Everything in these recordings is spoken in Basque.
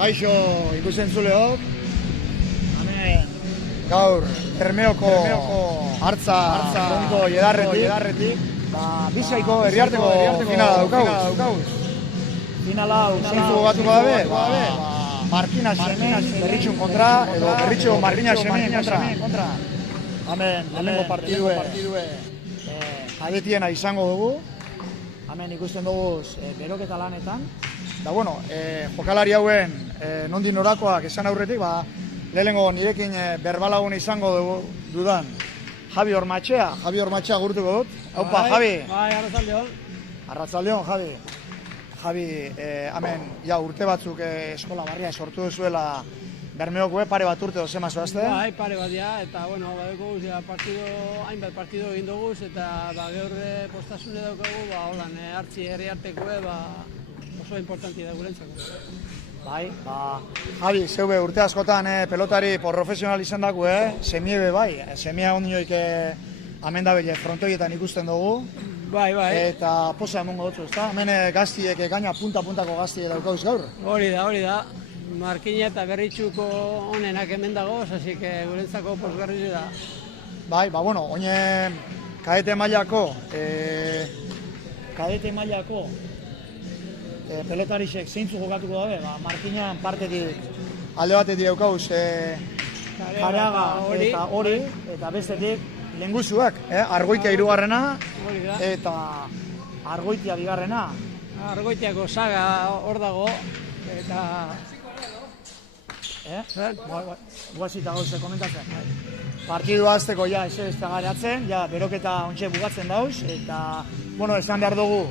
Kaixo ikusentzulehok, gaur Bermeoko hartza fronto Edarretik, Bizkaiko herriarteko finala daukagu. Finala zeintzu jokatuko dabe, Markina Xemen Berritxun kontra, edo Berritxu Markina Xemen kontra. Hemen lehenengo partidue adetiena izango dugu. Hemen ikusten dugu beroketa lanetan. Da bueno, jokalari hauen nondik norakoak esan aurretik, lehenengo nirekin berbalagun izango dudan Javi Ormatxea gurtuko dut. Haupa, Javi. Bai, arratzaldeon. Arratzaldeon, Javi. Javi, hemen urte batzuk eskola barria sortu duzuela Bermeoko pare bat urte dozema zoazte? Bai, pare bat eta bueno, hainbat partido egin dugu, eta gaur postasune daukagu, holan, hartzi herriartekoe, oso importanti da gurentzako. Bai, Javi, zeube urte askotan pelotari profesional izan dago, semiebe bai, semia ondinoik amendabile frontoietan ikusten dugu. Bai. Eta posa emongo dutzu, ezta? Hemen gaztiek gaina punta-puntako gaztiek daukauz gaur. Hori da. Markina eta Berritxuko onenak hemen dago, así que gurentzako posgarri da. Bai, bueno, oine kadete mailako pelotarisek zeintzu jokatuko dabe, Markinan partetik alde batetik daukauz Kareaga eta hori, eta bestetik Lenguzuak, Argoitia 3. eta Argoitia 2. Argoitiako saga hor dago, eta... Guazita gauze komentatzen. Partidua azteko ez garatzen, beroketa ontxe bugatzen dauz, eta, esan behar dugu,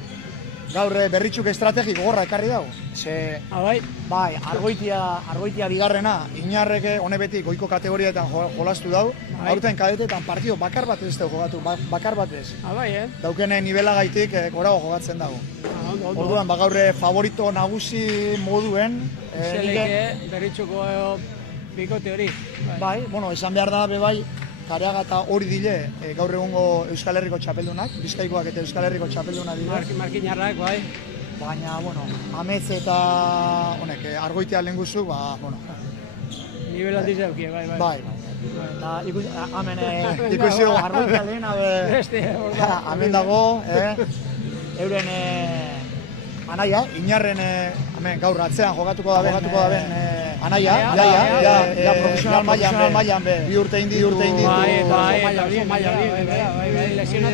gaur Berritxuk estrategi gogorra ekarri dago. Bai, Argoitia 2. Inarreke honebetik goiko kategoriaetan jolastu dau, aurten kadetetan partido bakar bat ez dugu jogatu, bakar bat ez. Daukene nivelagaitik gorago jogatzen dago. Orduan, gaur favorito nagusi moduen... Zeleke Berritxuko bikote hori. Bai, esan behar da, bai, Kareaga eta hori dile gaur egungo Euskal Herriko txapeldunak, Bizkaikoak eta Euskal Herriko txapeldunak dile. Markinarrak, bai. Baina, Amets eta Argoitia Lenguzu, Nibel handi zeukie, bai. Bai. Eta hemen ikusi dugu Argoitia lehena, hemen dago, euren anaia, Inarren gaur atzean jokatuko daben anaia, profesional mailan be, 2 urte indi ditu. Bai,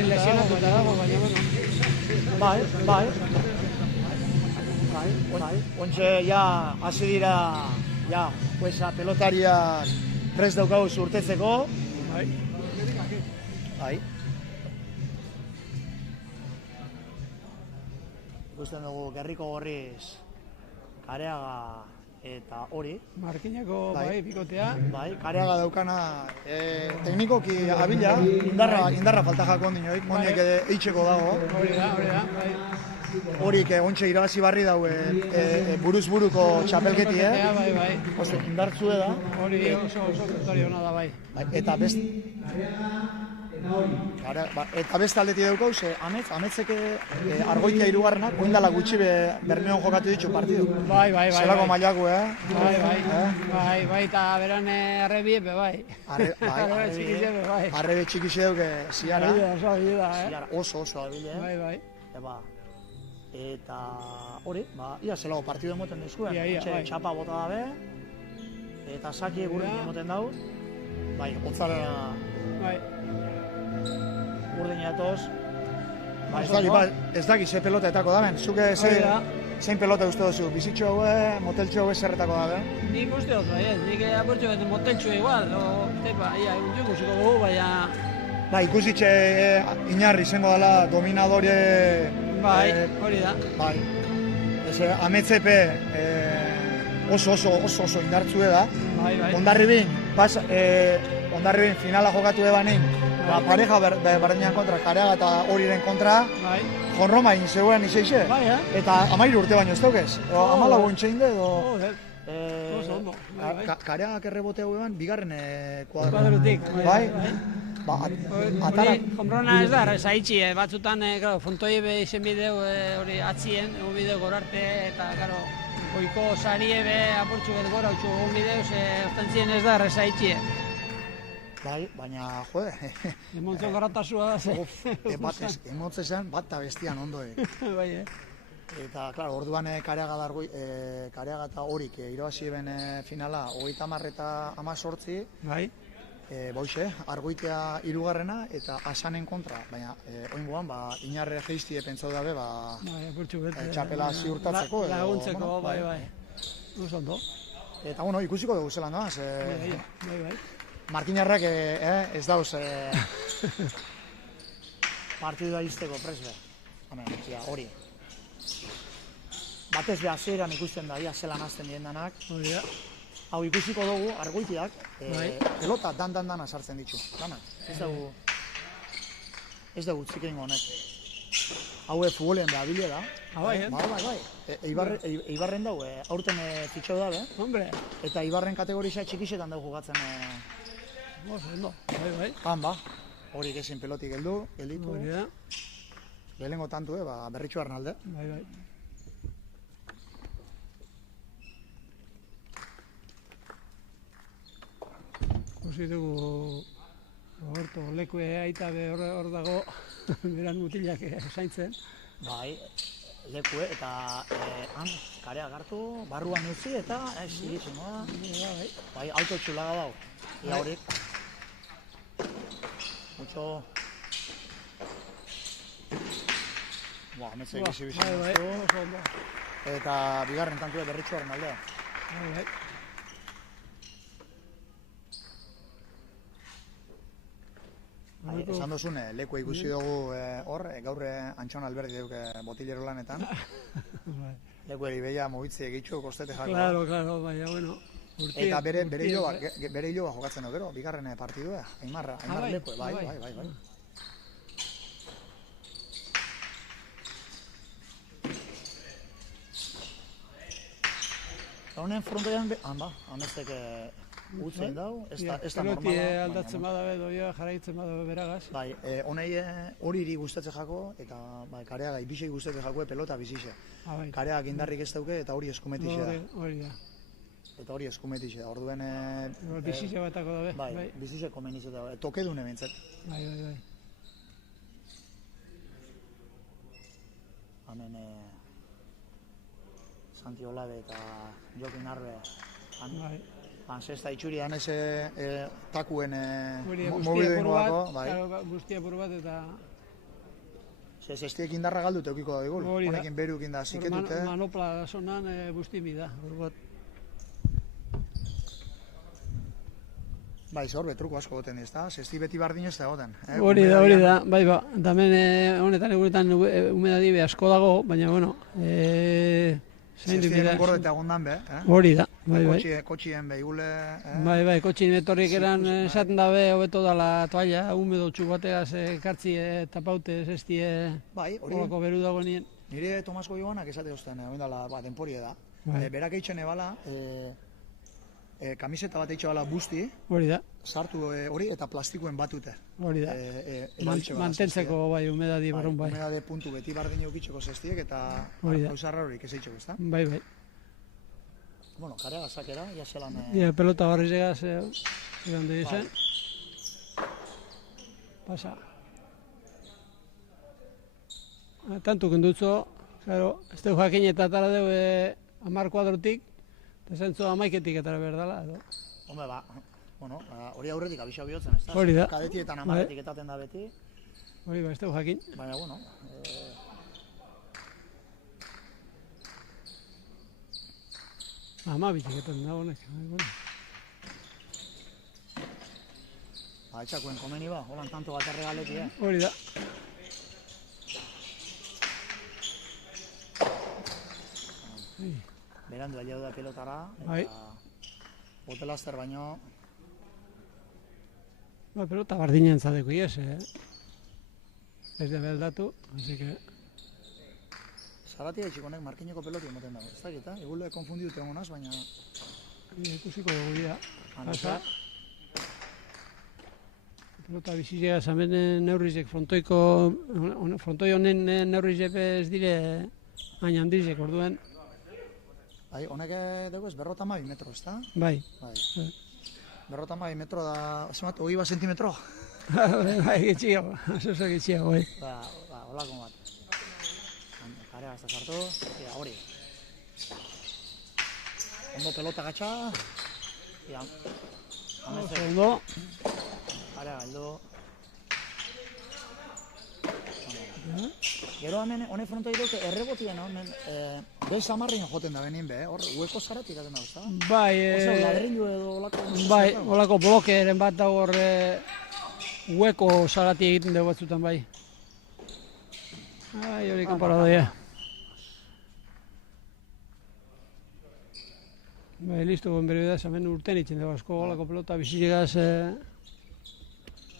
lesionatuta dago, baina, Bai. Ontxe, hasi dira, pelotariak prest daukagu urtetzeko. Bai. Ikusten dugu Gerriko Gorriz, Kareaga eta hori. Markinako bikotea. Bai, Kareaga daukana teknikoki abila, indarra falta jako ondinoik, mondioik eitxeko dago. Hori da, bai. Horik ontxe irabazi barri daue buruz-buruko txapelketi, Bai. Oso, indartzue da. Hori oso kontori hona da, bai. Eta Eta beste aldetik daukauz, Ametzeke Argoitia 3. Oindala gutxi Bermeon jokatu ditu partidu. Bai. Zelako mailako, Bai, eta beran arrebi, bai. Arrebe txikixe duke ziara. Oso abile, Bai. Eta hori, ia zelago partidu emoten dizkuen. Txapa bota dabe, eta saki gurri emoten dau. Bai, hotzarera... Bai. Urdina atoz. Ez daki ze pelota etako daben. Zuke zein pelota uste duzu? Bizitxo haue, moteltxo haue zerretako dabe? Nik uste dut, nik apurtxo bete moteltxo igual. Ikusiko dugu, baina... Ikusitxe Inarri izango dela dominadore... Bai, hori da. Bai. Ametzepe oso indartzue da. Bai. Ondarribin finala jokatu ebanin, pareja berdinean kontra, Kareaga eta horiren kontra, Jonroma egin zegoen izeixe, eta 13 urte baino ez daukez, 14 intxein de, Kareagak errebote hau eban, bigarren kuadrutik. Bai? Jonrona ez da, zaitxi, batzutan, fontoi izen bideu hori atzien, bideu gorarte, eta, Oiko sarie be apurtxu bet gora utxu egun bideuz, ostentzien ez da erreza itxie. Bai, baina, jode, Emontzo garatasua da, ze. emotze zen, bat eta bestian ondoek. Bai, Eta, klaro, orduan Kareaga eta horik irabazi eben finala 30 eta 18, bai. Boixe, Argoitea 3. eta Asanen kontra, baina oingoan inarre geiztie pentsau dabe, Bai, apurtxu bet. txapela ziurtatzeko edo, Laguntzeko, bueno, bai. Ondo. Eta, bueno, ikusiko dugu zelan doaz. Bai. Markinarrak ez dauz partidua izteko presbe. Hori. Batez be hasieran ikusten da, zelan hasten dien danak. Hori da. Hau ikusiko dugu, Argoitiak, pelota dan sartzen ditu. Danak. Ez dugu txikein honek. Hau futbolean da abile da. Bai. Eibarren dau, aurten fitxo da, Hombre. eta Eibarren kategorisa txikixetan dau jugatzen. Ondo. Bai. Hori gezin pelotik gelditu. Hori da. Lehenengo tantu, berritxu Arnalde. Bai. Ikusi dugu Roberto lekue aita hor dago beran mutilak zaintzen. Bai, lekue eta han Karea gartu, barruan utzi eta sigizimoa. Bai, auto txulaga dago. Ia horik. Mucho. Ametze egizi bizan. Eta bigarren tantue berritxu Arnaldea. Bai. Esan duzun, lekue ikusi dugu hor, gaur Antxon Alberdi duke botilero lanetan. Lekue eribeia mogitzi egitxu kostete jako. Claro, baina, bueno. Eta bere hiloa jokatzen du, gero, bigarren partidua, Aimar lekue, bai. Honen frontoian, ameztek utzen dau, ez da normala. Peloti aldatzen badabe, doia jarraitzen badabe beragaz. Bai, honei hori gustatzen jako, eta Kareaga ibisei gustatzen jako pelota bizixe. Kareagak indarrik ez dauke, eta hori eskumetixe da. Hori da. Eta hori eskumetixe da, orduen... Bizixe batako dabe. Bai, bizixe komenize da, toke dune bintzat. Bai. Hemen... Santi Olabe eta Jokin Arbe. Zesta itxuri, han eze takuen mobidengoako. Guztia pur bat eta... Zestiek indarra galdute eukiko da digul. Honekin beruk inda ziketute. Manopla sonan guztimi da. Bai, hor betruko asko goten dizta. Zesti beti bardin ez da goten. Hori da, bai ba. Damen honetan egunetan humedadi asko dago, baina bueno... Zestien gordeta gondan be. Hori da, bai. Kotxien behigule... Bai, kotxin etorrik eran esaten dabe hobeto dala toalla, humedo txubateaz kartzi tapaute zestie horako beru dago nien. Nire Tomasko Joanak esate usten, oindala denporie da. Berak eitzen ebala, kamiseta bat eitxe bala busti, sartu hori eta plastikoen batute. Hori da, mantentzeko bai, humedadi barron bai. Humedade puntu beti bardin eukitzeko zestiek eta hausarra horik ez eitxeko, ezta? Bai. Bueno, Kareaga sakera, ya zelan... Pelota barriz egaz, egon dizen. Pasa. Tantu kendutzo, claro, ez dugu jakin eta atara dugu 10 kuadrotik, eta zentzu 11etik etara berdala, edo. Hombre, bueno, hori aurretik abisa bihotzen, ez da? Hori da. Kadetietan 10etik etaten da beti. Hori ez dugu jakin. Baina, bueno... Bitik etaten da, honek. Etxakuen komeni ba, holan tanto bat erregaleti, Hori da. Berandu aileu da pelotara, eta botelazter baino... Pelota bardinen zadeko ies, ez da beldatu, así que... Zaratia etxikonek markineko peloti emoten dago, ez dakit, egule konfundiute honaz, baina... Ikusiko dugu dira. Pelota bizizia zamen neurrizek frontoi honen neurrizek ez dire hain handizek orduen. Bai, honek dugu ez 52 metro, ez da? Bai. Bai. 52 metro da, zemat, 20 sentimetro? Bai, gitxiago, zozo gitxiago, bai. Holako bat. Karea ez da sartu, hori. Ondo pelota gatxa. Ondo. Karea galdu. Gero hemen, hone fronta dut, errebotien, hemen, bez amarrin joten da benin be, hor, hueko zaratik aten da, ez da? Bai, Oso, ladrillo edo olako... bai, olako blokeren bat dago hor hueko zarati egiten dugu batzutan, bai. Ai, hori kanpora doia. Bai, listo, guen berbidaz, hemen urten itzen dugu asko, olako pelota bizitxegaz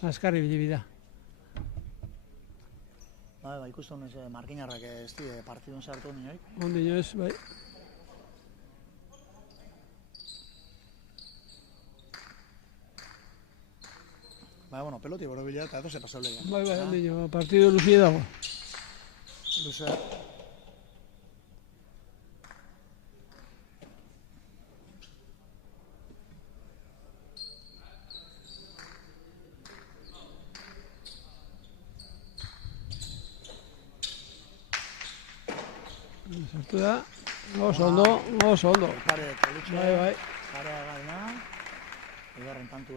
askarri bilibida. Bai, ikusten honez, markinarrak ez di partidun zartu nioik. Ondi inoez, bai. Bai, bueno, peloti borobila eta edo ze pasauleia. Bai, ondi ino, partidu luzie dago. Luze. Sartu da, oso ondo, oso ondo. Pare, kolutxe. Bai. Karea gaina. Bigarren tantu,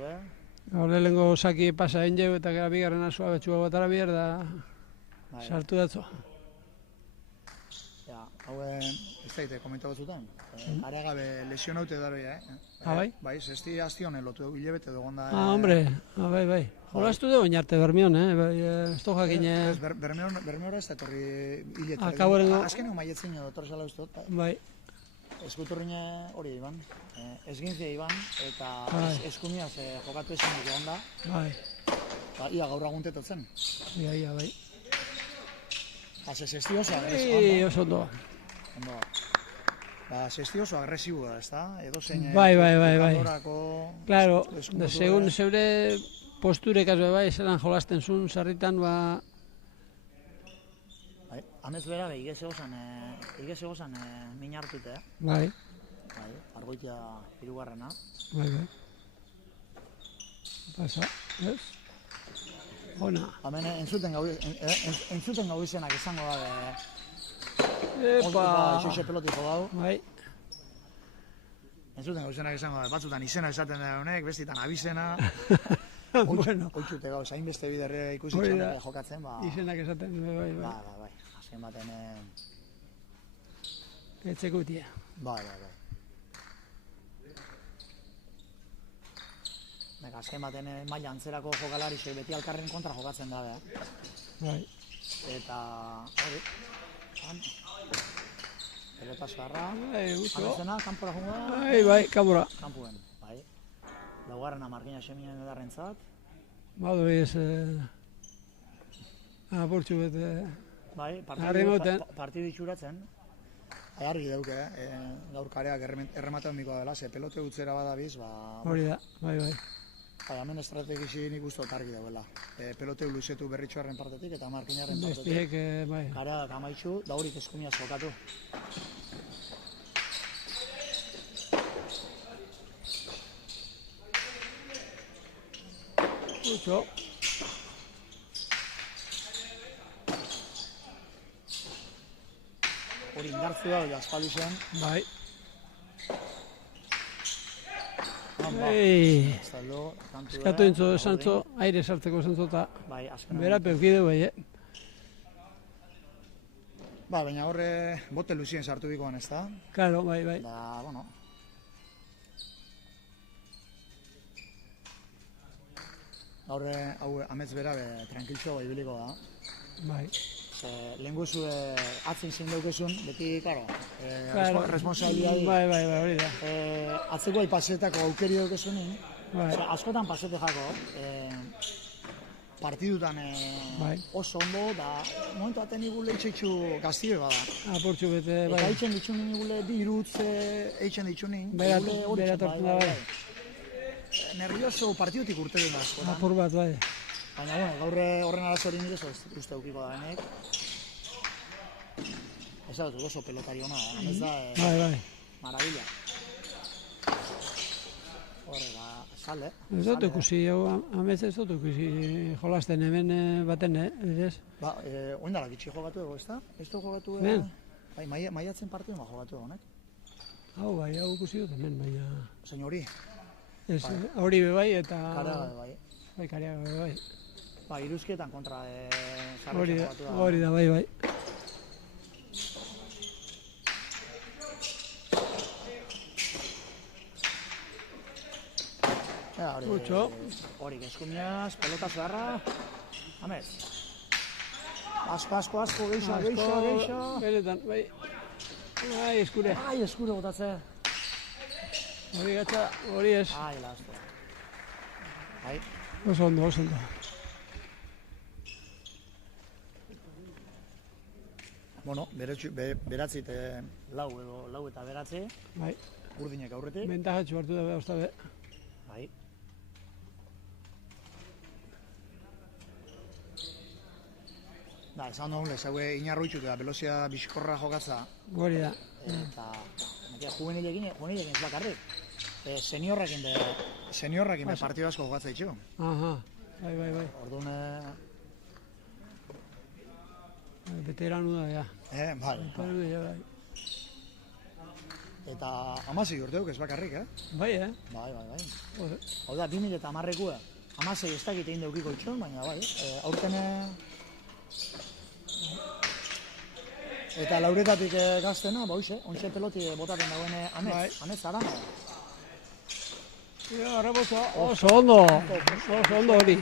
Gaur lehenko saki pasa egin jau eta gara bigarren asua betxua batara bier da sartu datzo. Ja, hauen, ez daite, komenta batzutan. Karea gabe lesionaute daroia, Bai? Bai, zesti hasti honen lotu hilebete dugu onda. Hombre, bai. Jolastu dugu inarte Bermion, ez du jakine... Bermeora ez da etorri hilete. Akaborengo... Azkeneko maietzin edo etorri zela uste dut. Bai. Eskuturrine hori iban, esgintzia iban, eta eskumiaz jokatu ezin dut egon da. Bai. Ia gaur aguntetotzen. Ia, bai. Zesti oso oso ondo. Ondo. Zesti oso agresibu da, ez da? Edo zein... Bai. Claro, segun zeure posturek azue bai, zelan jolasten zuen, sarritan, Hamez bera, igez egozan min hartute, Bai. Argoitia hirugarrena. Bai. Pasa, ez? Ona. Hemen entzuten gau izenak izango da, Epa! Xoxe peloti jogau. Bai. Entzuten gau izenak izango da, batzutan izena esaten da honek, bestitan abizena. Bueno. Oitzute gau, zain beste biderre ikusi txonek jokatzen, Izenak esaten, bai. Azken baten... Etzekutia. Bai. Azken baten maila antzerako jokalari beti alkarren kontra jokatzen da, Bai. Eta... hori... Pelota zuharra... Gusto. Amezena, kanpora jungo da... Bai, kanpora. Kampuen, bai. Laugarrena markina xeminen edarrentzat. Badu ez... Apurtxu bete... Bai, partidu itxuratzen. Argi dauke, gaur kareak errematen mikoa dela, ze pelote utzera badabiz, Hori da, bai. Hemen estrategisi nik uste argi dauela. Pelote luzetu berritxoarren partetik eta markinaren partetik. Bestiek, bai. Kareak amaitxu, da horik eskumiaz jokatu. Gutxo. Hori indartzu da, aspaldi zen. Bai. Eskatu entzo, esantzo, aire sartzeko esantzo eta bera peukide bai, Baina horre bote luzien sartu bikoan ez da? Claro, bai. Bueno. Horre, hau amets bera, tranquiltxo bai biliko da. Bai. Lehen guzu atzen zein daukezun, beti, claro, responsabilidadi. Bai, hori da. Atzeko pasetako aukeri daukezunin, Bai. Askotan pasete jako, partidutan oso ondo, da momentu aten igule itxeitxu gaztioe bada. Apurtxu bete, bai. Eta eitzen ditxunin igule bi irutze, eitzen ditxunin. Bera tortuna, bai. Nervioso partidutik urtegen da askotan. Apur bat, bai. Baina, gaur horren arazorin nire uste eukiko da benek. Ez da dut oso pelotari hona, ez da... Bai. Maravilla. Horre, sale. Ez dut ikusi, amets ez dut ikusi jolasten hemen baten, ez? Ba, oindalak itxi jogatu ego, ez da? Ez du jogatu bai, maiatzen partiduen jogatu ego, honek? Hau bai, hau ikusi dut hemen, baina... Zein hori? Ez, hori bebai eta... Kariaga bai. Bai, Kariaga bebai. Ba, iruzkietan kontra sarri jogatu da. Hori da, bai. Hori, eskumiaz, pelota zeharra. Amez. Asko, geixo. Benetan, bai. Ai, eskure. Ai, eskure botatze. Hori gatza, hori ez. Ai, lasto. Bai. Oso ondo. Bueno, beratzit lau eta beratzi. Bai. Urdinek aurretik. Bentajatxu hartu da usta be. Bai. Da, esan dugun lezaue inarroitxuk eta velozia bizkorra jokatza. Hori da. Eta, juvenilekin ez bakarrik. Seniorrekin partidu asko jokatza itxo. Aha, bai. Orduan... Veteranu da, ja. Bai. Eta 16 urteuk ez bakarrik, Bai, Bai. Hau da, 2010-ekua. 16 ez dakit egin daukiko itxon, baina bai. Aurten... Eta lauretatik gaztena, ba hoxe, ontsa peloti botaten dagoen Amets Arana. Arrabotza, oso ondo hori.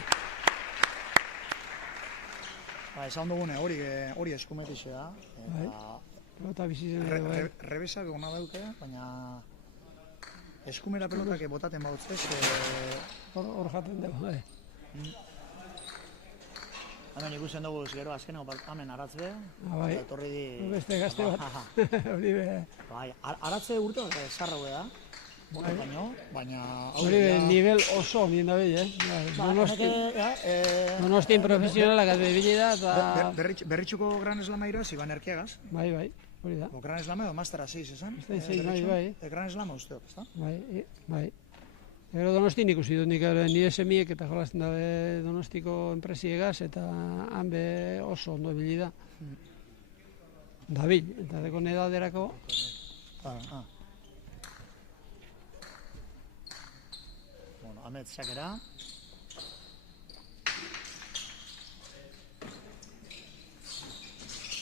Ba, esan dugune, hori eskumetixe da. Pelota bizitzen ere. Rebesak gona dauke, baina eskumera pelotak botaten bautzez. Hor jaten dugu, bai. Hemen ikusten dugu gero azkeneko hemen Aratzbe. Bai, beste gazte bat. Hori be... Bai, Aratze urte bat zarra da. Baina... Hori be, nivel oso nien da behi, Donostin profesionalak adbebili da, eta... Berritxuko Gran Eslama iraz, Iban Erkiagaz. Bai, hori da. Gran Eslama edo Mastera 6, esan? Bai. Gran Eslama usteok, ez da? Bai. Gero Donostin ikusi dut nik nire semiek eta jolazten dabe Donostiko enpresiegaz eta han be oso ondo ibili da. Dabil, eta deko edaderako. Bueno, Amets sakera.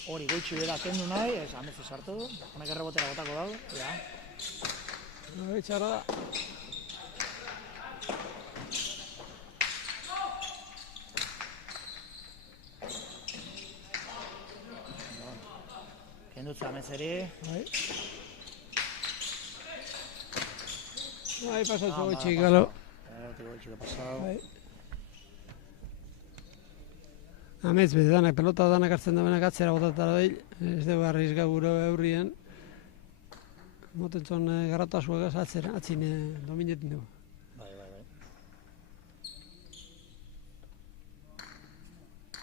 Hori goitxu bera kendu nahi, ez Amets sartu du. Honek errebotera botako dago, ja. Hori txarra da. Kendutza Ametzeri. Bai, pasatxo gotxik, galo. Gotxik pasau. Amets bete danak, pelota danak hartzen dabenak atzera botatara dail. Ez dugu arrizga gure eurrien. Motentzon garratasuagaz atzera, atzine dominetin dugu. Bai.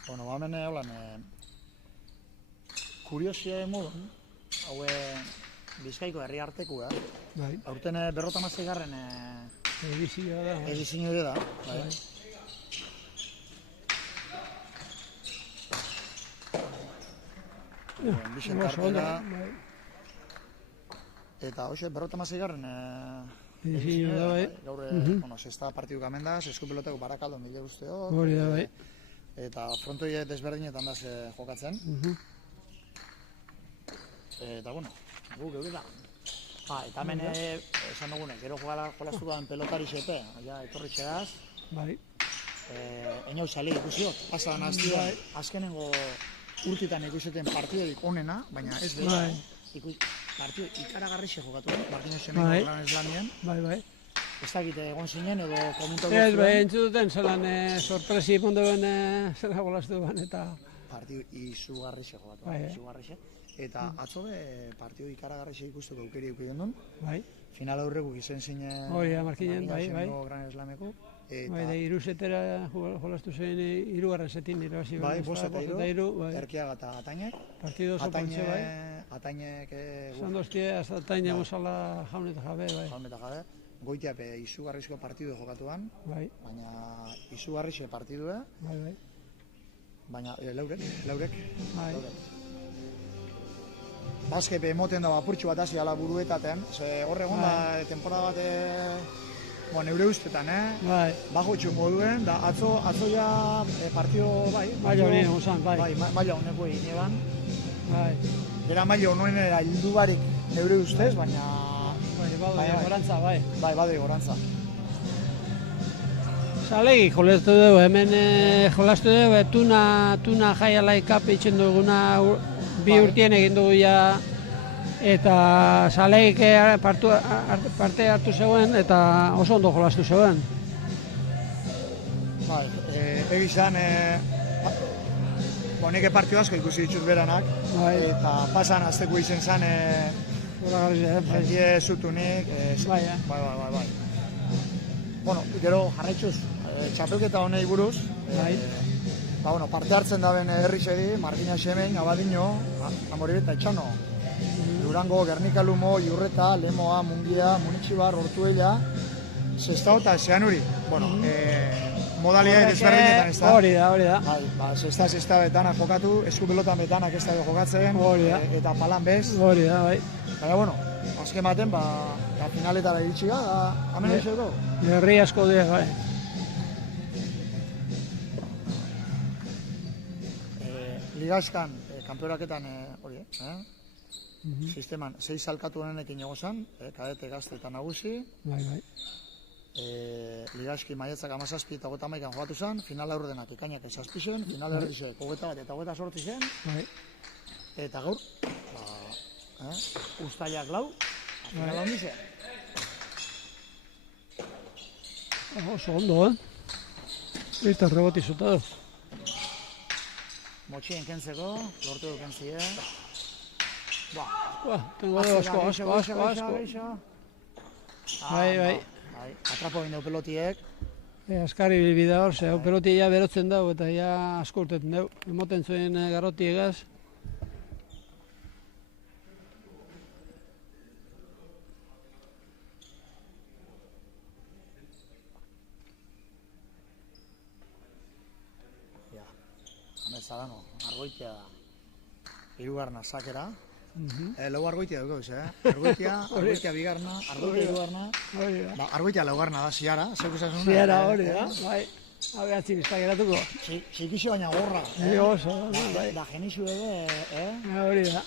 Bueno, hemen holan... Kuriosia modu, haue Bizkaiko herri arteku, Bai. Aurten 56garren edizio da. Edizio da, bai. Bixen kartela. Eta hoxe 56garren edizio da, bai. Gaur, sexta partidu kamendaz, eskupeloteko Barakaldon bile usteok. Hori da, bai. Eta frontoi desberdinetan da jokatzen. Eta, bueno, gu geure da. Eta hemen esan dugune, gero jolaztu da pelotari xepe, etorri txegaz. Bai. Eniau sali ikusiok, pasadan aztioa, azkenengo urtitan ikuseten partidoik onena, baina ez dela. Partido ikaragarri xe jokatu, Martínez Zeneko Gran Eslamien. Bai. Ez dakit egon zinen edo komentatu zuen. Ez, bai, entzuten zelan sorpresi pondoen zela golaztu ban, eta... Partido izugarri xe jokatu, izugarri xe. Eta atzo be partido ikaragarri xe ikustuko aukeri eukidon duen. Bai. Final aurrekuk izen zinen... Hori, Markinen, bai. Gran Eslameko. Bai, da irusetera jolastu zen irugarren setin irabazi. Bai, 5-3, bai. Erkiaga eta Atainek. Partido oso poltxe, bai. Atainek... Zandostie, Atainek mozala jaun eta jabe, bai. Jaun eta jabe. Goitiape izugarrizko partidu jokatuan. Bai. Baina izugarrixe partidua. Bai, bai. Baina laurek. Bai. Baskepe emoten dago apurtxu bat hasi ala buruetaten. Horre egon da, temporada bat, neure ustetan, Bai. Bajo txun moduen, da atzoia partido, bai. Maila hori egon bai. Bai, maila honeko egin eban. Bai. Bera maila honoen hildu barik neure ustez, baina... Bai, gorantza, bai. Bai, bade gorantza. Zalegi jolastu dugu, hemen jolastu dugu, tuna jaiala ikape itxen duguna bi urtien egin dugu ja, eta Zalegik parte hartu zegoen eta oso ondo jolastu zegoen. Bai, egizan, nik partidu asko ikusi ditut beranak, eta pasan azteko izen zen, jentie zutunik, bai. Bueno, gero jarraitxuz, txapelketa honei buruz, parte hartzen daben herrizeri, Martina Xemein, Abadiño, Amoribeta, Etxano, Durango, Gernika Lumo, Iurreta, Lemoa, Mungia, Munitxibar, Ortuella, Sestao eta Zeanuri. Bueno, modalidade desberdinetan ez da. Hori da. Bai, sexta betana jokatu, eskupelotan betanak ez da jokatzen, eta palan bez. Hori da, bai. Baina, bueno, azken baten, finaletara iritsi da, hamen egiteko. Herri asko dira, bai. Ligaskan, kanpeoraketan hori, sisteman, 6 salkatu honenekin egozan, kadete, gazte eta nagusi. Bai. Ligaski maietzak 17 eta 21 jokatu zen, final aurrenak ikainak ezazpizen, final herrizek 21 eta 28 zen, eta gaur, ustaiak lau, final handi zen. Oso ondo, Eta reboti zutado. Motxien kentzeko, lortu du kentzia. Tengo asko. Bai. Atrapo egin dugu pelotiek. Askari bilbida hor, pelotia berotzen dago eta ja asko urtetzen dugu. Emoten zuen garrotiegaz. Zadano, Argoitia hirugarna sakera. Lau Argoitia dugu, Argoitia bigarna, Argoitia hirugarna. Argoitia laugarna da, Ziara, zeuk esan zuen. Ziara hori da, bai. Habe atzi bizta geratuko. Txikixo baina gorra. Oso, bai. Da genixu ere, Hori da.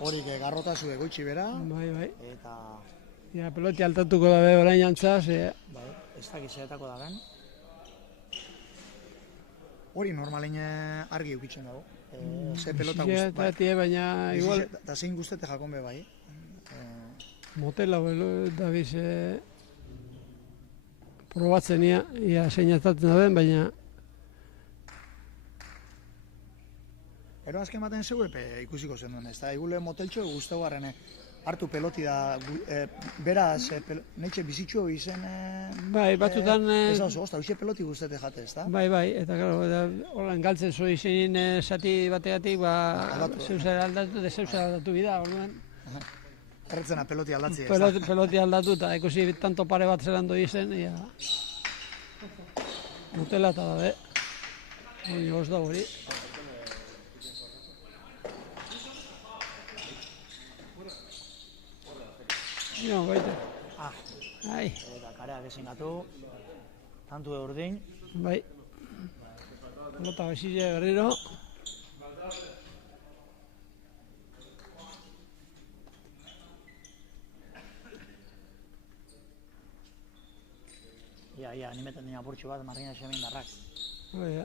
Horik garrotazu egoitzi bera. Bai. Eta... Ja, peloti altatuko dabe orain antzaz. Bai, ez dakizeetako daben. Hori normalein argi eukitzen dago. Ze pelota guztet. Baina igual... Eta zein guztete jakon be bai. Motela dabiz probatzen ia seinatatzen daben, baina... Ero azken baten zeu ikusiko zen duen, ez da, egule moteltxo guztau garren hartu peloti da, beraz, neitxe bizitxo izen... Bai, batzutan... Ez da oso, uste peloti guztete jate, ez da? Bai, eta hola, engaltzen zu izin zati bategatik, zeusera aldatu bida, orduan. Horretzena peloti aldatzi, ez da? Peloti aldatu, eta ikusi tanto pare bat zelan doi izen, ia... Motela eta da, hori goz da hori. Jo, baita. Eta kareak ezinatu, tantu urdin. Bai. Pelota bezile berriro. Ia, animeten dina burtsu bat, Marina Xemin darrak. Bai,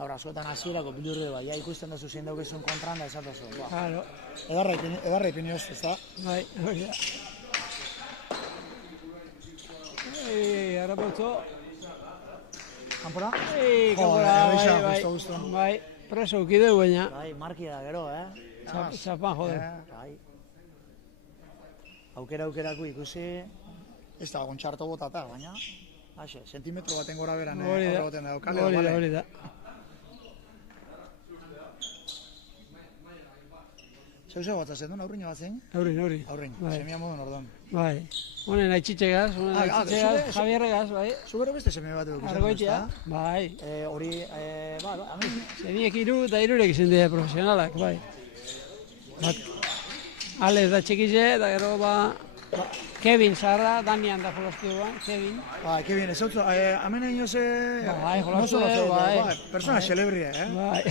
Ahora, askotan hasierako bilurri bai, ikusten duzu zein daukezun kontran da esatozu. Claro. Edarra ipinioz, ez da? Bai, hori da. Ara potzo. Kanpora? Kanpora, bai. Bai, preso ukideu baina. Bai, marki da gero, Txapan, jode. Bai. Aukerako ikusi, ez da gontxarto botata, baina, haxe, sentimetro baten gora beran aurregoten da, hori da. Zeu batzazen duen, aurriño bat zein? Aurrin. Semia modun orduan. Bai. Honen aitxitxegaz, Javierregaz, bai. Zubero beste seme bat edo. Argoitia, bai. Hori, Zeniek 3 eta 3 izan dira profesionalak, bai. Ale ez da txikize, eta gero, Kevin Zarra, Danian da jolastu duan, Kevin. Kevin, ez hau, hemen egin ze... Bai, jolastu duan, bai. Persona celebria, Bai.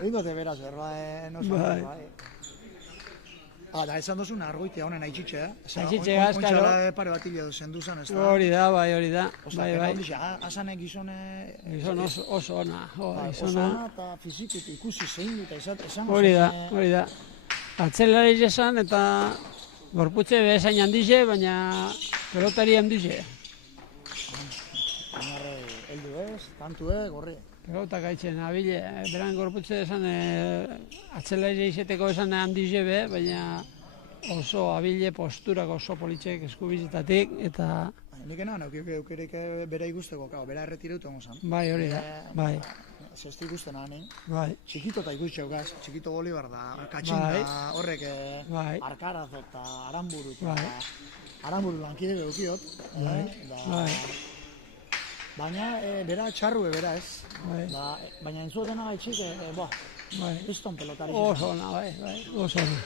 Egin dote beraz, no zuen, bai. Da, esan dozun Argoitia honen aitxitxe, Aitxitxegaz, karo. Ontxala pare bat hile duzen duzan, ez da? Hori da, bai. Azanek gizone... Gizon oso ona, Oso ona eta fizikut ikusi zein dut, esan... Hori da. Atzelari esan eta gorputze bezain handize, baina pelotari handize. Baina heldu ez, tantu gorri. Pelotak aitzen, abile, beran gorputze esan atzelari izeteko esan handize be, baina oso abile posturako oso politxek eskubizitatik eta... Nik enan, eukerik bera ikusteko, bera erretireutu gonsan. Bai, hori da, bai. Zezti ikusten anin. Bai. Txikito eta ikustxeu gaz, txikito Bolivar da, katxinda, horrek Arkaraz eta Aramburu. Aramburu lankide behukiot. Bai. Baina, bera txarrue, bera ez. Baina entzuetena gaitxik, piston pelotari. Oso ona, bai, oso ona.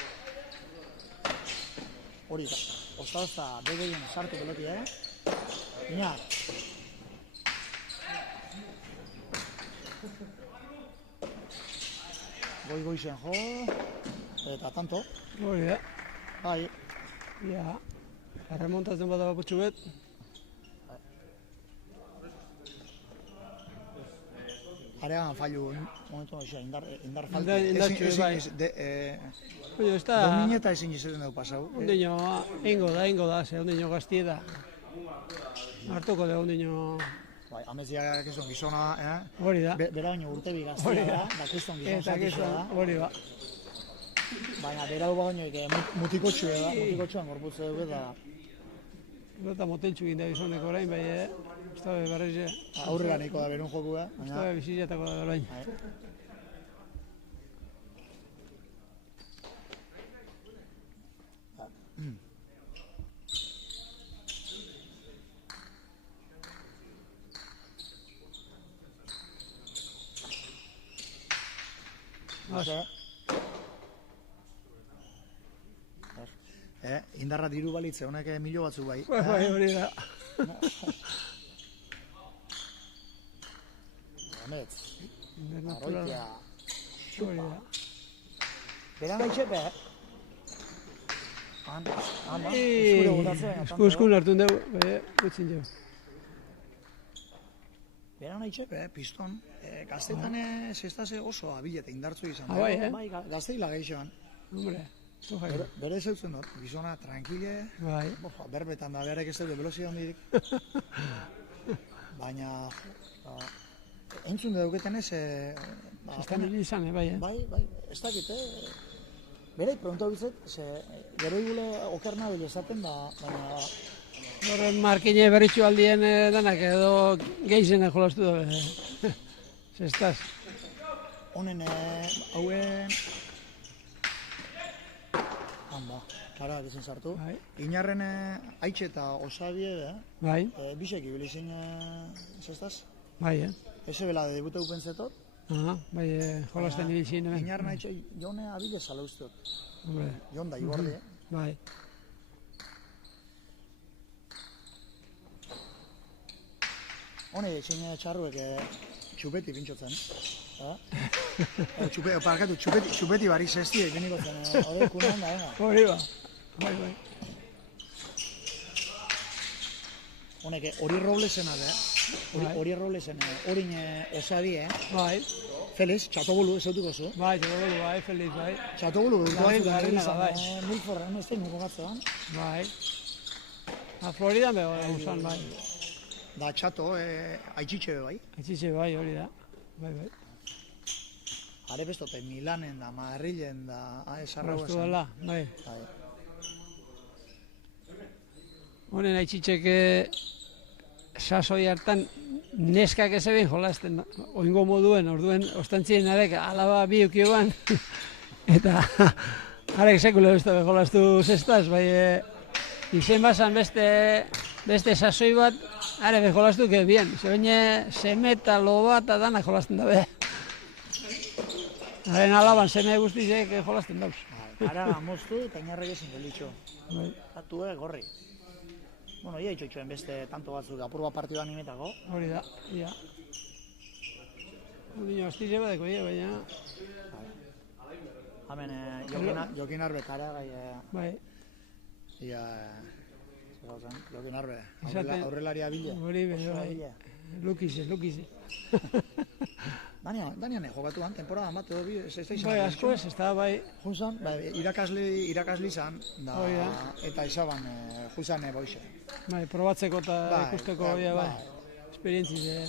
Hori da, ozta begeen sartu peloti, Iñar. Goizen jo, eta tanto. Hori da. Bai. Ja, remontatzen bada baputxu bet. Arean fallu, momentu indar faltu. Indartxu, bai. Domineta ezin izaten dugu pasau. Ondino, ingo da, ze ondino gaztie da. Hartuko da ondino... Ameziak ez gizona, Hori da. Bera baino urtebi gaztia da, da kriston gizon zatizua da. Hori ba. Baina bera du baino mutikotxue da, mutikotxuan gorputze dugu eta... Eta moteltxu ginda gizonek orain, bai, ez da berreize. Aurrera nahiko da berun jokua. Ez da bizitzatako da orain. Indarra diru balitze, honek milo batzu bai. Bai, hori da. Ametz. Arroitea. Hori da. Beran gaitxepe, eskure botatzen. Eskun hartu dugu, gutzin jo. Beran gaitxepe, piston. Gaztetan zestase oso abilete indartzu izan. Bai, gazteila gaixoan. Hombre. Bere zeutzen dut, gizona tranquile, berbetan da, berek ez dut velozia hondirik. Baina, entzun dauketen ez... Zestan hili izan, bai, Bai, ez dakit, Bereit, pronto bizet, gero igule okerna bile esaten da, baina... Horren markine berritxu aldien denak edo geizena jolastu da, zestaz. Honen, hauen... Kara, dezen sartu. Inarren haitxe eta osabie, bisek ibilizin, zestaz? Bai, Eze bela de debuta upentzetot. Bai, jolasten ibilizin. Inarren haitxe, jone abile sala usteot. Jon da, igorde. Bai. Hone, etxein txarruek txupeti pintxotzen. Txupeti barri zesti eginiko zen, hori kunan da, Hori ba. Bai. Honek, hori roblesena da, hori roblesena, hori osadi, Bai. Feliz, txatobulu, ez autuko zu. Bai, txatobulu, bai, Feliz, bai. Txatobulu, bai. Milforren, ez da ingo gatzean. Bai. Floridan bego da usan, bai. Da txato, aitzitxe bai. Aitzitxe bai, hori da. Bai. are bestote Milanen da, Madrilen da, esarrago Jolastu dela, bai. Bai. Honen aitzitxek sasoi hartan neskak ez eben jolasten oingo moduen, orduen ostantzien arek alaba bi eukioan eta arek sekule beste jolastu zestaz, bai izen bazan beste sasoi bat are be jolastu que bien, zeoine seme eta loba eta dana jolasten dabe. Haren alaban seme guztizek jolasten dauz. Ara moztu eta inarrek ezin gelitxo. Bai. Atu gorri. Bueno, ia itxoitxoen beste tanto batzuk, apurba partidu animetako. Hori da, ia. Udino astize badeko, baina... Hemen, Jokin Arbe kara, Bai. Ia... Jokin Arbe, Izaten- aurrelaria bile. Hori be, bai. Lukize. Danian jokatuan, temporada bat edo bi, ez da izan. Bai, asko ez da, bai. Junzan, irakasli izan, Hori da. eta izaban junzan boixe. Bai, probatzeko eta Bai, ikusteko, bai. Esperientzize.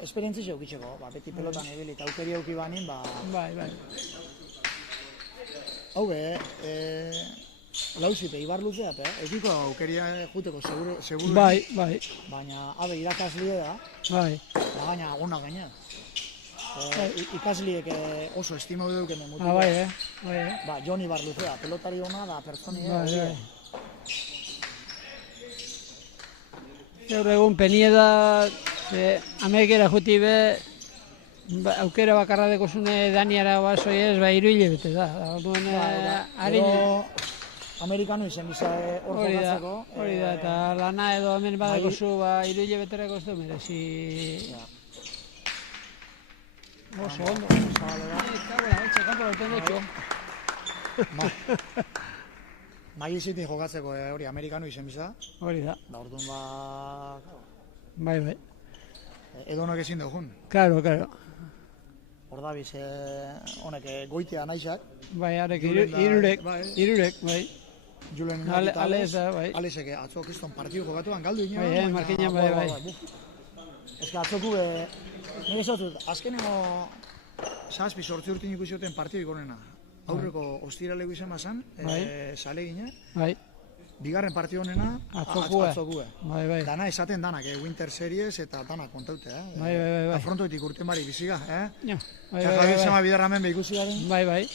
Esperientzi eukitzeko, beti pelotan ibili, eta aukeri auki banin, Bai. hau lauzipe, ibar luzeap, ekiko aukeria juteko seguru. Bai. Baina, irakaslie da, Bai. gaina aguna gaina. Ikasliek oso estimau duken mutu. Bai. Joni Barluzea, pelotari ona da, pertsoni Bai. Gaur egun penieda, Amerikera juti be, aukera bakarra dekozune Daniara basoi ez, iruile bete da. Orduen, Gero, Amerikano izen biza hor jokatzeko. Hori da, eta lana edo hemen badakozu, iruile beterako ez du merezi. Oso ondo. Kanpo berten dutxo. Maizitin jokatzeko hori Amerikano izen biza. Hori da. Da orduan Bai. edonok ezin dugun. Claro. Hor da biz honek goitea naizak. Bai, arek Julen da- irurek, bai. Julen Ales da, bai. Alesek atzo kiston partidu jokatuan galdu ino. Bai, Markinan bai. Ez que atzoku nire zautut, azkeneko 7-8 urtin ikusi duten partidu ikonena. Aurreko ostiraleko izan bazan, sale gine. Bai. Bigarren partidu honena atzokue. Bai. Dana esaten danak, Winter Series eta danak kontaute, Bai. Afrontoetik urten bari biziga, Ja, Javi zama biderramen behikusi garen. Bai.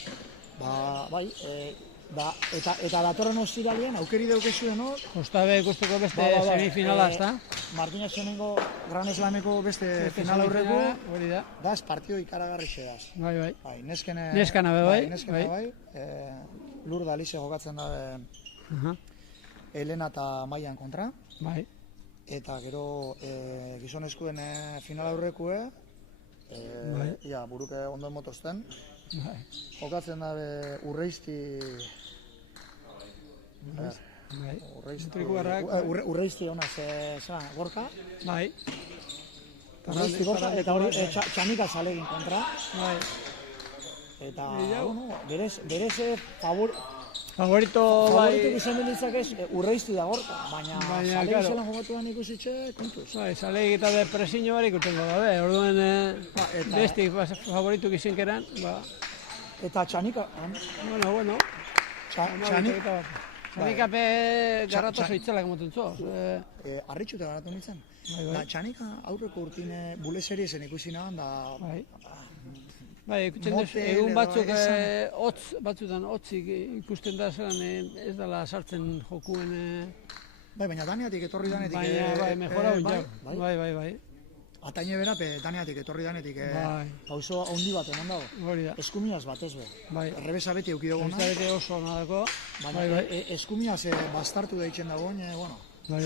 Eta datorren ostiralean, aukeri daukezuen hor, Kostabe ikusteko beste semifinala, ezta? Martínez Zenengo Gran Slameko beste final aurreko, Hori da. daz partido ikaragarri xedaz. Bai. Neskana bai. bai. Lurda Alice jokatzen da Elena eta Maian kontra. Bai. Eta gero gizonezkoen final aurrekue, buruke ondo motozten. Bai. Jokatzen da Urreizti... Urreizti hona, gorka. Bai. Urreizti gorka, eta hori txamika zalegin kontra. Bai. Eta, berez Favorito, favorituk izan bilitzak ez, Urreizti da gorka, baina zalegi zelan jokatuan ikusitxe, kontuz. Bai, zalegi eta depresiño barik urtengo dabe, orduen bestik favorituk izinkeran, Eta txanika, Bueno. Txanika pe garratu zoitzelak moten zo. Arritxute garratu nintzen. Bai. Txanika aurreko urtine bule seriezen ikusi nahan, da... Bai, ikusten duz, egun batzuk batzutan hotzik ikusten da zelan ez dela sartzen jokuen... Baina Daniatik etorri danetik... Baina, mejora hon jau. Bai. Ataine bera, Daniatik etorri danetik pauso handi bat eman dago. Hori da. Eskumiaz batez be. Bai. Errebesa beti eukidogona. Errebesa beti oso hona dako. Baina eskumiaz bastartu deitzen dago, bueno. Bai.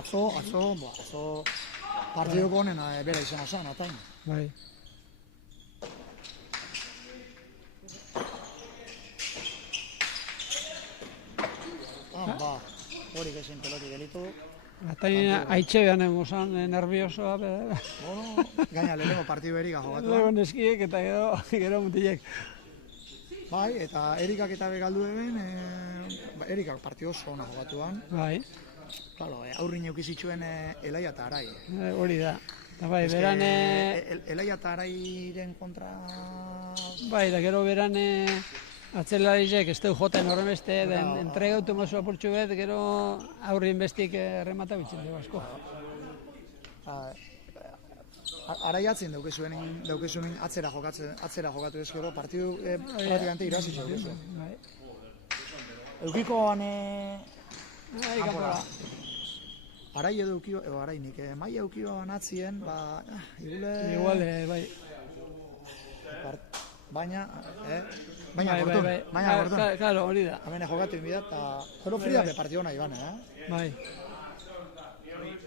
Atzo partidoko honena bera izan osan, ataine. Bai. Horik ezin peloti delitu. Ataina haitxe behan emozan nerviosoa. Bueno, gaina lehenengo partidu erika jokatu. Lego neskiek eta gero mutilek. Bai, eta Erikak eta begaldu eben, Erikak partidu oso ona jokatuan. Bai. Claro, aurrin eukizitxuen Elaia eta Arai. Hori da. Eta bai, beran... Elaia eta Arairen kontra... Bai, da gero beran atzelarizek ez du joten horren beste, entrega automazu apurtxu bet, gero aurrin bestik remata bitzen dugu asko. Araiatzen daukezuen atzera jokatu ez gero, partidu pratikante irabazitzu daukezu. Eukikoan... Arai edo eukio, arainik, maia eukioan atzien, Igual, bai. Baina Gordon. Claro, hori da. Hemen jokatu inbida, eta gero Frida be partidu nahi bane, Bai.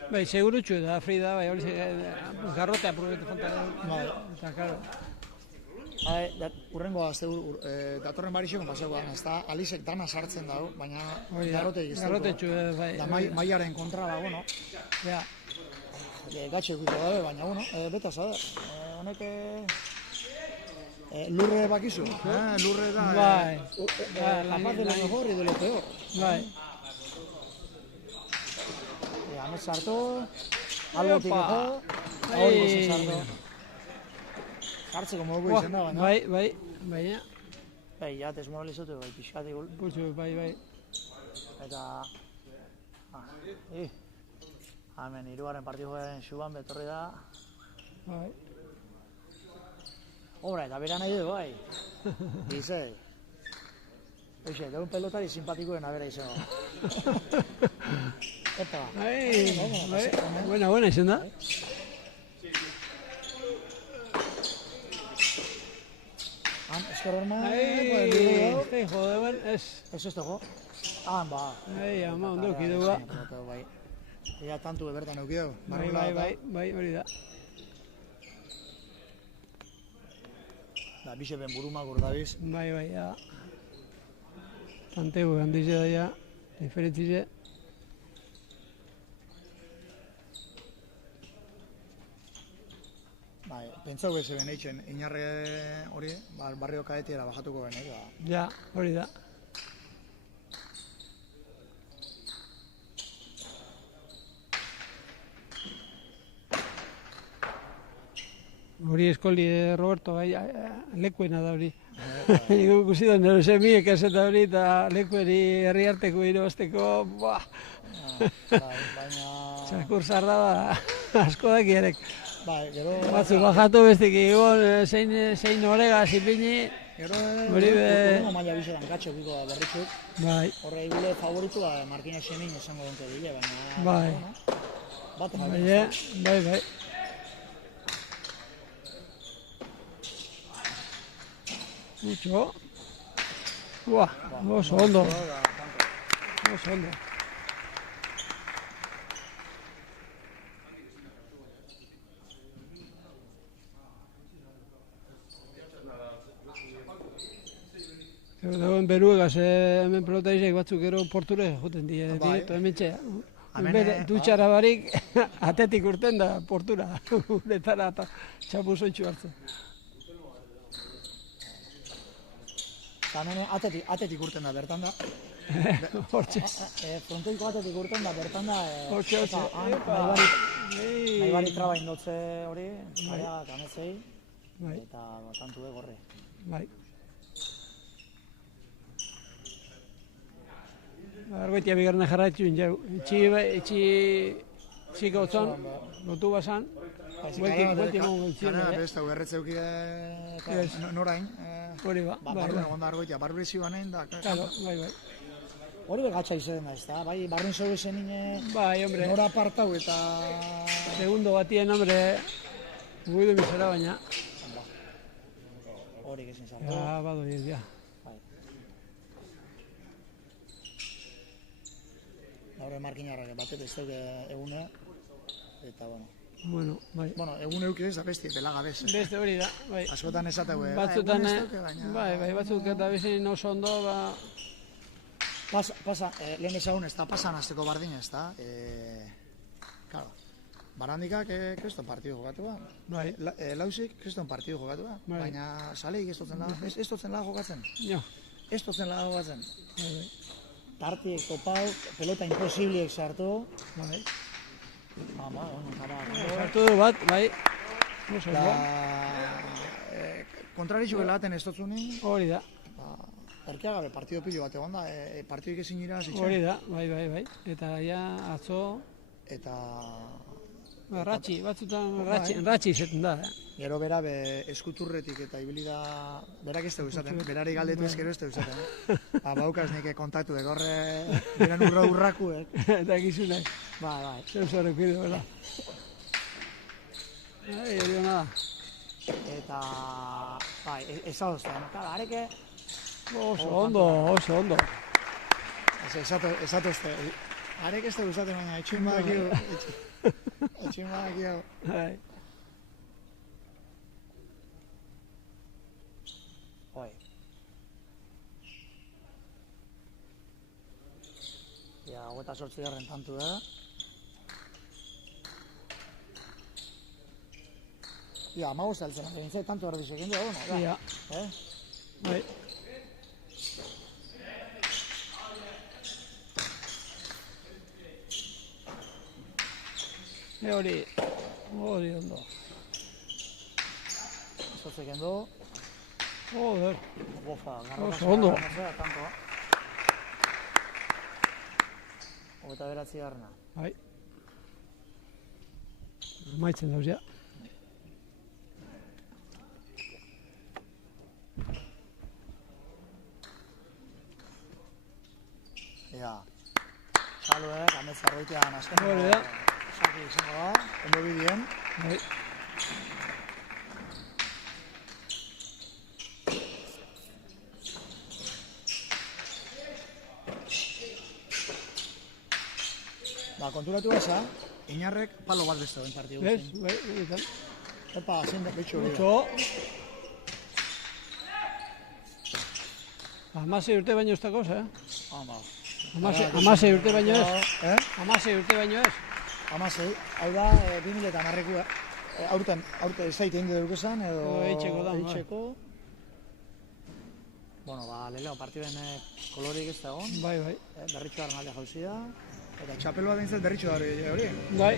Bai, segurutxu da, Frida, bai, hori garrote aprobetu falta da. Eta, claro. Urrengo datorren barixekon pasekoan, ez da, Alisek dana sartzen dago, baina garrote egizteko. Garrotetxu, bai. Da maiaren kontra da, bueno. Ja. Gatxe egiten dabe, baina, bueno, beta zade. Honek... Lurre bakizu, lurre da... Bai. Capaz de lo mejor y de lo peor. Bai. Amet sartu, algo tikeko, hori gozen sartu. Jartzeko moduko izen da, baina. Baina. Bai, ja, desmoralizatu, bai, pixkatik gul. Putxu, bai. Eta... Hemen, hirugarren partiduaren xuban betorri da. Bai. Obra, eta bera nahi du, bai. Dize. Oixe, da un pelotari simpatikoen abera izan. Eta. Bai. Buena izan da. Esker horma... Joder, ez. Ez ez dago. Ba. Ama, ondo eukidua. Ea tantu bertan eukideu. Bai, hori da. Da, bixe ben buruma gordabiz. Bai, ja. Tanteu handize da, ja. Diferentzize. Bai, pentsau beze ben eitzen, inarre hori, barrio kaetiera bajatuko ben, Ja, hori da. Hori eskoli Roberto, lekuena da hori. Ikusi da nero semiek ez eta hori, eta lekueri herriarteko irabazteko, txakur zarra da, asko daki erek. Batzu bajatu bestik egon, zein orega, zipini. Hori urrengo maila bizetan gatxo biko da berritzuk. Horre egule favoritu da Marquina Xemin esango donke dile, baina... Bai. Mucho. Oso ondo. Dagoen beruegaz hemen pelotarizek batzuk gero porture joten direkto hemen txea. Dutxara barik atetik urten da portura. Uretara eta txapuzoitxu hartzen. Eta hemen atetik urten da, bertan da. Hortxe. Frontoiko atetik urten da, bertan da. Hortxe. Nahi barik traba indotze hori, area kanezei, eta tantu egorre. Bai. Argoitia bigarren jarraitxun jau. Itxi gautzon, lotu basan. Buelti mongo itxien. Ez da, erretzeukide norain. Hori ba. Barruen egon da argoitia, barruen zibanein da. Bai. Hori begatxa izan da, ez da, bai, barruen zeu ezen bai, hombre. Nora apartau eta... Segundo batien, hombre, guidu misera baina. Hori gezin zartu. Ja, badoi ez, ja. Gaur Markinarrak batet ez dauke egune, eta bueno. Bai. Bueno, egun eukidez da besti, belagabez. Beste hori da, bai. Askotan esateu, batzutan, egun ez dauke, baina... Bai, batzuk eta bezin oso ondo, ba... Pasa, lehen ezagun ez da, pasan azteko bardin ez da. Claro, Barandikak kriston partidu jokatu ba. Bai. Lausik kriston partidu jokatu ba. Baina saleik ez totzen la jokatzen. Ja. Ez totzen la jokatzen. Bai. Tartiek topau, pelota imposibliek sartu. Bai. Sartu du bat, bai. Oso, Da, ondo. kontraritxu belaten ez dutzunin, Hori da, erkeagabe partido pilo bat egon da, partidoik ezin gira zitzen. hori da, bai. Eta ja, atzo, Eta ratxi, batzutan Bai. ratxi izaten da. gero bera eskuturretik eta ibili da, berak ez dugu izaten, berari galdetu ezkero ez dugu izaten. Baukaz nik kontatu dek, horre, beren urrakuek. Eta gizunak, Bai. zeu zorek bide, hola. Hori hona da. Eta, bai, ez hau zen. Kala, areke, Oso ondo. esatu ezte. Arek ez dugu izaten, baina etxin badakio. Bai. Oi. Ja, 28 tantu, Ja, amagoz altzen, bintzai tanto erbizek egin dugu, no? Ja, bai. Hori ondo. Zotzek egin dugu. Joder, Bofa, Oso ondo. Tanto, Hogeta beratzi garrana. bai. Maitzen dauz, ja. Ja. Saluek, ametza roitean azken. Hori da. Saki izango da, ondo bidien. Bai. Konturatu gaza, Inarrek palo bat beste den partidu. Bez, bai, egiten. Epa, zein da betxo hori. Mucho. 16 urte baino ez dakoz, Ama. 16 urte baino ez. 16 urte baino ez. 16, hau da, 2010 aurten zaite ingo dut esan, edo Eitzeko da, bai. eitzeko. Bueno, lehelo partiden kolorik ez da egon. Bai. Berritxo garen alde jauzi da. Eta txapelua bintzat berritxo hori. Bai.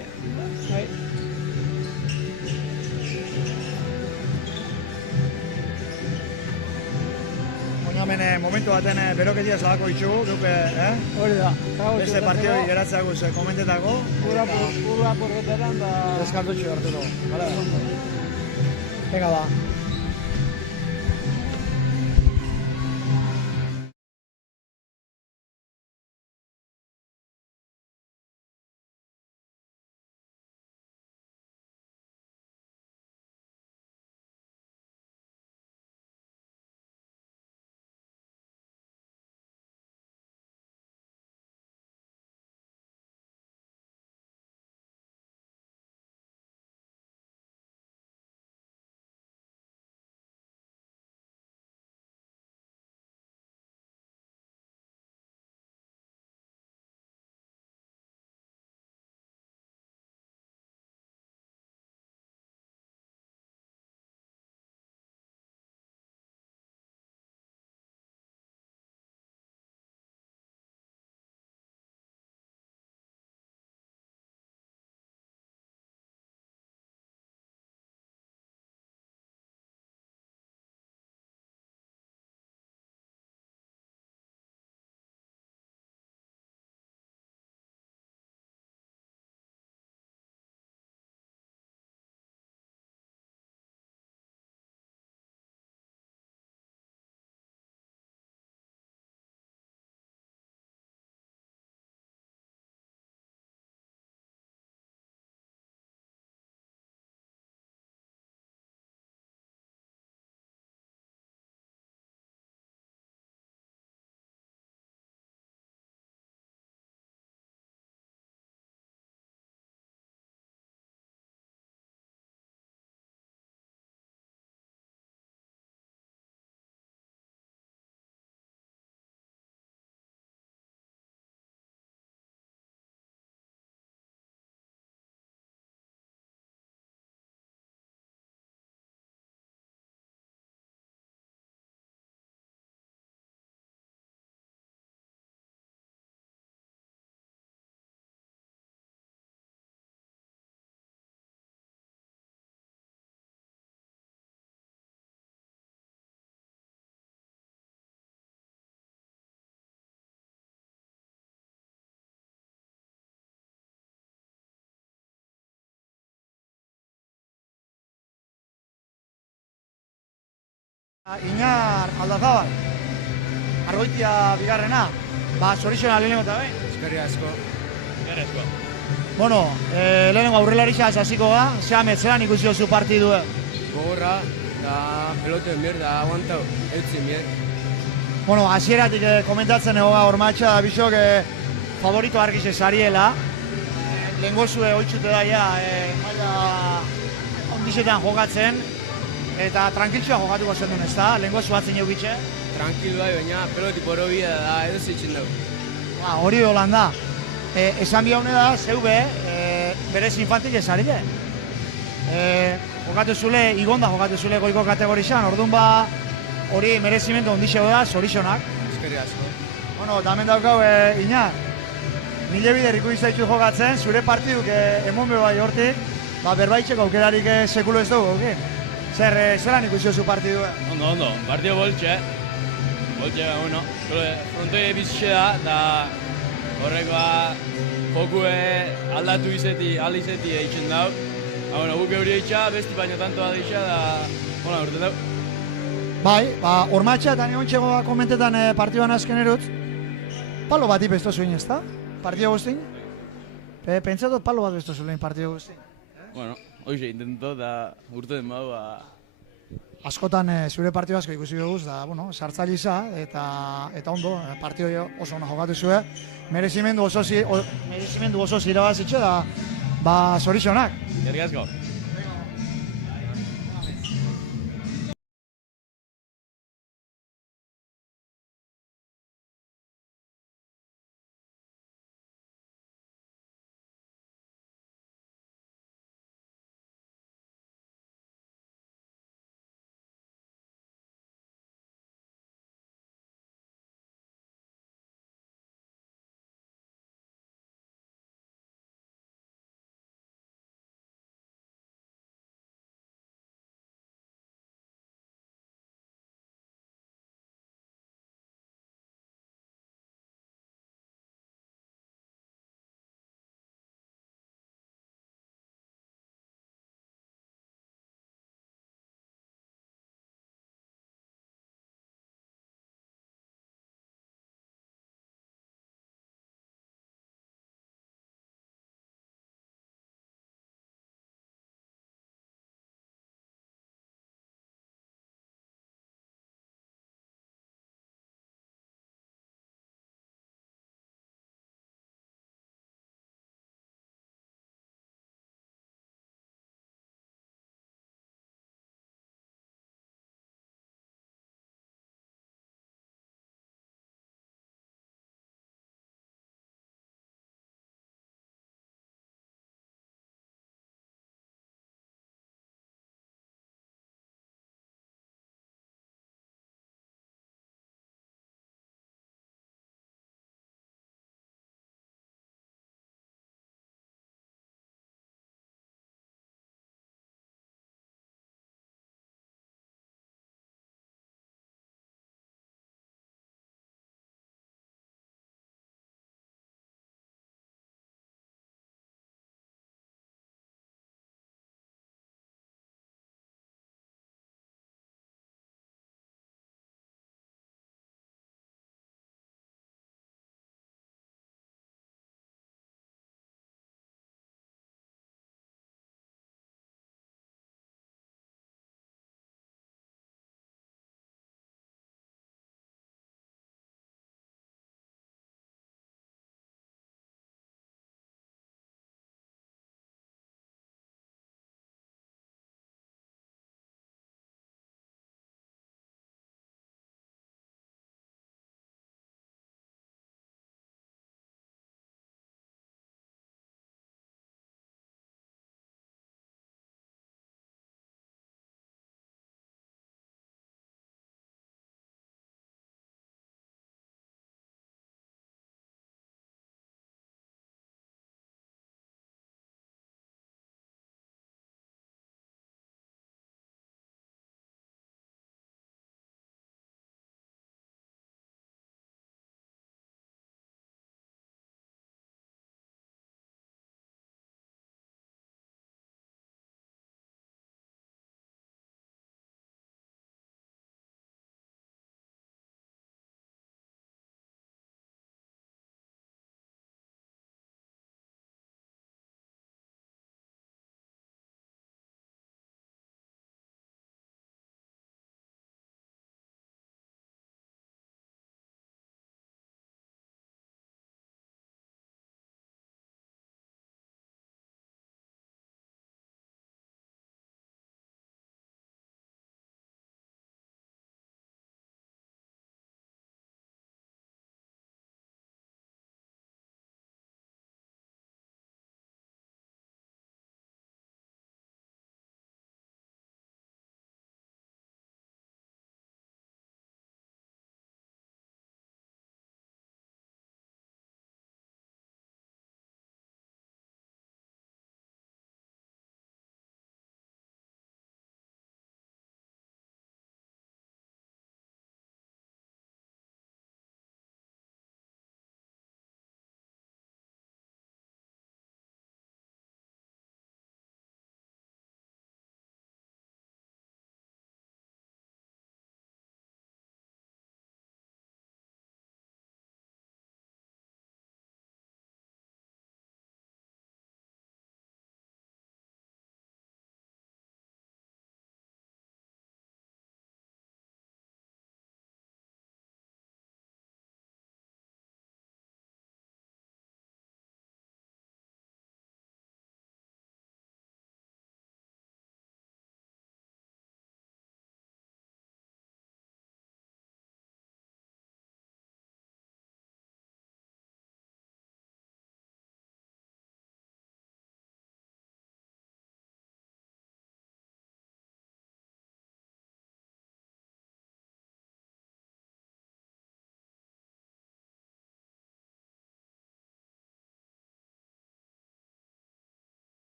Baina hemen momentu baten beroketia zabako itxugu, duke, Hori da. beste partidoi geratzeako komentetako. Urra porreteran da... Deskartutxo hartu dugu. Venga ba. Iñar Aldazabal, Argoitia bigarrena, zorixona lehenengo eta behin. Eskerrik asko. Bueno, lehenengo aurrelaritza hasiko ga, zelan ikusi duzu partidua? Gogorra, da pelote mier, da aguantau, eutzen mier. Bueno, hasieratik komentatzen egoga hormatxa da bisok favorito argize zariela. Lehengozue oitzute daia, maila ondizetan jokatzen, eta tranquiltxoa jokatuko zen duen, ez da? Lehengozu batzen eukitxe? Tranquil bai, baina peloti poro bida da edo zeitzen dugu. Hori holan da. Esan bi haune da, zeube, berez infantik ezarile. Jokatu zule, igonda jokatu zule goiko kategorizan, orduan ba, hori merezimendu ondixeo da, zorixonak. Eskerrik asko. Bueno, eta hemen daukau, Iñar, nile bider ikuizaitzu jokatzen, zure partiduk emon bai hortik, berbaitxeko aukerarik sekulo ez dugu, zelan ikusi duzu partidua? Ondo, partido boltxe, bueno, frontoi bizitxe da, eta horrek jokue aldatu izeti eitzen dau. Bueno, guk euri eitxa, besti baino tantoa ditxa, da, urten dau. Bai, hormatxa eta nion txegoa komentetan partiduan azken erutz, palo bat ipesto zuen ez da? Partido guztin? Pentsatot palo bat besto zuen partido guztin. Bueno, hoxe, intento, da urten bau, Askotan zure partidu asko ikusi dugu, da, bueno, sartzailiza eta ondo, partidu oso ona jokatu zuen. Merezimendu oso zirabazitxe da, zorixonak. Eskerrik asko.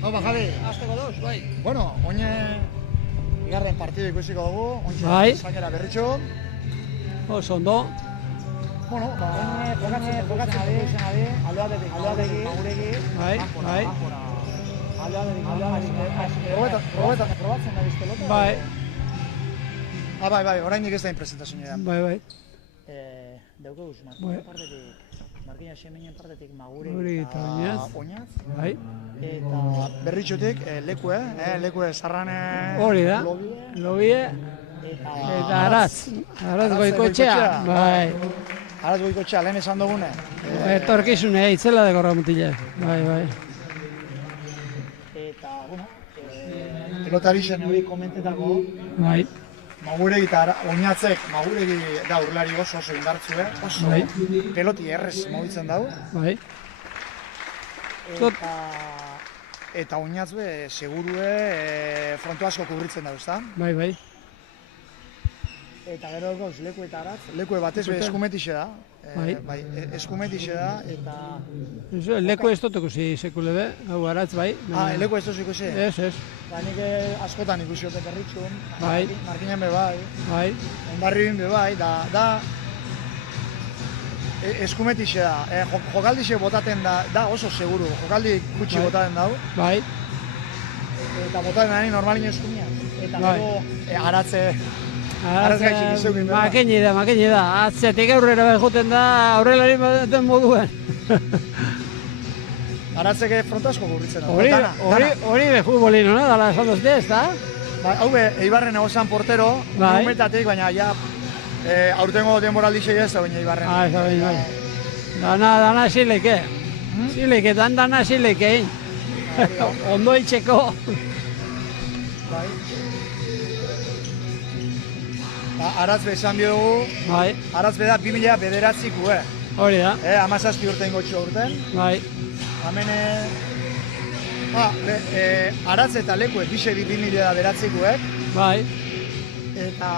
Hau, Javi. Azteko dauz, bai. Bueno, oine bigarren partidu ikusiko dugu, ontsa Bai. zainera berritxo. Oso ondo. Bueno, oine jokatzen ari, aldeatetik, Maguregi. Bai, bai. Probatzen da bizpelota? Bai. Bai, orainik ez da presentazioa. Bai. Daukaguz, Markina Xeminen partetik Maguregi Maguregi eta eta Oñaz. Oñaz. Bai. Eta berritxutik lekue sarrane Hori da. Lobie eta Aratz. Aratz Goikotxea. Bai. Aratz Goikotxea, lehen esan dugune. Etorkizune, itzela dekorra mutila. Bai. Eta, bueno, pelotari zen hori komentetako, Bai. Maguregi eta Oñatzek, Maguregi da urlari oso indartzue, oso Bai. peloti errez mogitzen dau. Bai. Eta Oñatz be, segurue fronto asko kubritzen dau, ezta? Bai. Eta gero goz, leku eta Aratz, lekue batez be eskumetixe da. Bai. Eskumetixe da, eta... Leku ez dut ikusi sekule be, hau Aratz bai. Leku ez duzu ikusi? Ez. Ba, nik askotan ikusi dute berritxun, Bai. Markinen be bai, Bai. Ondarribin be bai, da eskumetixe da, jokaldixe botaten da oso seguru, jokaldi gutxi botaten dau, Bai. eta botaten ari normalin eskumia, eta gero Aratze Makini da. Atzetik aurrera behar juten da, aurrelari baten moduen. Aratzeke frontasko gurritzen da. Hori be futbolino, no? Dala esan duzte, ez da? Hau be, Eibarren egozan portero, numetatik, baina ja aurtengo denboraldixei ez da baina Eibarren. Ez da baina, bai. Dana zileke. Zileketan dana zilekein. Ondo itxeko. Bai. Aratz be esan biogu, Aratz be da 2000 bederatzikue. Hori da. 17 urte ingotxu aurten. Bai. Hemen, Aratz eta lekue, bixe 2000 da beratzikuek. Bai. Eta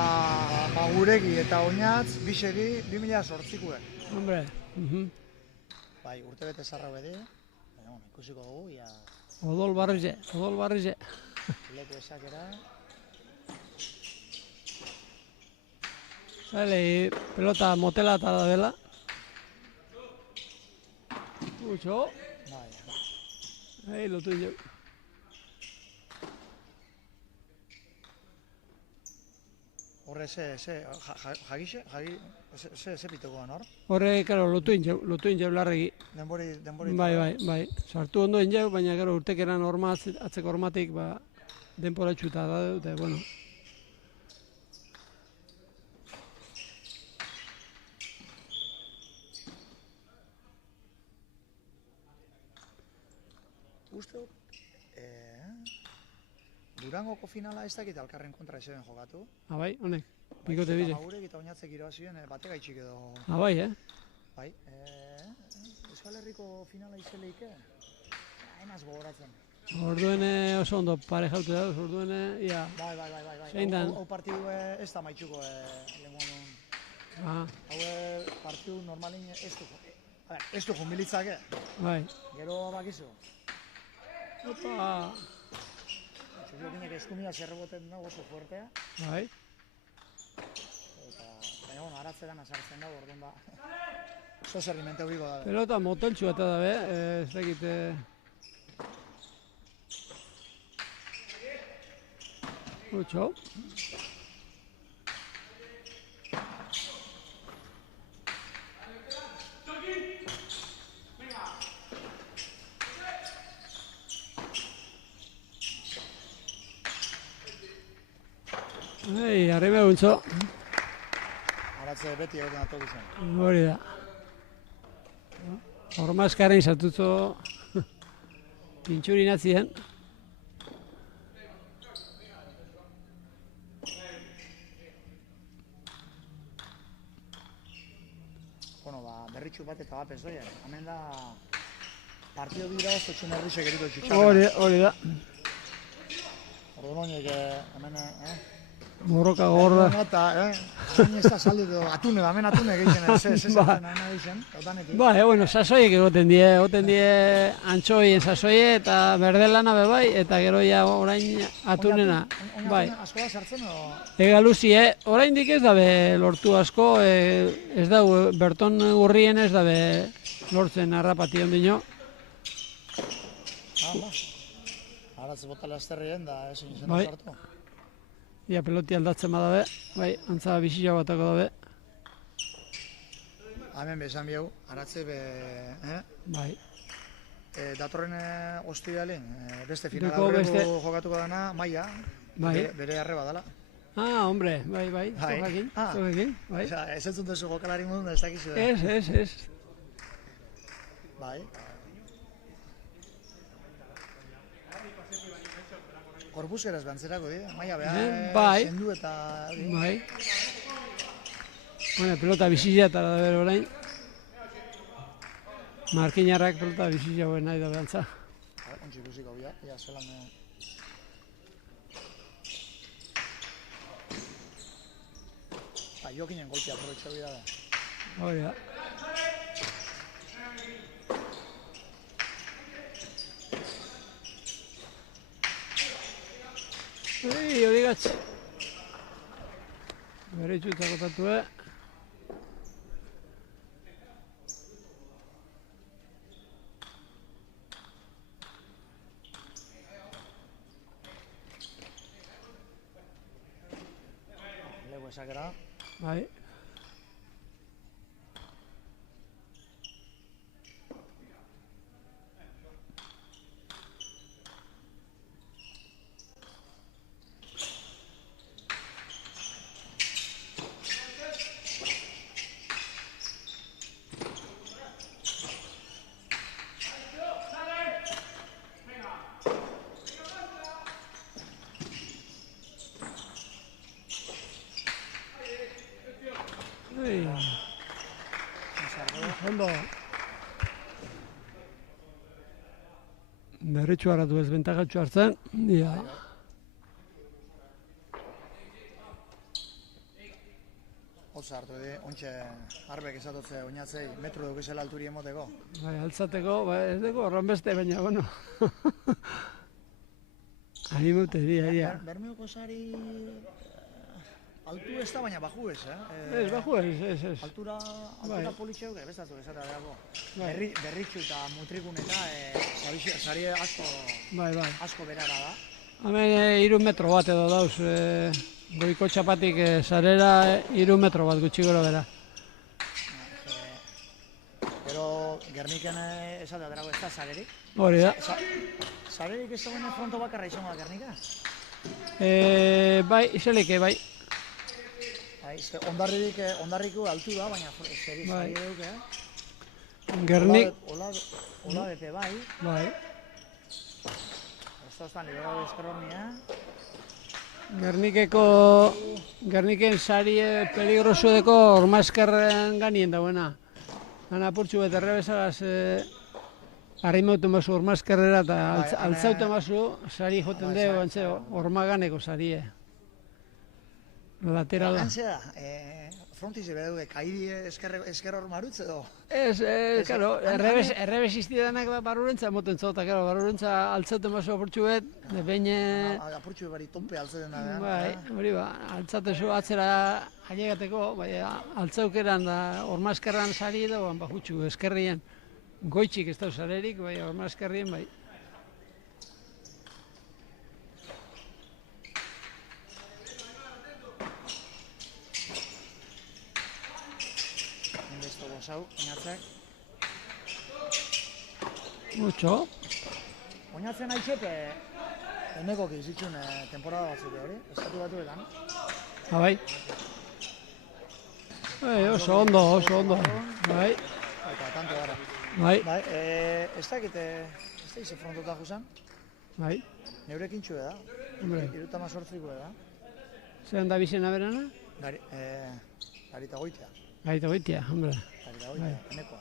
Maguregi eta Oñatz, bixe 2000 sortzikuek. Hombre. Bai, urte bete zarra bedi, baina ikusiko dugu, ia... Odol barrize. Leku esakera. Zale, pelota motela eta da dela. Gutxo. Lotu jo. Horre, jagixe pitekoan hor? Horre, karo, lotu jo larregi. Denbori... Bai. Sartu ondo jo, baina gero urtekeran atzeko hormatik, denbora txuta da dute, bueno. Uste dut, Durangoko finala ez dakit alkarren kontra ez eben jokatu. Bai, honek, bikote bide. Maguregi eta Oñatzek irabazioen bate gaitxik edo... Bai, Bai, Euskal Herriko finala izeleike, hainaz gogoratzen. Orduen oso ondo pare jaute da, orduen, ia... Bai. Zein dan? Hau partidu ez da maitxuko lenguan. Hau partidu normalin ez du jumbilitzake. Bai. Gero bakizu. Opa! Txuriokinek eskumia zerreboten dago oso fuertea. Bai. Baina, Aratzeran azartzen dago, orduan ba... Oso zerrimente huriko da. Pelota moteltxu eta da, ez dakite... Gutxo. Arriba guntzo. Aratze beti egoten atoki zen. Hori da. Hormazkaren sartutzo pintxuri natzien. Bueno, berritxu bat eta bapez doien. Hemen da partido bira ez txun herrisek eriko txutxamen. Hori da. Orduan horiek hemen... Borroka gorra. Eta, hain ez da saldu, atune, hemen atune gehiago, ez gehiago, otanetik. Bueno, sasoiek egoten die antxoien sasoie eta berdelana be bai, eta gero ja orain atunena. Bai. Asko da sartzen, o? Ega luzi, oraindik ez dabe lortu asko, ez da, berton urrien ez dabe lortzen harrapati ondino. Aratze bota lasterrien da ezin zen Bai. sartu. Ia peloti aldatzen badabe, bai, antza bizila batako dabe. Hemen bezan biau, aratze be, Bai. datorren ostiralin, beste finala Deko horrego beste- jokatuko dana, Maia, Bai. bere arreba dala. Hombre, bai, Bai. zogekin, bai. Osea, ez entzun duzu jokalari modun, ez dakizu. Ez. Bai. Korpuskeraz bantzerako, Maia behar Bai. sendu eta... Bai. Bueno, pelota bizila eta da bere orain. Markinarrak pelota bizila hoen nahi da behantza. Ontsi ikusiko bia, ia zelan... Jokinen golpea aprobetxo bida da. Hori da. Hori gatz. Bere itxutzako tatu, Lego esakera. Bai. Ondo. Berretxu haratu ez bentagatxu hartzen. Ja. Hotza hartu ontxe arbek esatotze oinatzei metro dukizela alturi emoteko. Bai, altzateko, ez dugu horren beste, baina, bueno. Animute, dia. Bermeoko sari... Altu ez da, baina baju ez, Ez, baju ez. Altura politxeuk, bestatu esatea dago. Bai. Berritxu eta mutrikuneta, sari asko berara da. Hemen 3 metro bat edo dauz, goiko txapatik sarera 3 metro bat gutxi gora bera. Gero Gerniken esatea dago ez da sarerik. Hori da. Sarerik ez da fronto bakarra izango da Gernika? Bai, izelike, bai. Ondarriko altu da, baina sari duke, Gernik... Ola bete bai. Bai. Ez da ostan, libera eskerrornia. Gerniken sari peligrosu deko ormaizkerren ganien dauena. Gana apurtxu bet errebesagaz harrimautu mazu ormaizkerrera eta altzautu mazu sari joten dugu, ormaganeko sarie. Laterala. Gantze da, frontize beduge, kaidi esker hor marutz edo? Ez, karo, errebes iztidanak barurentza moten zota, karo, barurentza altzauten mazu apurtxu bet, behin... Apurtxu bari tonpe altzaten da, Bai, hori ba, altzatezu atzera ailegateko, bai, altzaukeran da ormaizkerran sari edo, bajutxu, eskerrien. Goitxik ez da sarerik, bai, ormaizkerrien, bai. Zau, oinatzek. Mucho. Oinatzen haitxet, eneko kizitzun temporada batzuk hori, estatu batuetan. Bai. Oso ondo. Bai. Eta tanto gara. Bai. Ez dakit, ez da ize frontota juzan. Bai. Neurekin txue da. Hombre. 38 da. Zeran da bizena berana? Garita goitea. Garita goitea, hombre. Eneko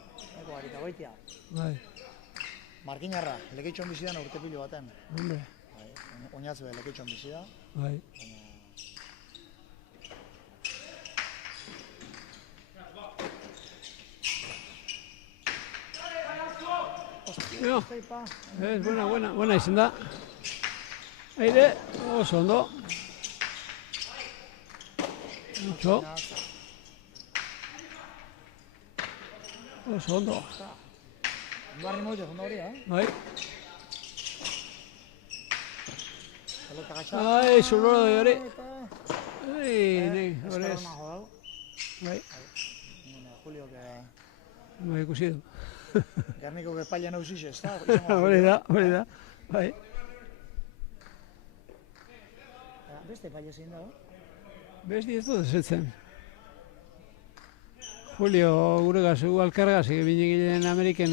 garita goitea. Bai. Markinarra, lekeitxon bizidan urte pilo baten. Hombre. Oinatzu lekeitxon bizida. Bai. Jo, ez, buena izan da. Aire, oso ondo. Mucho. Oso ondo. Barri moite, fondo hori, Bai. Pelota gaitza. Ai, zuloro de hori. Ai, horrez. Bai, Julio, que bai, ikusi du. Gerniko epaile nauziz, ez da? Hori da. Bai. Beste epaile zein dago? Besti ez dut esetzen. Julio gure gazu alkargazik ebine gilen Ameriken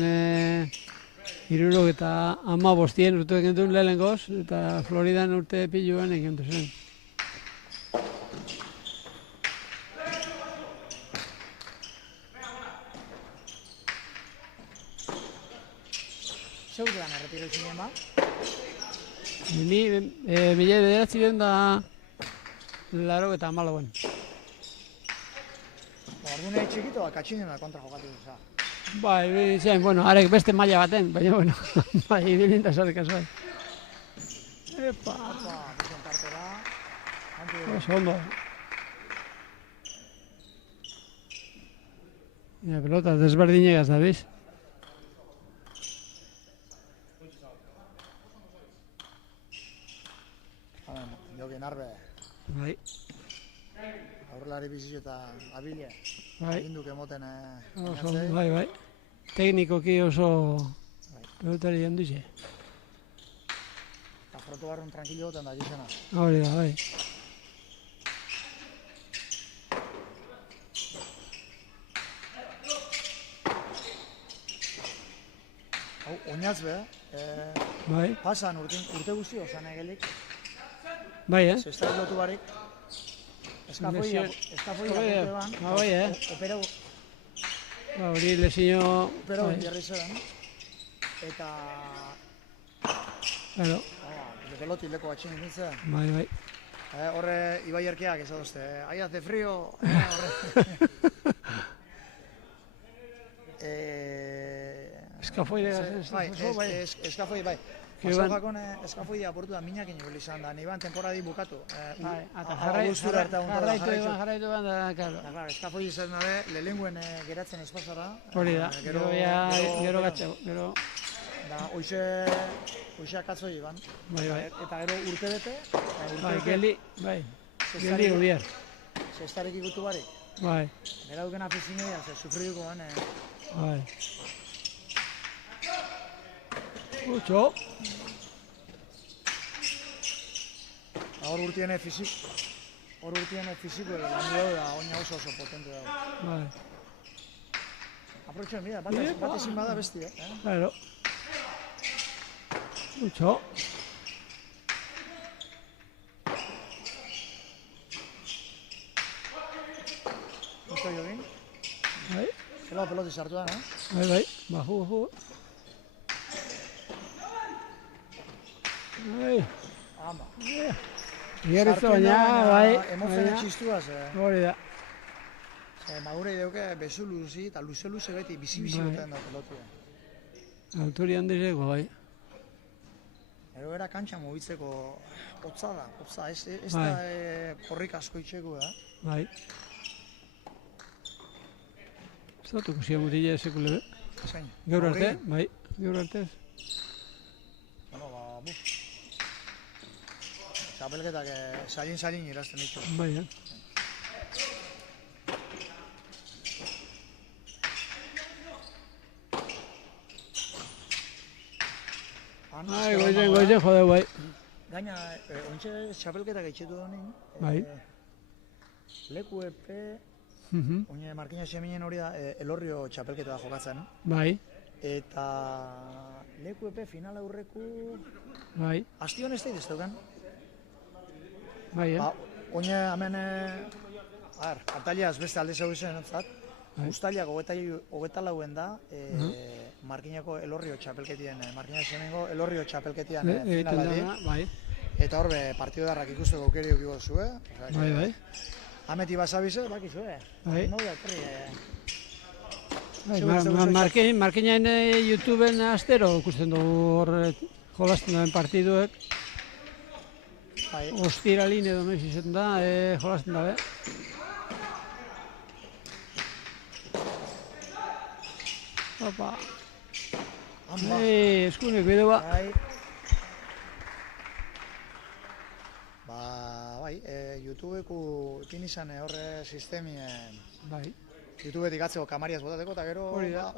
75 urte egin lehenengoz, eta Floridan urte piluan egin zen. Zeur duan erretiro izinen ba? Ni, mila bederatzi den da 84. Ordune txikito, katxinen da kontra jokatu duza. Bai, zen, bueno, arek beste maila baten, baina, bueno, bai, ibilinta zarek azai. Epa! Bizon partera. Oso ondo. Ja, pelota desberdinegaz da, biz? Jokin arbe, Bai, aurrelari bizitxo eta abile. bai. Aginduk emoten Oso, bai. Teknikoki oso Bai. pelotari handuze. Eta froto barrun tranquilo goten da gizena. Hori da, bai. Hau, oinatz be, Bai, pasan urte guzti osan egelik, bai, zesta lotu barik, eskafoia Bai, ban, bai, opero Ba, hori lezio... Pero jarri zeren, eta... Claro. Peloti leko batxin nintzen. Bai. Horre, Ibai Erkeak ez adozte, ahí hace frío, Eskafoide gazten. Bai, eskafoi, bai. Pasau jakon eskafoi aportu da minak inibel izan da, niban temporadi bukatu. Jarraitu ban da, karo. Eskafoi izan dabe, lehenguen geratzen espazara. Hori da, gero gatxego, gero... Da, hoxe akatzoi iban. Bai. Eta gero urte bete. Geldi gudiar. Zestarek ikutu barik. Bai. Gera duken afizinea, sufriduko ban. Bai. Gutxo. Hor urtiene fiziko lan dugu da, oina oso potente dago. Bai. Aprotxoen bida, bat ezin bada besti, Claro. Gutxo. Gusto jogin? Bai. Peloti sartu da, no? Bai. Baju. Bai. Ama. Igerritzu baina, bai. Emozioen txistuaz, Hori da. Magure ideuke bezu luzi eta luze beti bizi-bizi goten da pelotua. Alturi handizeko, bai. Ero era kantxa mugitzeko hotza da, ez da korrik asko itxeko da. Bai. Ez dut ikusia mutila esekule be. Zein? Gaur arte, bai. Gaur arte. Bueno, buf. Txapelketak salin irazten ditu. Bai, Ai, goizen jode, bai. Gaina, ontsa txapelketak etxetu da honin. Bai. Leku epe, oine Markina Xeminen hori da, Elorrio txapelketa da jokatzen. Bai. Eta leku epe final aurreku... Bai. Asti honesteit ez dauken. Bai, Oine hemen, hartaliaz beste alde zau izan entzat, Uztailak 24 da, Markinako Elorrio txapelketien, Markina Xemengo Elorrio txapelketien finalari. Bai. Eta horbe partido darrak ikusteko aukeri eukiko zue. Bai. Ameti basabize, bakizue. Bai. Nodia, Markinain YouTubeen astero ikusten dugu hor jolasten duen partiduek. Ostiralin edo noiz izaten da, jolasten dabe. Opa. Eskunek bide ba. Bai, YouTubeko ikin izan horre sistemien Bai. YouTubetik atzeko kamariaz botateko, eta gero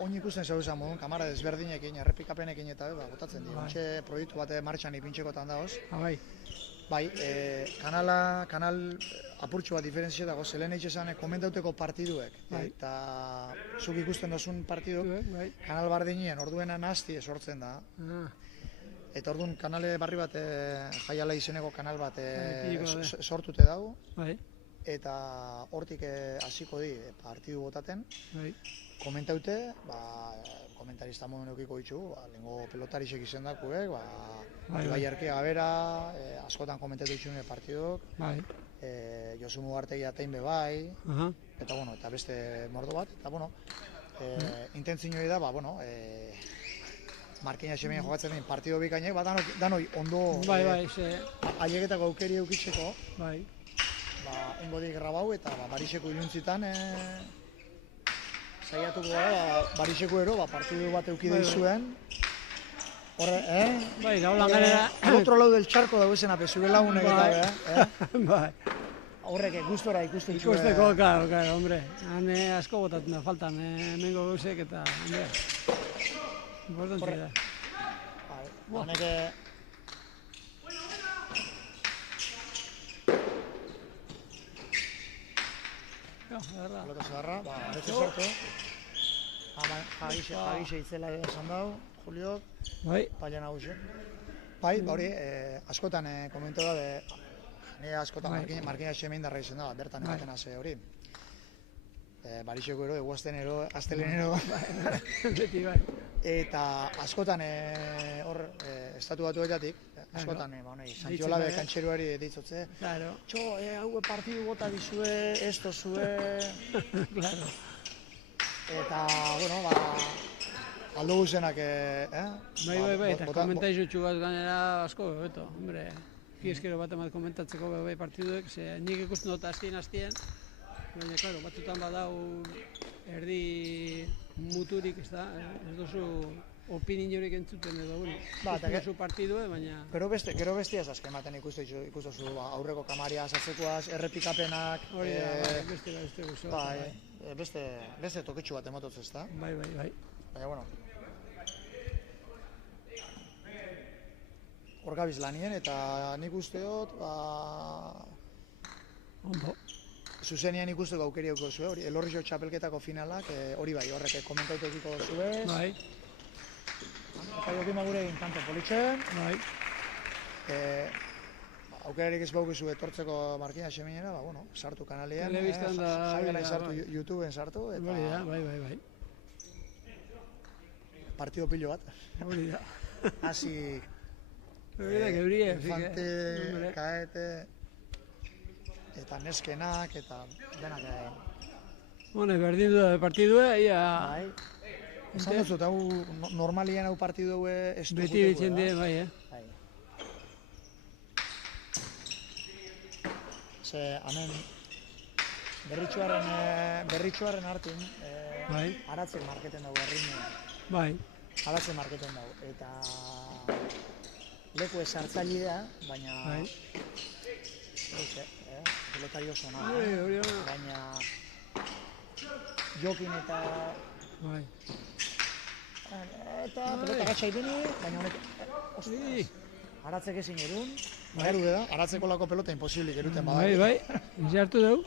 oin ikusten zeu izan modun, kamara desberdinekin, errepikapenekin eta botatzen dira. Ontxe proiektu bate martxan ipintxekotan dagoz. Bai. Bai, kanal apurtxu bat diferentzia dago, zelen eitxezan komentauteko partiduek, eta zuk ikusten dozun partiduk, kanal bardinien orduena nahazti sortzen da. Eta orduan kanale barri bat, jaiala izeneko kanal bat sortute dago, eta hortik hasiko di partidu botaten, komentaute, komentarista modun eukiko ditxu, lehenko pelotarisek izen dakuek, Ibai Erkea Gabera, askotan komentatu ditxune partidok, Josu Mugartegi atein be bai, eta beste mordo bat, eta intentzio da, Markina Xemien jokatzen din partido bikainek, danoi ondo aieketako aukeri eukitzeko, ingodik grabau eta Bariseko iluntzitan saiatuko gara, Bariseko ero, partidu bat eukide izuen. Horre, Bai, gaulan ganera. Al otro lado del charco dago ezen apezu lagunek eta, Bai. Horrek gustora ikusten txue. Ikusteko, claro, hombre. Han asko botatzen da faltan, hemengo gauzek eta, hombre. Importantzia da. Honeke... Pelota zegarra, aretze sortu. Jagixe itzela esan dau, Juliok, paila nagusi. Bai, hori, askotan komento da, nire askotan Markina Xemein darra izen da, bertan ematen haze hori. Bariseko ero, eguaztenero, astelenero. Beti bai. Eta askotan hor, estatu batuetatik, askotan, Santxola be kantxeruari ditzotze. Claro. Txo, hau partidu bota bizue, ez tozue... Claro. Eta, aldo guzenak, Bai, eta komentaizu txugat ganera asko, beto, hombre. Kieskero bat emat komentatzeko bai partiduek, ze nik ikusten dut hastien, baina, klaro, batzutan badau erdi muturik, ez da, ez duzu opiniorik entzuten edo, ikusten duzu partidue, baina... Gero bestiaz azken baten ikustuzu aurreko kamaria azatzekoaz, errepikapenak... Hori da, beste guzo. Beste toketxu bat emototz, ez da? Bai. Baina, hor gabiz lanien, eta nik usteot, Ondo. Zuzenian ikusteko aukeri euko zuen, hori, Elorrizio txapelketako finalak, hori bai, horrek komentautu ekiko zuez. Bai. Eta jokin magure egin kanto politxen. Bai. Aukerarik ez baukizu etortzeko Markina Xeminera, sartu kanalean. Telebistan da... Jaiala sartu, YouTubeen sartu, eta... Hori da, bai. Partido pilo bat. Hori da. Hasi... Hori da, geurie. Infante, kaete... Eta neskenak, eta denak berdin du da partidue, ia... Bai. Esan duzut, hau normalien hau partidu ez du beti bitzen die, bai, Ze, hemen, berritxuaren hartin, aratzen marketen dago herrinean. Bai. Aratzen marketen dago, eta leku esartzailea, baina... Pelotari oso nahi, baina jokin eta... Bai. Eta pelota gatsa ibini, baina honek... Aratzek ezin erun, aratzeko lako pelota imposiblik eruten badak. Bai, izartu dugu.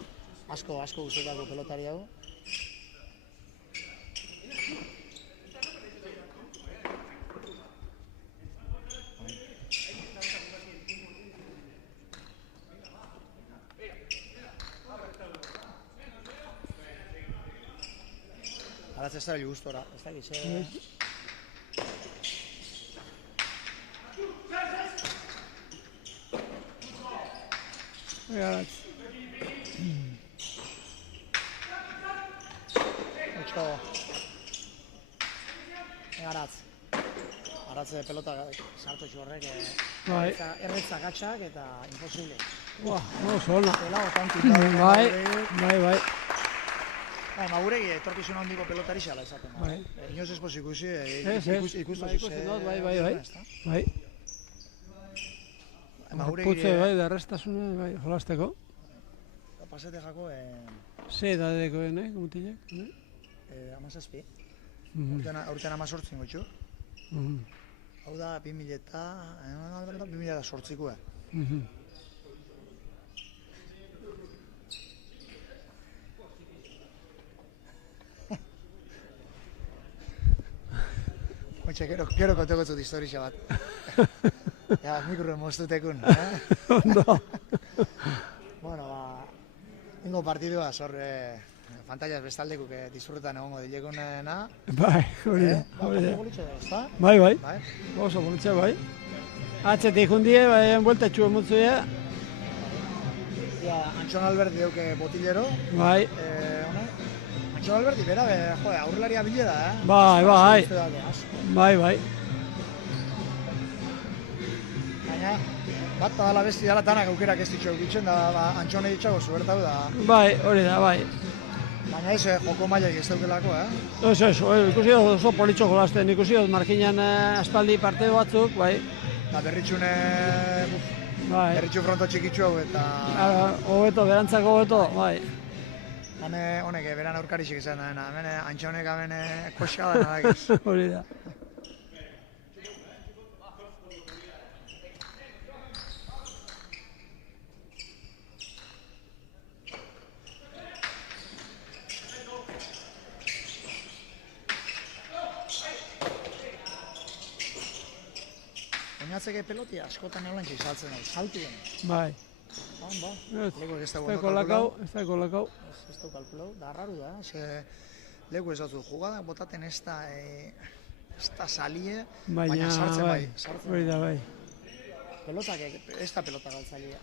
Asko guztetako pelotari hau. Aratz ez da bili guztora, ez da gize... Aratz. Etxo. Aratze pelota sartu horrek Bai. erretza gatxak eta imposible. Oso ona. Pelao tantu. Bai. Maguregi etorkizun handiko pelotari xala esaten. Bai. Inoz ez poz ikusi, Ikusten dut, bai. Maguregi bai, derrestasune, bai, jolasteko. pasete jako Ze edadekoen, mutilek? 17. Aurten 18 gotxo. Hau da 2008koa. Oitxe, gero konteko zut historia bat. Ja, mikroen moztutekun. Ondo. Bueno, ingo partidua, pantallaz bestaldekuk disfrutan egongo dilekunena. Bai, hori da. Bai. Oso bolitxe, bai. Atzetik jundie, bai, enbuelta txu emutzuia. Antxon Alberti deuke botillero. Bai. Antxon Alberti, bera, aurrelaria bile da, Bai. Baina, bat da dala besti dala tanak aukerak ez ditxo eukitzen da, Antxon editxago zubertau da. Bai, hori da, bai. Baina ez, joko mailak ez daukelako, Eso, ikusi dut oso politxo jolasten, ikusi dut markinan aspaldi parteo batzuk, bai. Eta berritxu fronto txikitxu hau eta... Hobeto, berantzako hobeto, bai. Honek, beran aurkarixik izan da, hemen Antxonek hemen koskada nadakiz. Hori da. Oinatzeke peloti askotan eulantxe izaltzen da, saltuen. Bai. Leko ez dago lakau. Ez dago kalkulau, da arraru da, leko ez dago jugadak botaten ez da salie, baina sartzen bai. Hori da, bai. Pelotak ez da pelota galtzailea.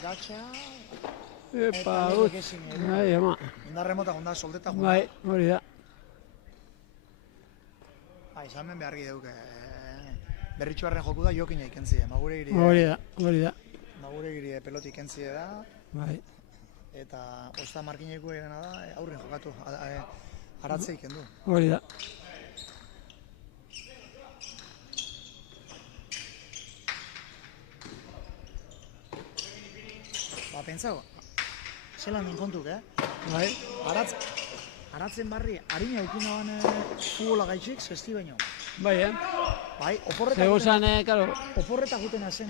Gatxa... Epa, utz. Bai, ama. Indarremota gonda soldeta gonda. Bai, hori da. Izan ben behargi deuke. Berritxuarren joku da jokina ikentzie, Maguregiri. Hori da. Maguregiri peloti ikentzie da. Bai. Eta osta markineko egena da, aurren jokatu, aratze ikendu. Hori da. Pentsago, zelan den kontuk, Bai. Aratzen barri, harina eukina bane futbola gaitxik, zesti baino. Bai, Bai, oporretak guten zen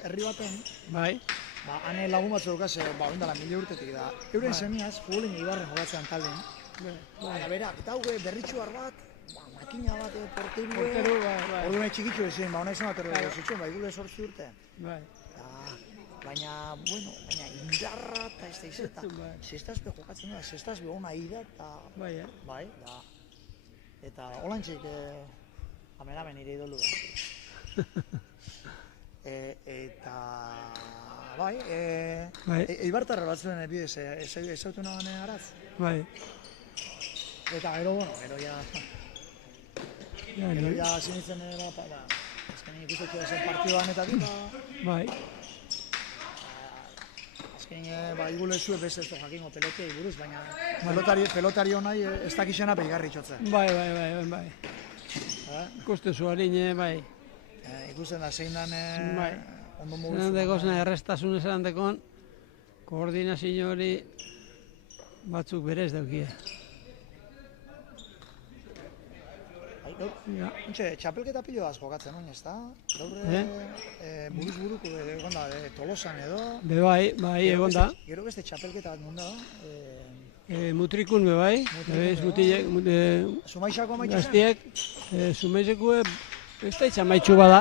herri baten. Bai. Hane lagun batzu dukaz, oindala 1000 urtetik da. Euren semiaz, futbolin ibarren jogatzean talden. Berak, eta hau berritxuar bat, makina bat, porteru, orduan txikitxu ezin, hona izan bat zutxuen, igule 8 urte. Bai. Baina indarra eta ez da izeta. Zestazpe jokatzen da, zestazpe hona ida eta... Bai, da. Eta holantxik ameramen nire idolu da. Eta... Bai, eibartarra batzuen bidez, ezautu nagoen aratz. Bai. Eta gero, gero ja zinitzen azkenin ikustetu zen partidoan eta dira. Bai. Igule zue beste ez jakingo pelotei buruz, baina pelotari honai ez dakixena behigarri txotzen. Bai. Ikuste zuarine, bai. Ikusten da zein dan ondo mogu zuen. Zerandeko zen errestasun ezerandekon, koordinazio hori batzuk berez daukie. Txapelketa pilo az jokatzen oin, ez da? Gaur buruz-buruko egonda Tolosan edo. Bai, egonda. Gero beste txapelketa bat munda, Mutrikun be bai, mutilek, Sumaixako amaitxu zen? gaztiek, Sumaizeko ez da itxamaitxu bada.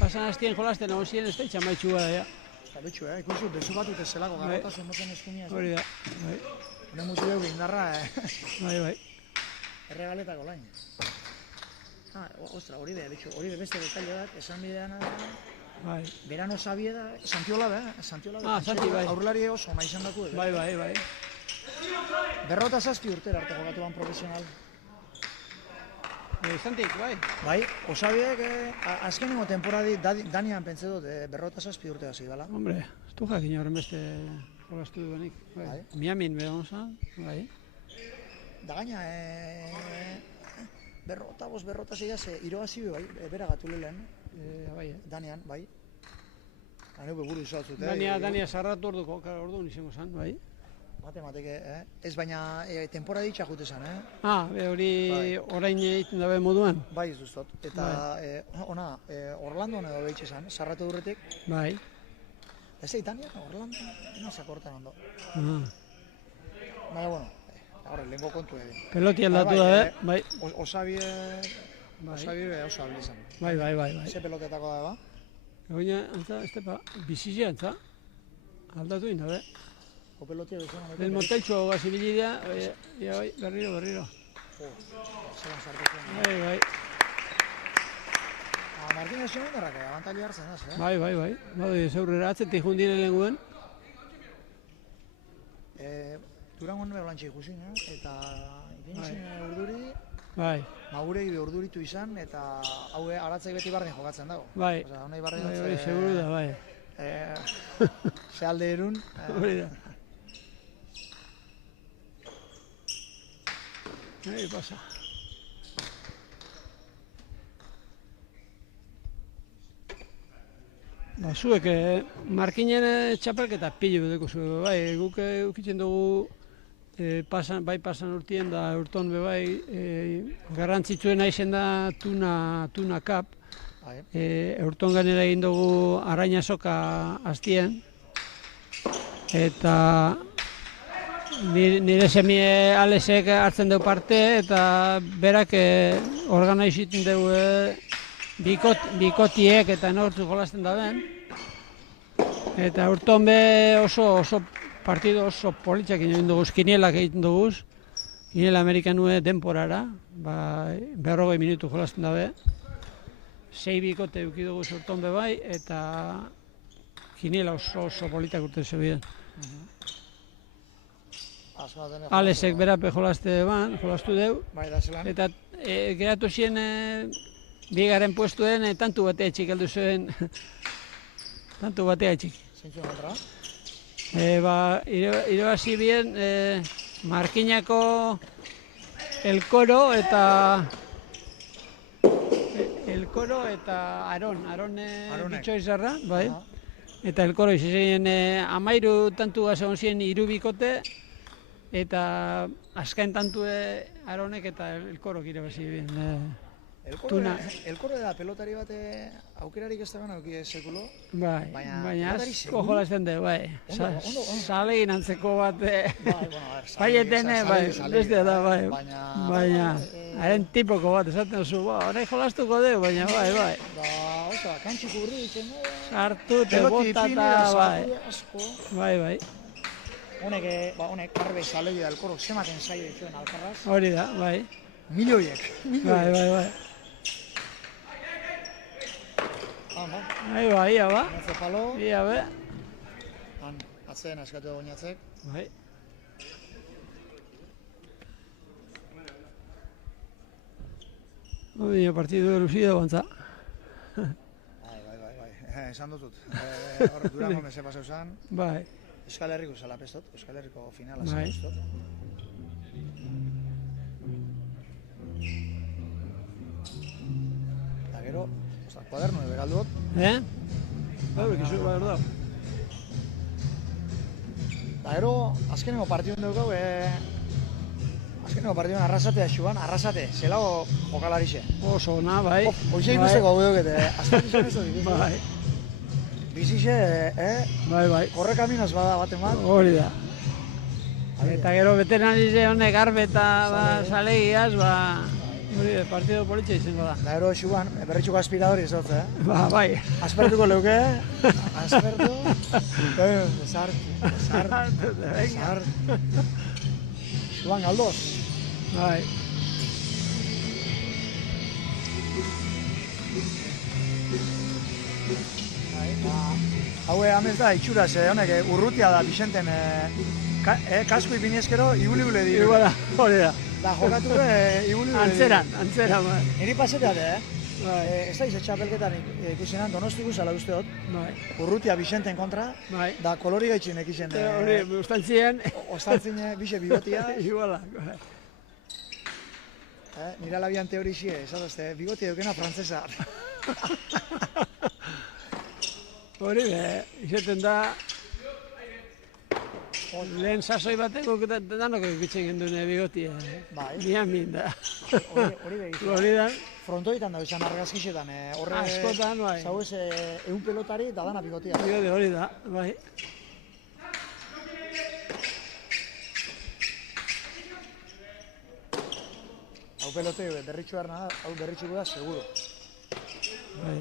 Pasan hastien jolasten nagusien ez da itxamaitxu bada, ja. Eta bitxu, ikusi, bezu bat dute zelako garrotasun moten eskunia. Hori da, bai. Hone mutileu indarra, Bai. erregaletako lain. Ostra, hori be, bitxu, hori be beste detalle bat, esan bideana, Bai. Berano Sabieda, Santiola da, Santi, bai. aurrelari oso nahi izan daku. Bai. Berrota 7 urtera arte jokatuan profesional. Santik, bai. Bai, Osabiek azkenengo temporadi Danian pentsa dut berrota 7 urte hasi dela. Hombre, ez du jakin horren beste jolastu duenik. Bai. Miamin behar gonzan, bai. Da gaina, berrota 6 irogazi bai, bera gatu lehen. Bai, Danian, bai. Haneuke buru izatzut, Dania sarratu orduan izango zen, bai. Matemateke, ez baina temporadi itxakute zen, Hori orain egiten dabe moduan. Bai, ez duztot. Eta, Orlandoan edo behitxe zen, sarratu durretik. Bai. Ez Danian, Orlando, no zakortan ondo. Baina, bueno, horre, lehenko kontu egin. Peloti aldatu dabe, bai. Osabie oso habili zen. Bai. Ze pelotetako da, ba? Gaina, antza, ez tepa, bizizia, antza. Aldatu inda, O pelotia bezala. El monteltxo gazibilidea, bai, berriro. Zelan sartu zen. Bai. Martínez zuen derrak, abantaili hartzen az, Bai. Bade, zeurrera atzetik jundire lehenguen. Durangon beholantxe ikusin, eta ipinizin urduri, Bai. maguregi be urduritu izan, eta hau aratzek beti bardin jokatzen dago. Bai. Honei bardin Bai, seguru da, bai. Ze alde erun. Hori da. Pasa. Zuek, markinen txapelketa pilu bedeko zuen, bai, guk eukitzen dugu pasan urtien da urton be bai, garrantzitsuena izen da Tuna Cup. Urton ganera egin dugu araina soka hastien, eta nire semie Alesek hartzen dugu parte, eta berak organiziten dugu bikotiek eta nortzu jolasten da den. Eta urton be oso partido oso politzak egin dugu, kinielak egiten dugu, kiniela amerikanue denporara, 40 minutu jolasten da be. 6 bikote euki dugu urton be bai, eta kiniela oso politak urte zebien. Alesek berape jolastu deu, eta geratu zien bigaren puestuen tantu batea txik heldu zuen, tantu batea txik. Zeintzuen kontra? Irabazi bien Markinako El Coro eta Aron bitxoizarra, bai. Eta El Coro izan 13 tantu egon ziren 3 bikote, eta azken tantue Aronek eta El Coro irabazi bien. El Coro da pelotari bat aukerarik ez dagoen auki sekulo. Bai, baina asko jolasten du, bai. Salegin antzeko bat, baietene, bai, beste da, bai. Baina, haren tipoko bat, esaten zu, horrek jolastuko du, baina, bai. Osa, kantxiko urri ditzen, sartu, te botata, bai. Bai. Honek karbe salegi da El Coro, zematen zaio dituen alkarraz. Hori da, bai. Milioiek. Bai. Ia ba. Ia be. Atzen, askatu da oinatzek. Bai. Baina partidu eruzida bantza. Bai. Esan dutut. Durango meze pasau zan. Bai. Euskal Herriko zela pestot, Euskal Herriko finala zela pestot. Eta gero, kuaderno ebe galdu dut. Kizu behar da. Eta gero, azkeneko partidun dugu, azkeneko partidun arrasatea xuan, arrasate, zelago jokalarixe. Oso ona, bai. Hoxe ikusteko hau dukete, aztertizan ez dut. Bai. Bizixe, Bai. Horre kaminaz bada baten bat. Hori da. Eta gero veteranize honek garbe eta salegiaz, hori partido politxe izango da. Da gero xuan, berritxuko aspiradori ez dut, Bai. Aspertuko leuke, aspertu. Besar. Xuan galdoz. Bai. Haue hamez da, itxuraz, honek urrutia da, Bixenten, kasko ipinezkero, ibuli-bule dira. Iguala, hori da. Da, jokatuko, ibuli-bule Antzeran, bai. Niri paseteate, Bai. Ez da ize txapelketan ikusenan, Donosti guzala uste dut. Bai. Urrutia Bixenten kontra, Bai. da kolori gaitxin ekisen. Hori, ustantzien. Ostantzin bixe bigotia. Iguala. Nira labian teorizie, esatazte, bigotia dukena frantzesa. Hori izaten da, lehen sasoi bateko danok egitzen gendune bigotia. Bai. Miamin da. Hori behitu. Hori da. Frontoitan da, izan argazkixetan. Askotan, bai. Zau ez, egun pelotari da dana bigotia. Hori da, bai. Hau pelotei berritxu erna da, hau berritxuko da, seguro. Bai.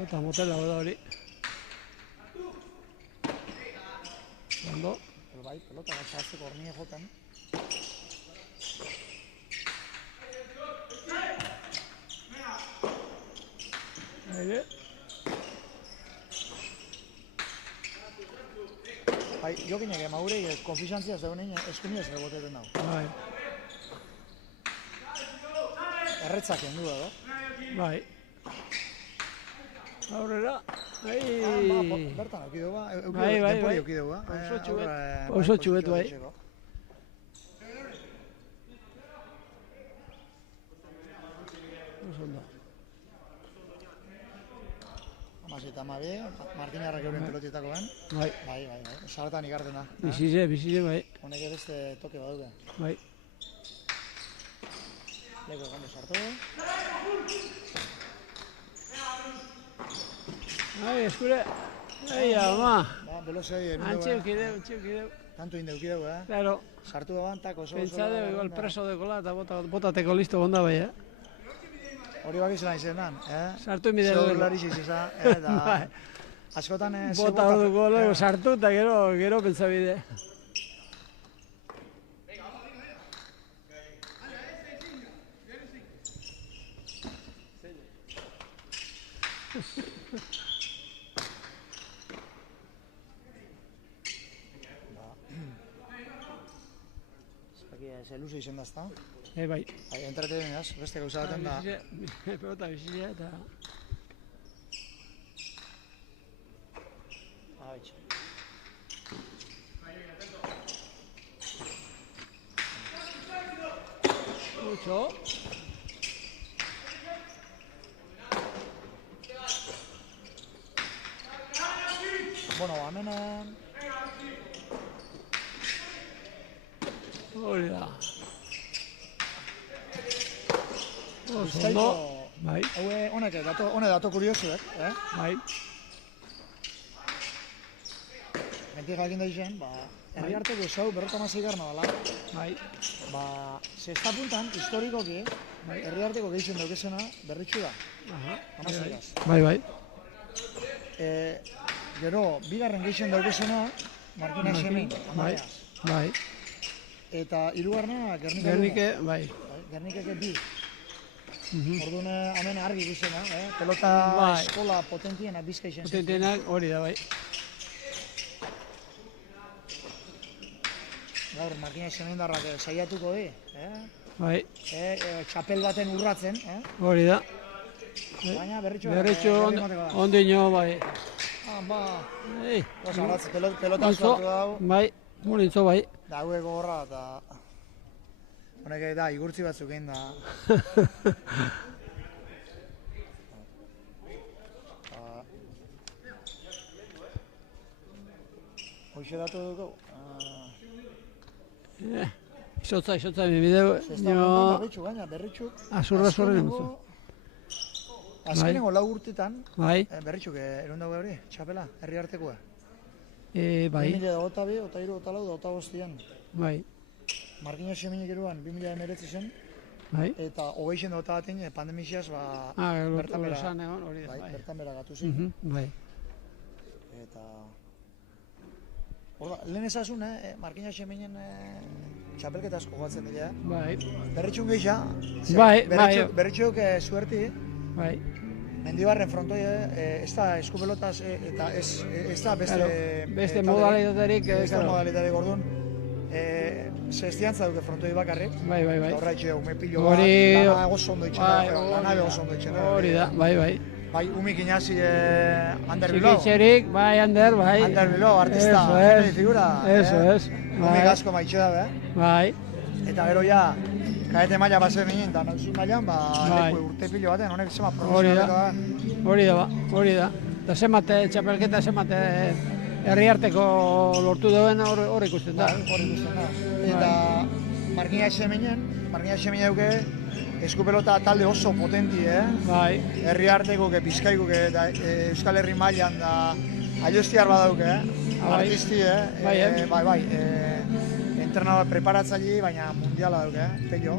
Eta motela da hori. Ondo. Bai, pelota gatzazteko hornie joten. Aire. Bai, jokinek maurei konfizantzia zeunein eskumiaz reboteten dago. Bai. Erretzak endu da, Bai. Aurrera. Bertan eukideu ba, Bai. denpori eukideu ba. Oso txubet, bai. Oso ondo. Eta amabe, Martinarrak euren pelotietako ben. Bai. Bai. Sarretan ikarten da. Bizize, bai. Honek beste toke baduke. Bai. Leko egon sartu. Ai, eskure. Ai, ama. Ba, belozei Antxe eukideu. Tanto indekideu, Claro. Sartu da bantak oso. Pentsade, igual preso dekola eta botateko listo gonda bai, Hori bakizela izenan, Sartu emide dugu. Zerlari zizeza, da... Askotan... Bota dugu, lego sartu eta gero pentsabide. Zeluze izen dazta. Bai. Entretenidaz, beste gauza baten da. Pelota bizizea eta... Aitxe. Mucho. Bueno, hemen... Hori da. Oso ondo. Bai. Honek dato kuriosuek, Bai. Mentik jakin da izen, herri harteko zau berrotamasei garna dela. Bai. Zesta puntan, historikoki, herri harteko gehizen daukezena berritxu da. Amaseigaz. Bai. Gero, bigarren gehizen daukezena, Martina Xemin, amareaz. Bai. Eta hirugarrena Gernike, bai. Gernikeke bi. Orduan hemen argi gizena, pelota eskola potentiena bizka izen. Potentienak hori da, bai. Gaur, Martina Xemendarrak saiatuko di, Bai. Txapel baten urratzen, Hori da. baina Berritxo ondino, bai. Ba, Ei. pelota sortu dau. Bai, molintzo, bai. Da, hauek gogorra, eta... Honek da, igurtzi batzuk egin da. Hoxe datu dugu. Izotza, mi bideo. Berritxuk. Azurra zorren emutzu. Azkenengo lau urtetan, Bai. berritxuk erun dago hori, txapela, herri artekoa. Bai, 2022, 23, 24, 25 bai, Markiño Xeminek eruan 2019 zen, bai. eta hogeixen dota batean pandemiziaz, Bertan bera esan egon, hori da, bai. bertan bera gatu zen. Bai. Eta... Horda, lehen ezazun, Markiño Xeminen txapelketa asko joatzen dira. Bai. Berritxun gehiago, Bai, berritxuk suerti, bai. Mendibarren frontoi, ez da eskupelotaz eta ez da Beste modalitaterik, beste modalitaterik orduan. Zestiantza duke frontoi bakarrik. Bai. Horra etxe, ume pilo bat, lana gozo ondo itxena, lana gozo ondo itxena. Hori da, bai. Bai, umik inazi Ander Bilbao. Txikitxerik, bai, Ander, bai. Ander Bilbao, artista, generi figura. Eso es. Umik asko maitxe da, Bai. Eta gero ja, kaete maila bazen nien, eta nauzu mailan, leku urte pilo baten, honek zema profesionaleta da. Hori da. Eta zemate, txapelketa zemate herriarteko lortu duen hor ikusten da. Hor ikusten da. Eta Markiña Xeminen duke, eskupelota talde oso potenti, Bai. Herriarteko, Bizkaiko, eta Euskal Herri mailan da aiostiar badauke, artisti, bai. Entrenador preparatzaile, baina mundiala dauke, pello.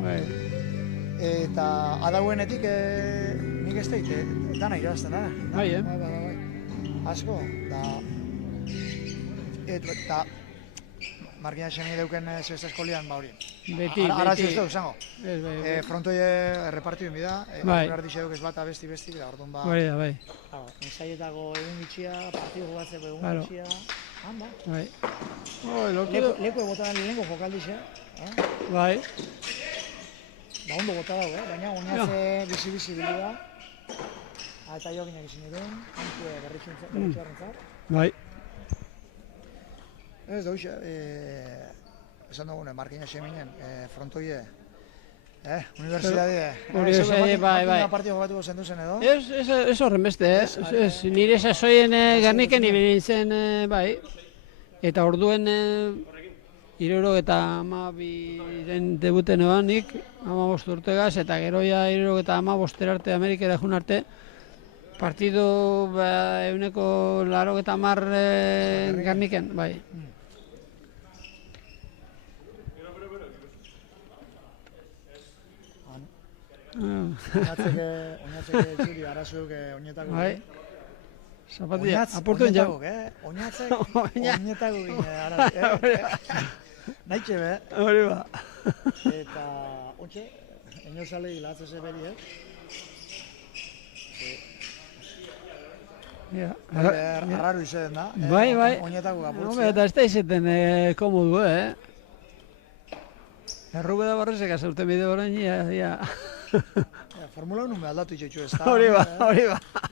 Eta adauenetik nik ez deit, dana irabazten da. Bai. Asko, eta Markiña Xemine deuken zestazko lian, hori. Beti. Arazi ez dugu, zango. Bai. Frontoie repartioen bida, arti xeduk ez bat abesti, da, orduan ba. Hori da, bai. Ensaietako egun gitxia, partidu jokatzeko egun gitxia. Handa. Bai. Leku botadan lehenko jokaldixe. Bai. Ba, ondo bota dago, baina oinatze bizi-bizi bilu da. Eta joginak izin edun, hankue berritxuarrentzat. Bai. Ez dauz, esan dugune, Markiña Xeminen, frontoie, universidade. Bai. Partido jokatuko zendu zen edo? Ez horren beste, ez. Nire sasoien Gerniken ibili nintzen, bai. Eta orduen, 72 debuten eban nik, 15 urtegaz, eta geroia 75 arte Amerikera jun arte, partido euneko 80 Gerniken, bai. Oinatzeke txuri, arazuek oinetako. Bai. Zapatilla, apurtuen jau. Oinetako gine, arazuek. Naitxe be. Hori ba. Eta, ontxe, eniozale hilatzeze beri, Arraru izeden da. Bai. Oinetako apurtzea. Eta ez da izeten komodu, Errube da barrezek azauten bide horrein, ia. Formula 1 aldatu itxetxu ez da. Hori ba.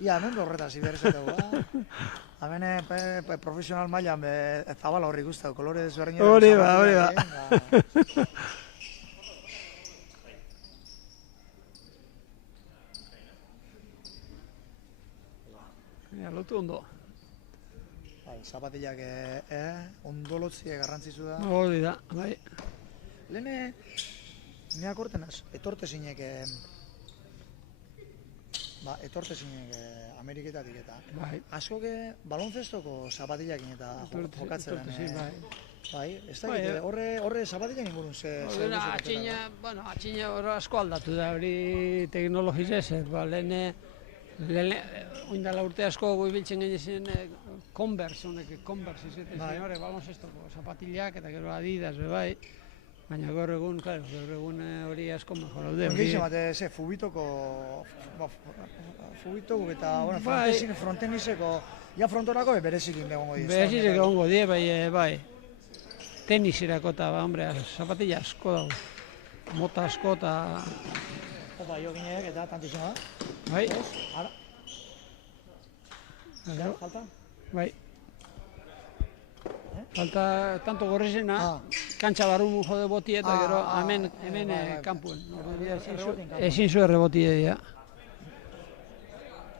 Ia, hemen horretaz iberezetegu, Hemen profesional mailan zabala horri guztau, kolore desberdin. Hori ba. Lotu ondo. Zapatillak ondolotzie garrantzizu da. Hori da, bai. Lehene, neak ortenaz, etortezinek Ameriketatik eta askoke balonzestoko zapatillakin eta jokatzen den. Bai, ez da, horre zapatillakin ingurun ze... Atxina asko aldatu da, hori teknologizez, lehene oindala urte asko biltzen genizien Converse izaten zen, balonzestoko zapatillak eta gero Adidas, bai. Baina gaur egun hori asko mejor alde. Gehixen bat, fubitoko eta frontenizeko, frontorako berezik inbegongo die. Berezik egongo die, bai. Tenisirako eta, zapatilla asko dago. Mota asko eta... Opa, jo gineak eta tantizuna da. Bai. Ara? Falta? Bai. Falta tanto gorrizena, kantxa barru jode boti eta gero hemen kanpuen. Ezin zu erreboti edia.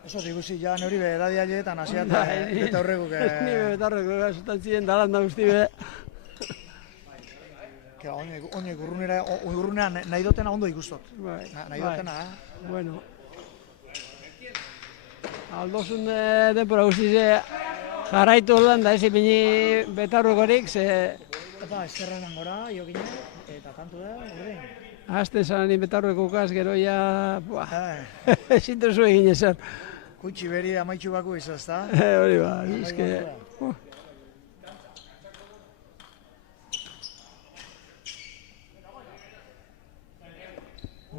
Eso ikusi ja neuri be edadialetan hasia eta beta horreguk. Ni beta horreguk esaten ziren dalanda guzti be. Oinek urrunera nahi dutena ondo ikustot. Nahi dutena, Bueno. Aldozun denpora guztize jarraitu orduan da ez ipini betarrukorik, ze Eta eskerrenan gora, jokine, eta kantu da, urdin. hasten zan betarruekukaz gero ja, Eh, ezin duzu egin ezer. Kutsi beri amaitxu baku izo, ezta? Hori ba, bizke.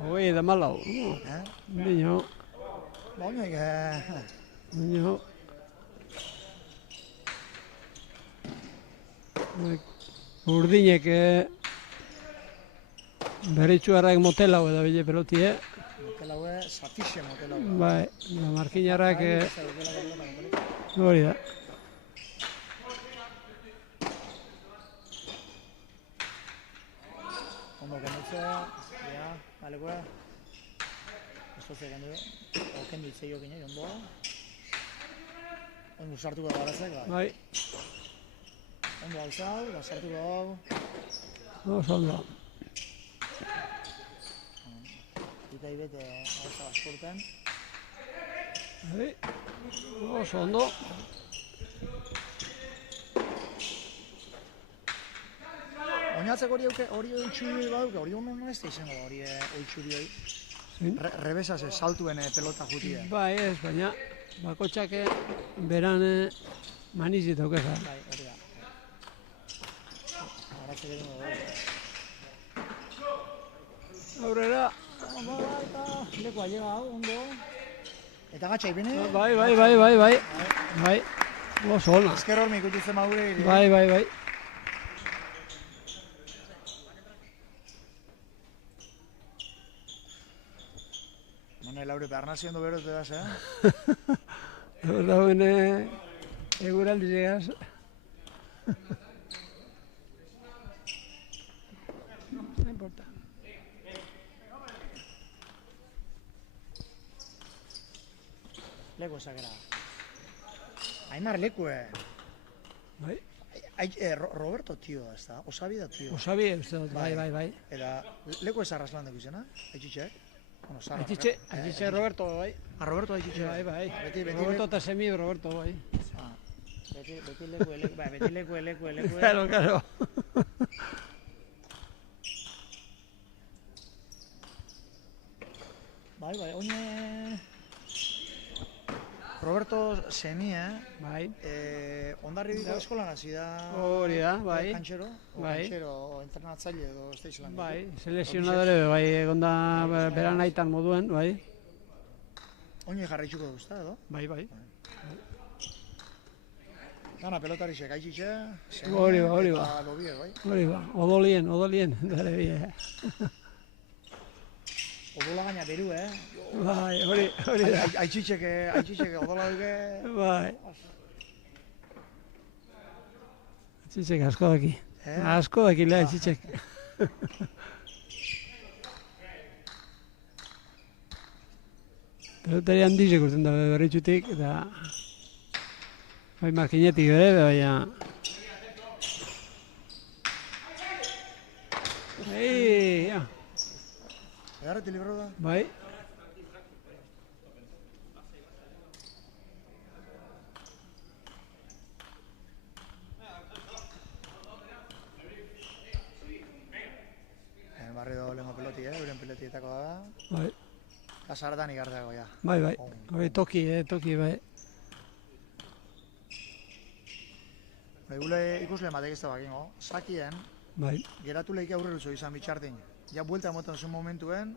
Hoi, da malau. Eh? Bino, Ba, honek, bino. Urdinek berritxuarrak motelau edo bile pelotie. motelaue, satixe motelaue. Bai, da markinarrak hori da. Ondo kenditze, ja, balekoa. Esto ze kendu, o kenditze jokine, ondoa. Ondo sartuko garatzek, bai. Bai, Ondo alzau, da sartuko hau. oso ondo. Eta ibete, hauza basporten. Bai, oso ondo. Oinatzek hori oitxuri baduke, hori ondo ez da izango hori oitxuri hori. Zein? Rebesaz saltuen pelota jutie. Bai, ez, baina bakotxak beran manizi daukeza. Bai, hori da. Garatze gero dugu. Aurrera. Eta lekoa llega hau, ondo. Eta gatxa ipine. Bai. Oso ona. Ezker hormi ikutuzen maure. Bai. Mone, Laure, behar naziondo bero te das, eh? Dauen eguraldi zegaz. No importa. Leku esakera. Aimar lekue. Bai. Roberto tio da, ez da? Osabi da tio. Osabi, bai. Eta leku esarraz lan dugu izena, haitxitxek. Bueno, sarra. Aitziche Roberto, bai. Roberto haitxitxek. Bai. Beti Roberto eta semi Roberto, bai. Beti leku. Claro. Bai, oine... Roberto semi, Bai. Ondarribiko eskolan hasi da... Hori da, bai. Kantxero, Bai. entrenatzaile edo ez da izan. Bai, selekzionadore, bai, egonda beran aitan moduen, bai. Oine jarraitzuko duzta, edo? Bai. Gana pelotarixek, haitxitxe, Hori ba. eta lobie, bai. Hori ba, odolien, dara bie. Odola gaina beru, Bai, hori da. Haitxitxek odola duke... Bai. Txitxek asko daki. Asko daki lea txitxek. Pelotari handizek urten da berritxutik, eta... Bai, markinetik bere, baina... Ja. Egarreti libro da? Bai. Barrio lehenko peloti, euren pelotietako da. Bai. Kasaratan ikarteako, ja. Bai. Hori toki, bai. Gule ikusle matek ez da bakingo, sakien, Bai. geratu lehik aurrerutzo izan bitxartin. Ja, buelta moten zuen momentuen,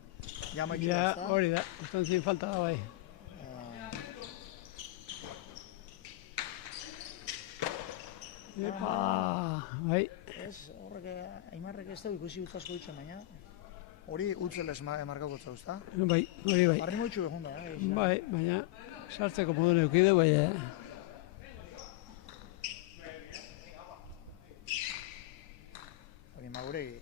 ja maitxu Ja, da. hori da. Ustan zin falta da, bai. Epa, bai. Ez, horrek, Aimarrek ez da ikusi utzasko ditzen, baina hori utzelez markauko zauzta. Bai, hori bai. Barri moitxu egun da, Bai, baina sartzeko modu neukide, bai. Hori mauregi.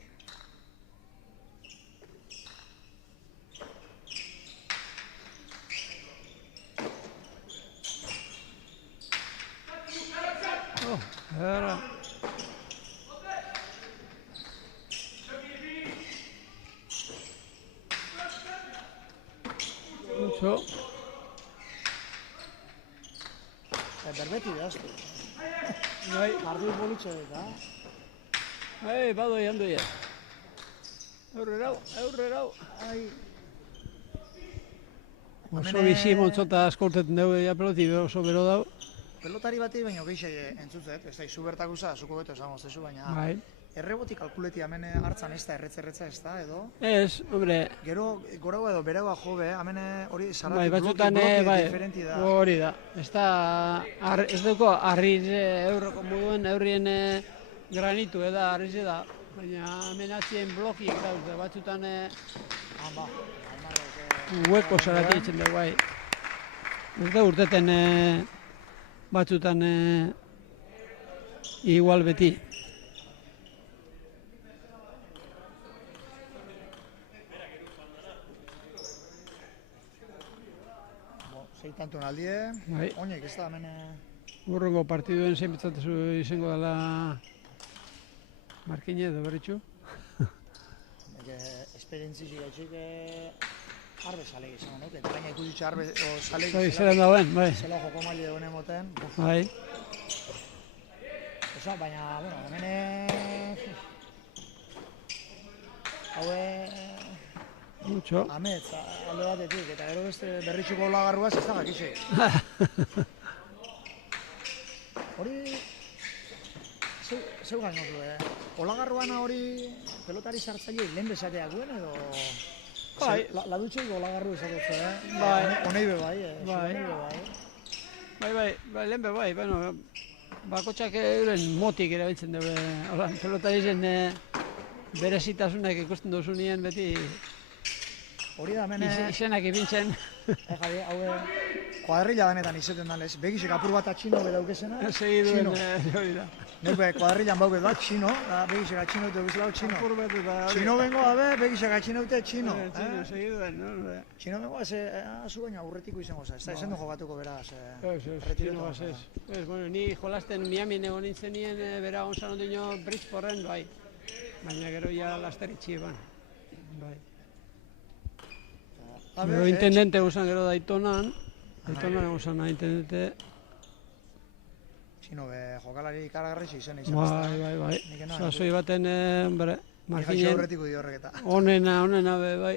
Era. Mucho. Berbeti behaztu. Bai, Partidu politxe eta. badoi handoia. Aurrerau. Ai, Oso bizi montzota askortetan dugu, ja peloti oso bero dau. pelotari bati baino gehiago entzuzet, ez da, izu bertakuza, zuko beto esan zezu, baina Bai. erreboti kalkuleti hemen hartzan ez da, erretza ez da, edo? Ez, hombre, Gero, goraua edo bereua jobe, hemen hori bai, sarrati batzutan, bloke bai, diferenti da. hori da. Ez duko, arriz eurroko moduen, eurrien granitu eda, arriz da. Baina hemen atzien blokiek dauz, batzutan Ba, hueko sarati itzen dugu, bai. Ez da urteten batzutan igual beti. sei tantun aldie, Bai. oinek ez da hemen... Urrengo partiduen zein betzatzu izango dela Markine edo berritxu. Esperientzizik gaitxik arbe salegi izango nuke, eta gaina ikusitxe arbe salegi Bai, zelan dauen, bai. zela joko maile duen emoten. Bai. Osa, baina, bueno, hemen... Haue... Mucho. Amets, alde batetik, eta gero beste berritxuko olagarruaz ez da gakixe. Hori... Zeu gainotu, olagarruana hori pelotari sartzaile lehen bezateak duen edo... Bai. Ladutxeik olagarru esatotzu, Bai. Honei be bai, Bai. honei be bai. Bai, lehen be bai, bueno, bakotxak euren motik erabiltzen dugu, pelotari zen berezitasunak ikusten duzunien beti Hori da hemen... izenak ipintzen. Javi, hau kuadrilla denetan izaten danez, begisek apur bat atxino bedaukezena, Segi duen hori da. Neupe kuadrillan bauke bat, txino, begisek atxino dute guzti lau, txino. Apur bat eta... Txino bengo abe, begisek atxino dute, txino. Txino, segi duen, no? Txino bengo, azu baina aurretiko izango za, ez da, esan du jokatuko beraz. Txino gazez. Bueno, ni jolasten Miamin egon nintzen nien, bera gonzan ondino Bridgeporten, bai. Baina gero ja lasteritxi eban. Bai. Gero intendente gonzan gero Daitonan gonzan intendente. Txino, jokalari ikaragarri izan izan ez da. Bai. Sasoi baten, bere, Markinen. Markinen. Aurretiko di horreketa. Onena be, bai.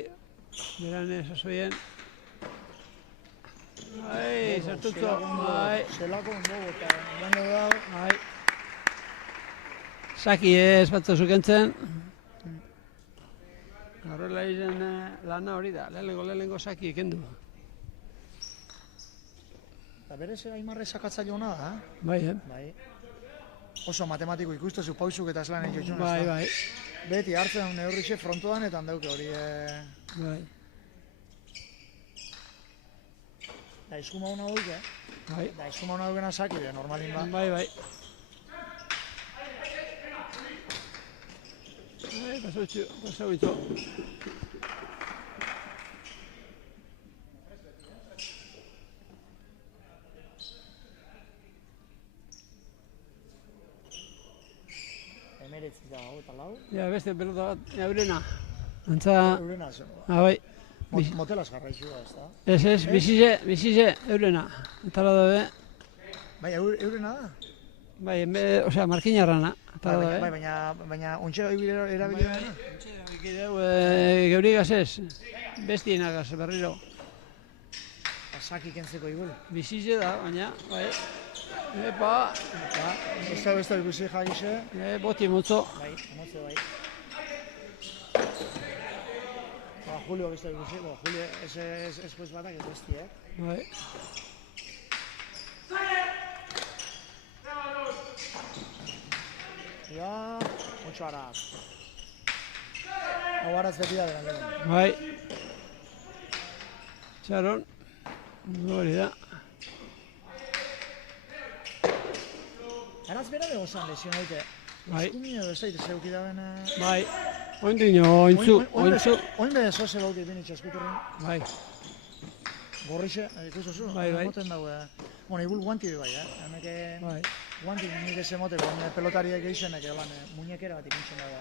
Berane, sasoien. Bai, sartutzo, bai. Zelako ondo bota, baino da. Bai. Saki ez batzazuk entzen. Horrela izen lana hori da, lehenengo saki ekendu. Eta berez Aimarre sakatzaile hona da, Bai, Bai. Oso matematiko ikustezu pausuk eta eslan egin jotxun. Bai. Beti hartzen neurrixe frontoan eta handauke hori... Bai. Da eskuma hona duke, Bai. da eskuma hona dukena saki, normalin ba. Bai. Pasau itzo. Emeretzi da, hau eta lau. Ja, beste pelota bat, eurena. Antza, Eurena, bai. motelaz jarraitzu da, ez da? Ez, bizize, eurena. Antara dabe, Bai, eurena da? bai, osea, markinarrana. Antara Bai, dabe. baina ontsa erabili dena? Geuri gazez, bestienak gaz, berriro. Saki kentzeko igul. Bizize da, baina, bai. Epa, Ez da ikusi jagixe. boti mutzo. Bai, emotze bai. Julio ez da ikusi, Julio ez juez batak ez besti, Bai. Ja, mucho araz. Hau araz beti da beran. Bai. Txaron. Hori da. Araz bera bego zan lesio naute. Bai. Eskumi edo ez daite zeuki da bena... Bai. Oindino, ointzu. Oin be zoze bauti bini txaskuturren. Bai. Gorrixe, ikustu zu? Bai. Moten dago, Bueno, ibul guanti be bai, Hemeke... Bai. Guanti nik ez emote, baina pelotariek eizenek eban, muñekera bat ipintzen dago.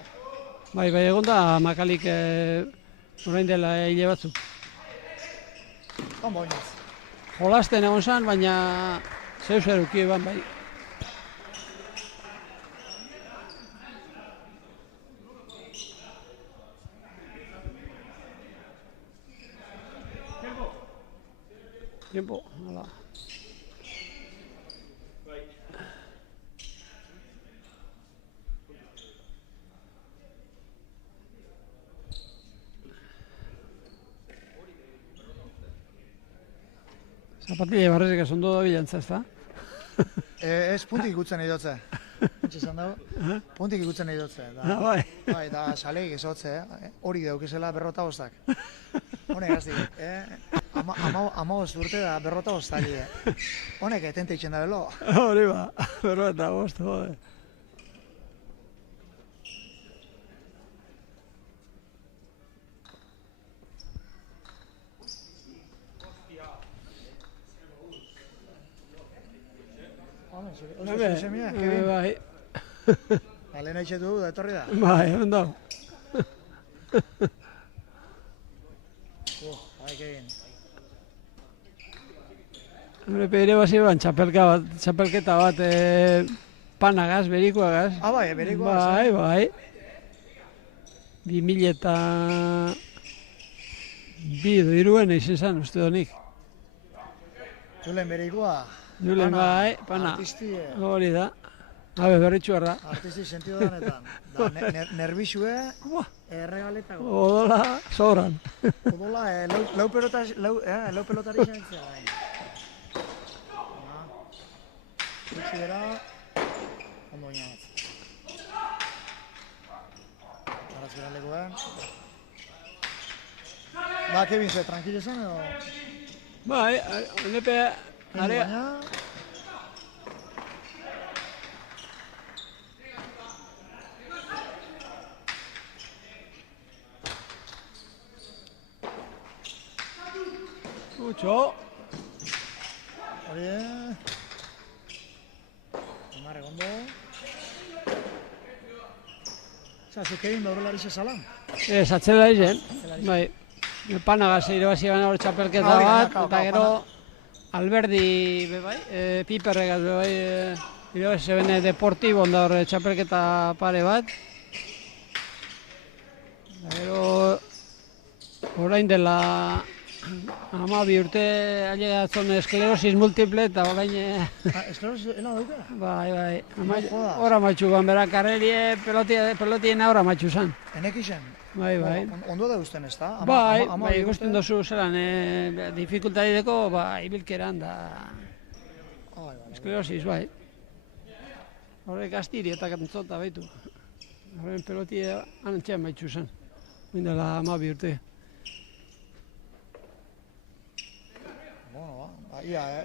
Bai, egon da makalik orain dela hile batzuk. Oinaz. Jolasten egon zan, baina zeus eruki eban, bai. Tiempo, hala. Zapatile barrezek ondo da bilantza, ez da? Ez puntik ikutzen nahi dutze. Itxe esan dago, puntik ikutzen nahi dutze. Bai. Bai, da saleik ezotze, hori daukizela 45. Honek gazti, amabost urte da 45. Honek etente itxen da belo. Hori ba, 45, jode. Bai. Lehen haitxe du, da etorri da. Bai, ondo. Bai, kegin. Hombre, pere baziban txapelketa bat panagaz, berikoagaz. Bai, berikoagaz. Bai, bai. 2002 edo iruen izan zen, uste donik. Julen berikoa. Julen bai, pana. Artisti. Hori da. Habe, berritxu erra. Artisti sentido danetan. Da, nervixue, erregaletako. Odola, sobran. Odola, lau pelotari zentzea. Gutxi bera, ondo bainagatz. Araz bera legoen. Ba, Kevin, ze, tranquilo zen edo? Bai, nepe, area. Mucho. Hori, Omar egondo. Zu Kevin horrelari zezalan? Ez, atzela izen. Bai. Panagaz irabazi gana hor txapelketa bat, eta gero Alberdi bai, Piperregaz bai, irabazi bene Deportibo onda hor txapelketa pare bat. Eta gero orain dela 12 urte ailegatzen esklerosis multiple eta orain... Esklerosis ena dauka? Bai, bai. Hora matxu gan bera karrerie pelotien hora matxu zan. Enek izen? Bai, bai. Ondo da guzten ez da? Bai, ikusten dozu zelan, dificultari deko, ibilkeran da... Esklerosis, bai. Horrek astiri eta kantzota baitu. Horren pelotie antxean baitzu zen. Mindela 12 urte. Ia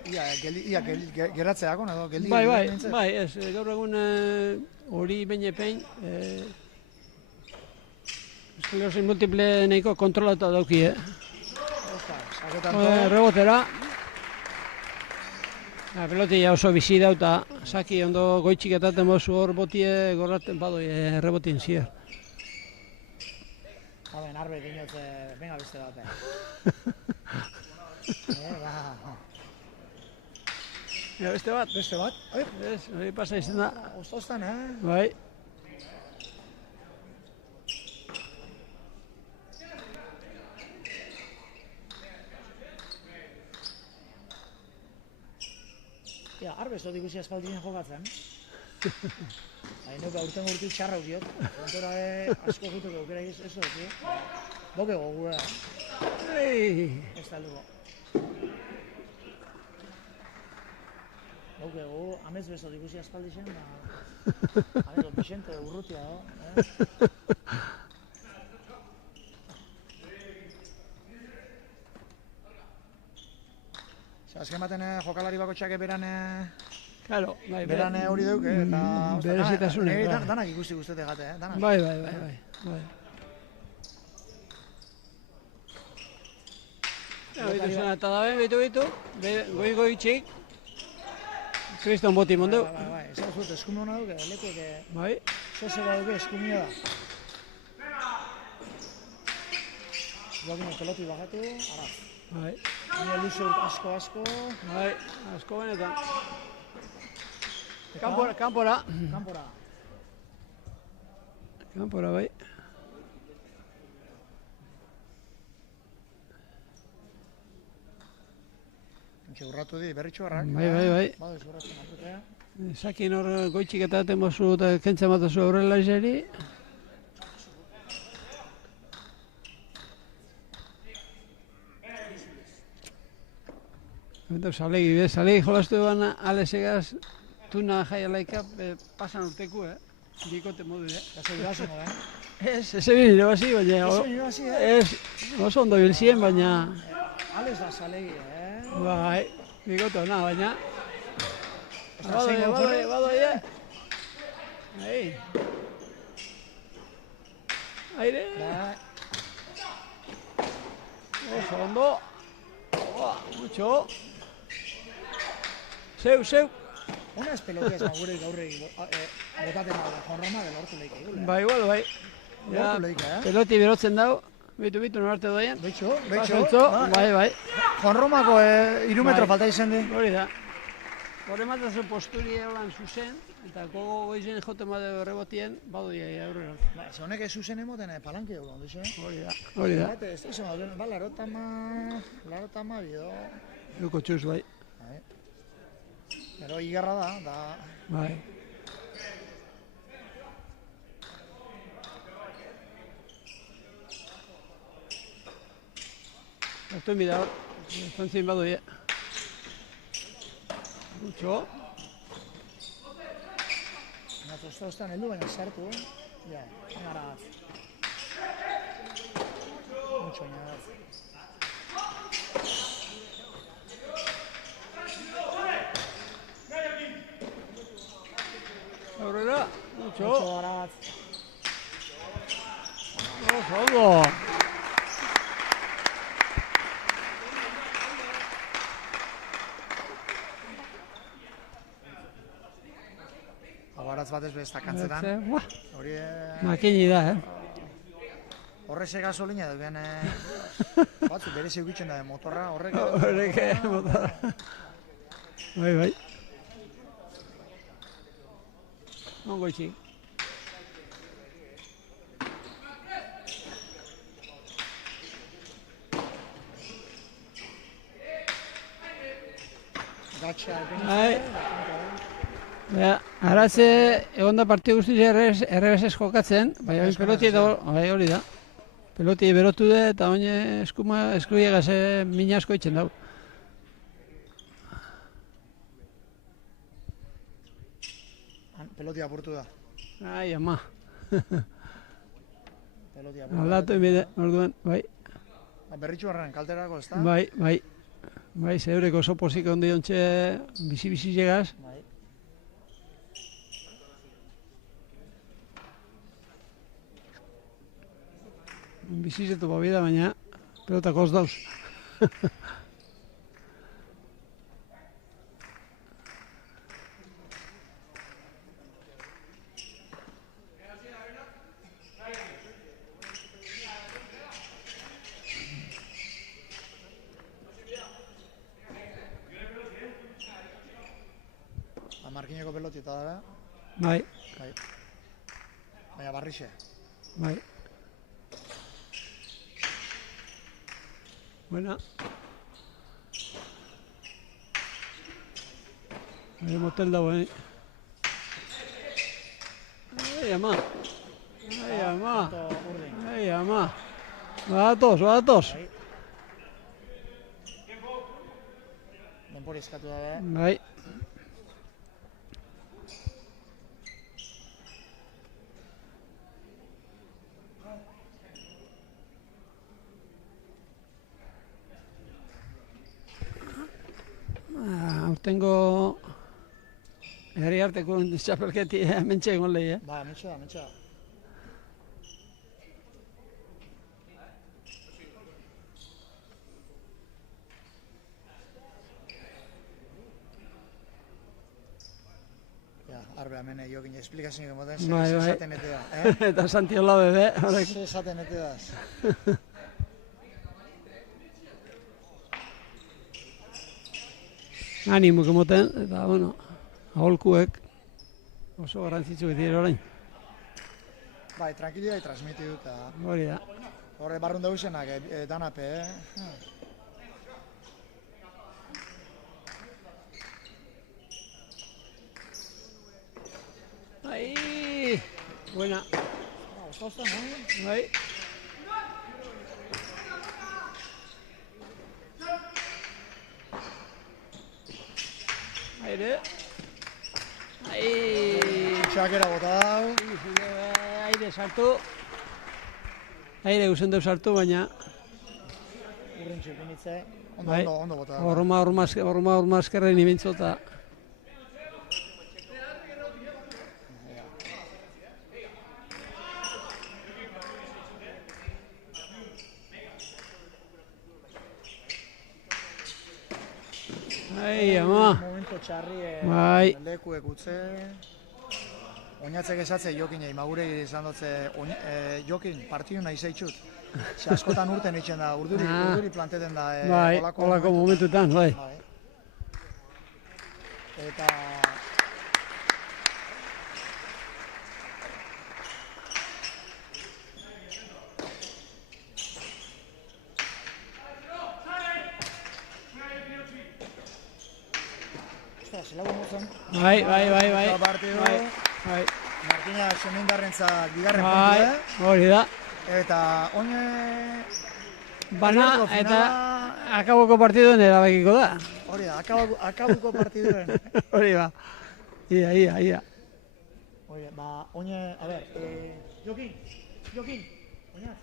geratzeako, edo geldi... Bai, ez, gaur egun hori baina pein, esklerosis multiple nahiko kontrolatu dauki, Rebotera. Pelotia oso bizi dau eta saki ondo goitxik etaten bozu hor botie gorraten badoi rebotin zier. Haben, arbe dinot, venga beste bate. Beste bat? Beste bat? Ez, hori pasa izan da. Ostostan, Bai. Ja, arbe ez dut ikusi aspaldinen jokatzen. Hainok aurten urtik txarra ukiot. Kontora asko juteko aukera ez dut. Boke gogura. Ez talduko. Boke gogu, amez bezot ikusi aspaldisen, amez Vicente Urrutia do. Azken baten jokalari bakotxak beran... Claro, bai. Beran hori duk, eta... Berezitasunek, bai. Danak ikusi guztete gate, danak. Bai. Baitu zen, eta da behitu, goi txik. Kriston boti mondu. Bai, ez da zut, eskume hona duke, lekuek... Bai. Zozera duke, eskumia da. Gogine peloti bagatu, araz. Bai. Baina luze asko. Bai, asko benetan. Kanpora. Kanpora, bai. Antxe urratu di, berritxuarrak. Bai. Badu, urratzen aputea. Zakin hor goitxik eta temozu eta kentzen batazu aurrela izeri. Eta salegi jolastu eban alesegaz tuna jaialaika pasan urteku, Dikote modu, Eso irabazi moda, Ez egin irabazi, baina... Eso irabazi, Ez, oso ondo bilzien, baina... Ales da salegi, Bai, dikote ona, baina... Zein okurri? Badoie. Ahí. Aire. Oso ondo. Mucho. Seu. Unas pelotias magure gaurre botaten da Juanrama de lortu leike. Bai, igual, bai. Lortu leike, Peloti berotzen dau. Bitu, norarte doien. Betxo. Bai. Juanromako 3 metro falta izen di. Hori da. Hor ematen posturi holan zuzen, eta gogo goizen joten bade horrebotien, badu ia aurrera. Ze honek ez zuzen emoten palanki dugu, ondizu, Hori da. Ez da izan, ba, larotama bido. Luko txuz, bai. Gero igarra da. Bai. Esto mira, entonces badu ia. Mucho. Tostan heldu baina sartu, Ja, gara. Mucho añadas. Aurrera, mucho. Garaz. Ondo. Garaz batez besta kantzetan. Hori... Makini da, Horreze gasolina duen... Batzu, bere zeugitzen da motorra, horrek... motorra. Bai. Ongo itxi. Gatxa, Aratze, egon da partiu guztiz errebesez jokatzen, baina peloti edo, hori da. Peloti berotu da eta oine eskruiegaz mina asko itzen dau. Peloti apurtu da. Ai, ama. Peloti apurtu da. Aldatu emide, orduan, bai. Berritxuarren kalterako, ez da? Bai. Bai, zeureko oso pozik ondi ontxe bizi-bizi llegaz. Bai. Bizizetu babida, baina pelotak oz dauz. Markineko peloti eta da, Bai. Baina barrixe. Bai. Buena. Hay motel dago, Ai, ama. Batoz. Denpori eskatu da, Bai. Aurtengo herri arteko txapelketi hementxe egon lehi, Ba, hementxe da. Arbe, hemen jokin esplikazioak emoten, ze esaten ete da. Eta Santiola bebe, horrek. Ze esaten ete da. Animuk emoten, eta, bueno, aholkuek oso garrantzitsu beti ere orain. Bai, tranquilidad transmitidu eta... Hori da. Horre barrun dauzenak, danape, Ai, buena. Osta, no? Bai. Aire. Ai. Txakera bota dau. Aire sartu. Aire guzen deu sartu, baina... Urrentxu pinitze. Bai. Ondo bota dau. Horma eskerren ibintzota. Ai, ama. Momento txarri Bai. lekuek utze. Oinatzek esatze Jokin magure izan dutze Jokin partidu nahi zeitzut. Ze askotan urten itxen da, urduri planteten da Bai, olako momentutan, bai. Eta... Zelago motzen. Bai. Partidu. Bai. Martina Semindarrentzak bigarren Bai, puntua. hori da. Eta oine... Bana eta akaboko partiduen erabakiko da. Hori da, akabuko partiduen. Hori ba. Ia. Hori da, oine... A ber, Jokin, oinaz.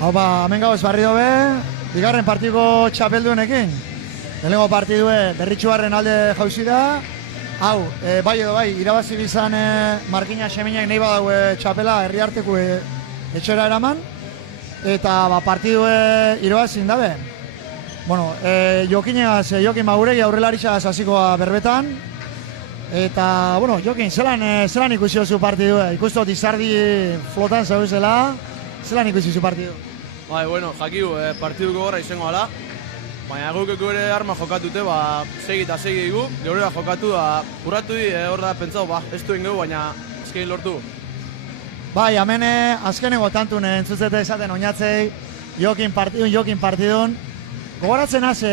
Hau ba, hemen gauz barri dobe, bigarren partiko txapelduenekin. Lehenengo partidue Berritxuarren alde jauzi da. Hau, bai edo bai, irabazi bizan Markina Xeminak nahi badaue txapela herriarteko etxera eraman. Eta ba, partidue irabazin dabe. Bueno, Jokin maguregi aurrelaritza hasikoa berbetan. Eta, bueno, Jokin, zelan ikusi zu partidue? Ikustot izardi flotan zauzela, zelan ikusi zu partidu? Bai, bueno, jakigu, partiduko gorra izango ala. Baina guk gure arma jokatute, ba, segi egu, geurera jokatu, da, urratu di, hor da, pentsau, ba, ez duen geu, baina ezkein lortu. Bai, hemen azkeneko tantun entzuzete esaten oinatzei, Jokin partidun. Gogoratzen az,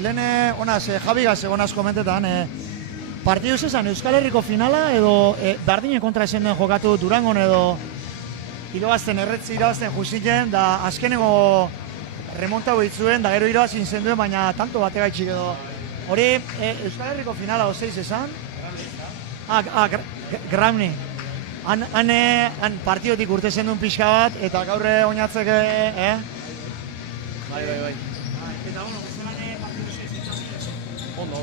lehen honaz, Jabigaz egonaz komentetan, partidu zezan Euskal Herriko finala edo berdinen kontra esen duen jokatu Durangon edo irabazten justitzen, da azkeneko remontau hitzuen, da gero irabazin zen duen, baina tanto bate gaitxik edo. Hori, Euskal Herriko finala ozeiz esan? Gramni. Han partidotik urte zen duen pixka bat, eta gaurre oinatzeke, Bai. Eta bueno, bezelan partidu zeiz. Ondo,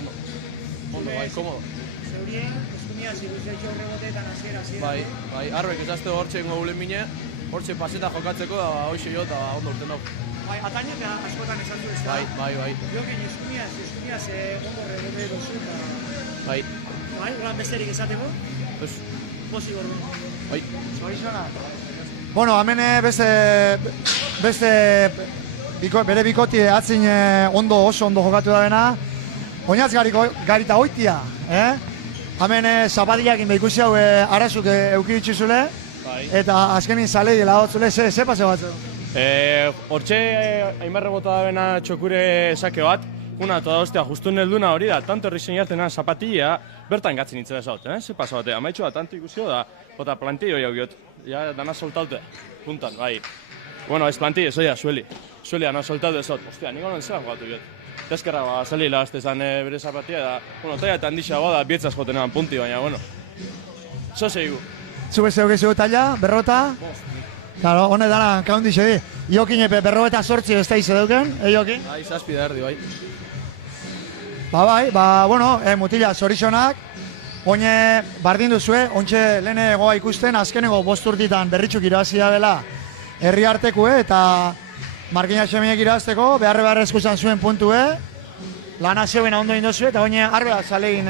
bai, komodo. Zeurien, eskunia ziruzetxo horregoteetan hasiera. Bai, arbek ezazte hortxe ingo gulen mine, hortxe paseta jokatzeko, da hoxe jo, eta ondo urten dauk. Bai, atainak askotan esan du ez da. Bai. Jokin, eskunia ondo rebote dozu, eta... Bai. Bai, uran besterik esateko? Ez. Posi gordo. Bai. Zorizona. Bueno, hemen bere bikoti atzin oso ondo jokatu da dena. Oinatz garita oitia, Hemen zapatiakin behikusi hau arazuk eukiditxuzule. Bai. Eta azkenin zalei dela hotzule, ze pase batzu? Hortxe aimarre bota da bena txokure esake bat, una toda hostia, justu nelduna hori da, tanto herri seinartena zapatilla, bertan gatzen itzela esaut, ze pasa batea, amaitxu bat, tanto ikusio da, eta plantei hori hau giot, ja dana soltaute, puntan, bai. Bueno, ez planti, eso ya sueli. Sueli ana soltatu ezot. Ostia, niko non zelan gatu biot. Tezkerra sali lagazte zan bere zapatia da, bueno, taia eta handixea da, bietzaz joten eban punti, baina, bueno. Zo zeigu. Zu beste dugu taila, berrota? Claro, hone dana, kaundixe di. Iokin epe berrota sortzi beste ize duken, Iokin? Bai, zazpi da erdi, bai. Bai, bueno, mutila, zorizionak. Oine, bardin duzue, ontxe lehene goa ikusten, azkeneko 5 urtitan berritxuk irabazia dela herri artekue, eta Markina Xemiek irabazteko, beharrezko izan zuen puntue, lana zeuen ondo indozue, eta oine arbea zalegin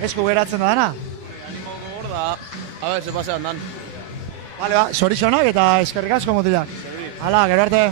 esku geratzen da dana. Animo gogor da, a ber, ze pasean dan. Bale, zorizionak eta eskerrik asko mutilak. Hala, gero arte.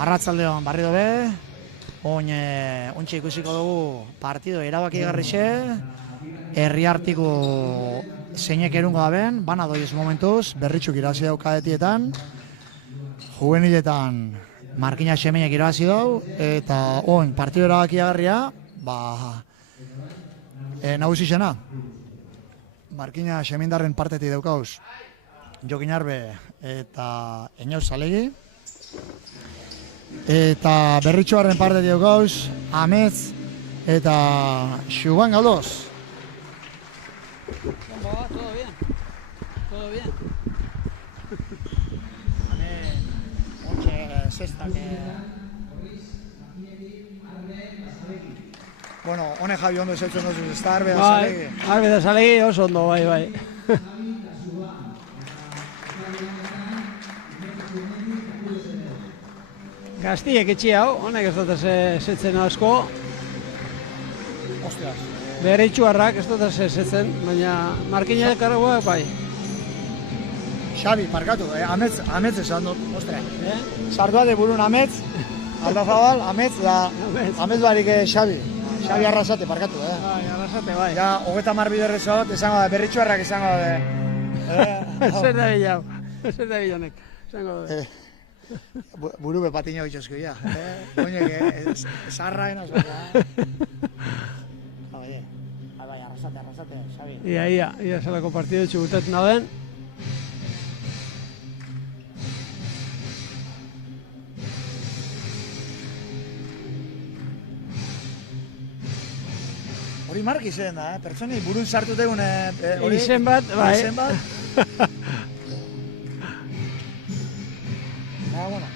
Arratzaldeon barri dobe, ontsa ikusiko dugu partido erabakigarrixe, herriartiko zeinek erungo daben, bana doiez momentuz, berritxuk irabazi dau kadetietan, juveniletan Markina Xemeinek irabazi dau, eta partido erabakigarria, nagusixena. Markina Xemeindarren partetik daukauz, Jokin Arbe eta Eñauz Zalegi. Eta berritxoaren partetik daukauz, Ametz eta Xuban Galdoz. Todo bien. Todo bien. Zestak. Bueno, honek Javi ondo zeutzen dozuz, ez da Arbe da Zalegi. Arbe da Zalegi oso ondo, bai. Gaztiek etxi hau, honek ez dut zetzen asko. Ostias. Berritxuarrak ez dut zetzen, baina Markina kargoa bai. Xabi, parkatu, Ametz esan dut, ostras. Sartua de burun Ametz, Aldazabal, Ametz, da Ametz barik Xabi. Xabi Arrasate, parkatu, Bai, Arrasate, bai. Ja, 30 biderrez hot, esango da, berritxuarrak esango da. Zer da bilau, zer da bilanek, esango da. Buru bepatiño bitxosko, ja. Oinek, zarraen oso. Bai, Arrasate, Xabi. Ia zelako partidu txugutetzen da den. Hori mark izen da, pertsoni burun sartu tegun... Izen bat, bai. Izen bat. Bueno.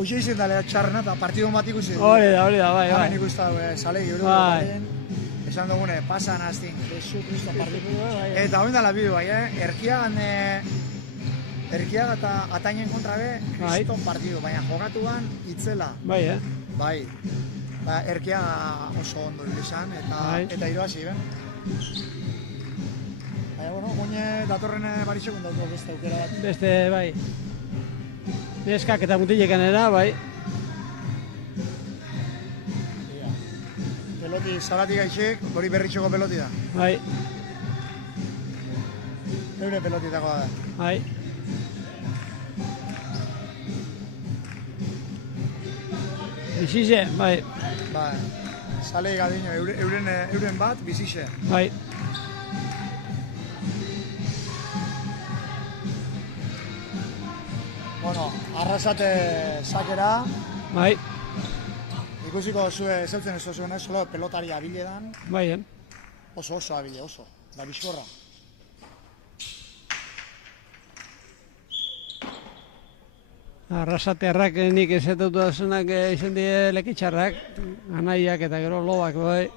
Hoxe izen da lehak txarrena eta partidon bat ikusi. Hori da, bai. Hemen ikusta Zalegi Europa baten. Esan dugune, pasan aztin. Jesu Cristo partidu. Eta hori dala bidu bai, Erkiaga eta Atainen kontra be, kriston partidu, baina jogatuan itzela. Bai, Bai. Erkiaga oso ondo izan, eta irabazi, ben? Baina, oine datorren baritxekun dauko beste aukera bat. Beste, bai. Neskak eta mutilekan era, bai. Peloti Zaratik gaitxek, hori berritxeko peloti da. Bai. Eure pelotitako da. Bai. Bizixe, bai. Bai. Zalei gadino, euren bat, bizixe. Bai. Bueno, Arrasate sakera. Bai. Ikusiko zue zeutzen ez zuen ez, solo pelotari abile dan. Bai, Oso abile, oso. Da bizkorra. Arrasatearrak nik ezetutu dasunak izan die lekitxarrak, anaiak eta gero lobak, bai.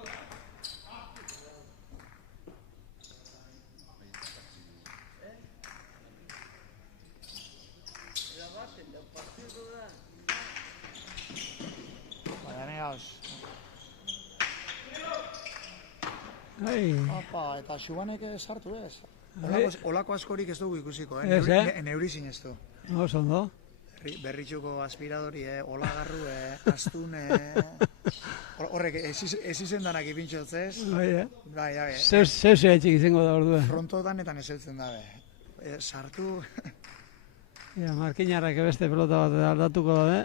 Apa, eta Xubanek sartu ez. Bai. Olako askorik ez dugu ikusiko, Ez, neurizin ez du. Oso ondo. Berritxuko aspiradori, olagarru, astune... Horrek, ez izendanak ipintxotzez. Bai, Bai. Zeu etxik izango da ordua. Frontotanetan ez eutzen dabe. Sartu... Markinarrak beste pelota bat aldatuko da,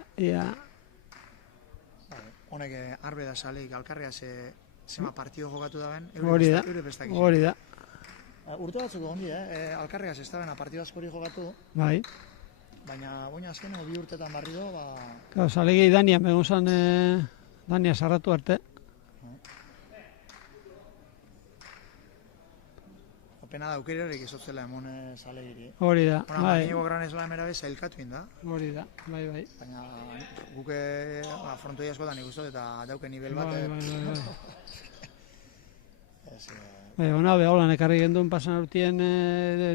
Honek, Arbe da Zaleik, alkarria zema partido jokatu daben. Hori da. Urte batzuk gondi, alkarria zestaben partido askori jokatu. Bai. Baina, boina azkeneko 2 urtetan barri do, Zalegi Dania, begun zan Dania sarratu arte. Opena da, aukeri horrek izotzela emone Zalegiri. Hori da, bai. Baina, gran esla emera bez, zailkatu inda. Hori da, bai. Baina, guke frontoi askotan ikustot eta dauke nivel bat. Bai, hona beholan ekarri genduen pasan urtien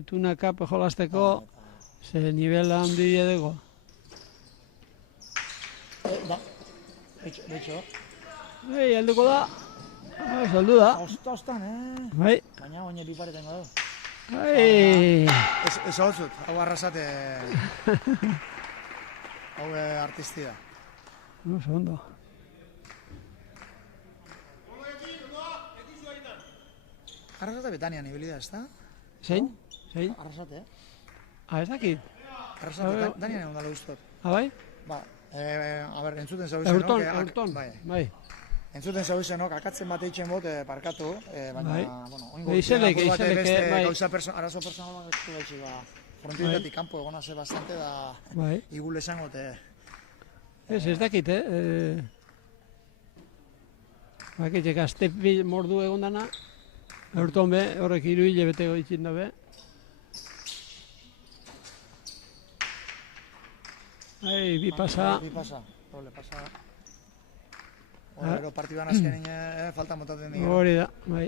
Tuna Cup jolasteko, ze nivel handi edego. Betxo. Helduko da. Saldu da. Ostan, Bai. Baina oine biparetan gado. Bai. Ez hau zut, hau Arrasate... hau artistia. Oso ondo. Arrasate Betanian ibilida, ez da? Zein? Zein? Arrasate, Ez dakit. Arrasate, Danian egon dala guztot. Bai? Ba, a ber, entzuten zau izen, Eurton. Bai. Entzuten zau izen, akatzen bat eitzen bot, parkatu, baina, bueno, oingo Izeleke, bai. Gauza arazo personal bat ez du ba, frontietatik kanpo egona ze bastante da, Bai. igul esango, Ez dakit, Bakitxe, gazte mordu egon dana, Eurton be, horrek 3 hilabete goitzin da be. Bi pasa. Doble pasa. Gero partiduan azkenin falta motatzen dira. Hori da, bai.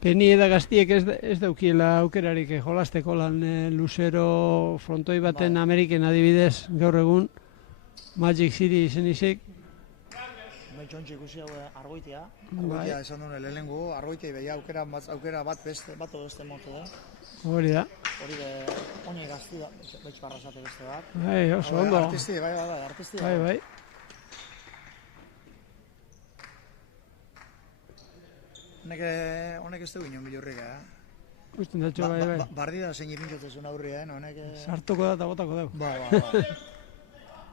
Peni eda gaztiek ez daukiela aukerarik jolasteko lan luzero frontoi baten Ameriken adibidez gaur egun Magic City izenik. Txontxe ikusi hau argoitea. Argoitea esan duen lehenengo, argoitea behi aukera bat beste moto da. Hori da. Hori honi gazti da, betx barrazate beste bat. Bai, oso ondo. Artisti, artisti. Bai. Honek ez dugu inon bilurrik, Usten datxo, bai. Bardi da zein ipintxotzen aurri, honek... Sartuko da eta botako dau. Ba.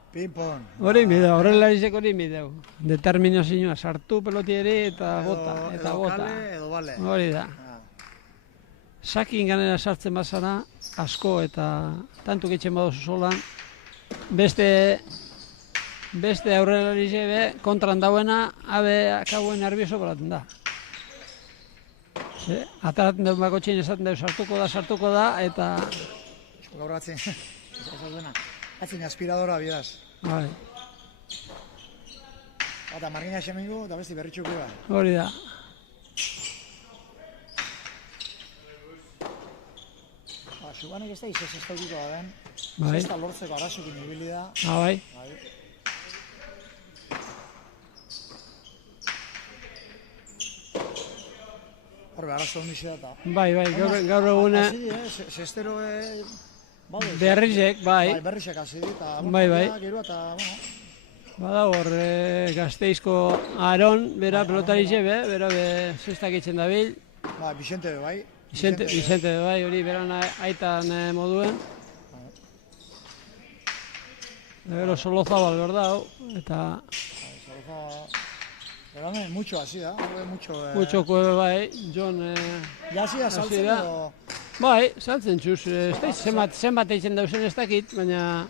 Ping-pong. Hori mideu, horrelarizek hori mideu. Determinazioa, sartu pelotieri eta bota. Edo kale, edo bale. Hori da. Sakin ganera sartzen bazara, asko eta tantu getxen badozu solan, beste aurrelarizek be, kontran dauena, abe akauen nervioso beraten da. Ataratzen dut bako txin esaten dut sartuko da, eta... Gaur atzin, atzin aspiradora bidaz. Bai. Eta margina xemengo, eta besti berritxuko da. Hori da. Suganek ez da izaz ez daukiko da den. Bai. Ez da lortzeko arazukin ibili da. Bai. Horbe, arazo hon dixe da. Bai, gaur egune... Zestero... Berrizek, bai. Berrizek hasi dit, eta... Bai. Gero eta, bueno... Bada hor, Gazteizko Aron, bera pelotarize be, bera zestak itzen dabil. Ba, Vicente be, bai. Vicente be, bai, hori beran aitan moduen. Gero Solozabal berdau, eta... Solozabal... Pero mucho así da, mucho kuebe bai, John... Ja hasi da saltzen edo... Bai, saltzen txuz, zenbat eitzen dauzen ez dakit, baina...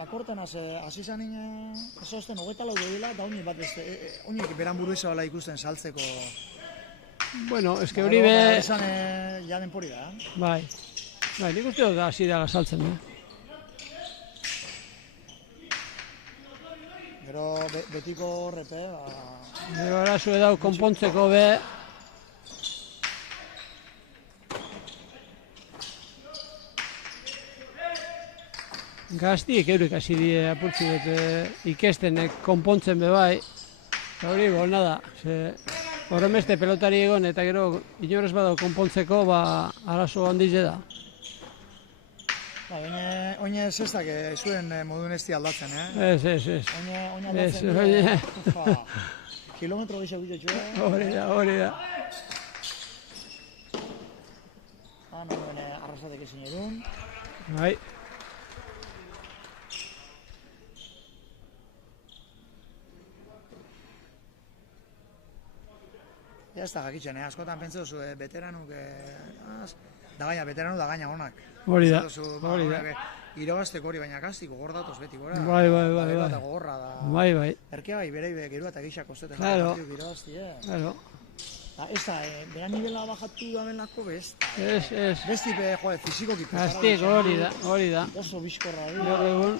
Akorten hasi zanin, esosten 24 dela, eta honi bat beste, honik beran buru izabala ikusten saltzeko... Bueno, eske hori be... Esan ja denpori da, Bai, nik uste dut hasi dela saltzen, Gero betiko horrepe, ba... Gero arazu edau konpontzeko be... Gaztiek eurek hasi die apurtzu dut ikestenek konpontzen be bai. Eta hori, bona da. Horremeste pelotari egon eta gero inorez badau konpontzeko, ba arazo handize da. Oine ez ez da, zuen modun ez di aldatzen, Ez. Oine aldatzen, kilometro gizak bitxo, Hori da. Nuen arrasatek ezin edun. Bai. Ja ez da jakitzen, askotan pentsa duzu, veteranuk, da gaina, veteranu da gaina honak. Hori da. Irabazteko hori, baina gaztiko gordatoz beti gora. Bai. Eta gogorra da. Bai. Erkea bai, berei gerua eta geixak ostetan. Claro. Claro. Ez da, bera nivela bajatu da benlako bez. Ez. Besti, fizikoki. Gaztiek hori da. Oso bizkorra da. Gaur egun.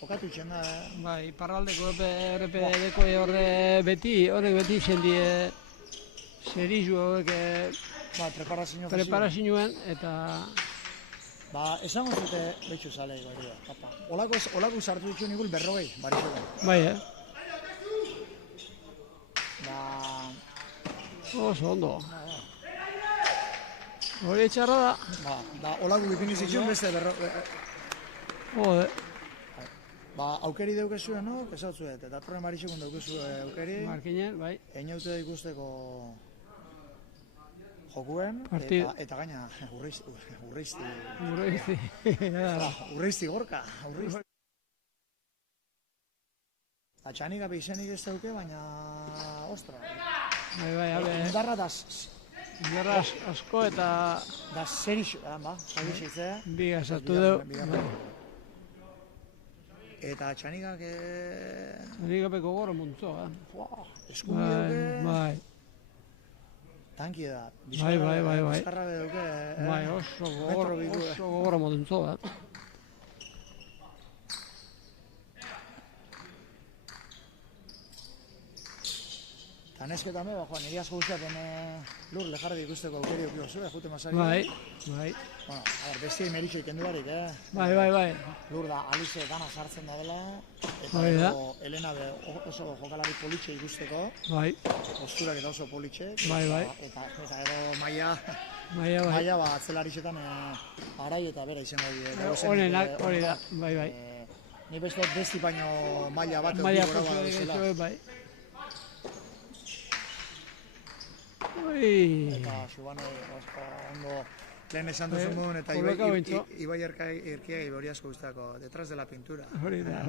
Jokatu itxen da. Bai, parraldeko RPD-deko horrek beti izen die serizu hauek preparazioen eta... Ba, esango zute betxu zale gari da, papa. Olako sartu ditu nikul 40, barixoan. Bai, Ba... Oso ondo. Hori txarra da. Da, olako bikinizitxun beste Jode. Aukeri daukezuen, no? Kesatzuet, eta torren baritxekun daukezu aukeri. Markinen, bai. Einaute ikusteko jokuen, eta gaina urreizti gorka. Atxanik abe izenik ez dauke, baina ostra. Bai, Indarra da asko eta... Da zerixo, zerixo. Bi gazatu dugu. Eta txanikak... Txanikapeko goro muntzoa. Eskubi duke... Bai. Tanki da. Bai. Bizkarrabe duke... Bai, oso gogoro muntzoa. Eta nesketan beba, niri asko guztiaten lur lejarri ikusteko aukeri okio zu, jute masari. Bai. Bueno, beste meritxo ikendu barik, Bai. Lur da, Alice gana sartzen da dela, eta Elena oso jokalari politxe ikusteko. Bai. Posturak eta oso politxe. Bai. Eta ero Maia atzelarixetan arai eta bera izango die. Honenak, hori da, bai. Ni beste baino maila bat Maila gora posizio bai. Eta Xubane ondo lehen esan duzun duen, eta Ibai Erkiai hori asko guztako, detrás de la pintura. Hori da.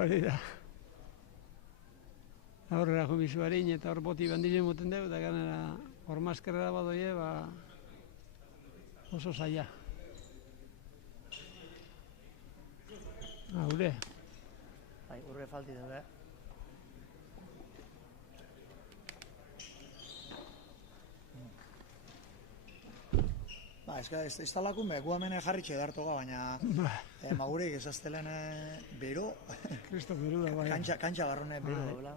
Aurrera jubizu harin eta hor boti bandizen moten dugu, eta ganera hor maskerra badoie, oso zaila. Haure. Bai, urre falti dugu, ez talakun gu hemen jarritxe dartoga, baina magurik ezaztelen bero. Kristo bero da, bai. Kantxa garrone bero da.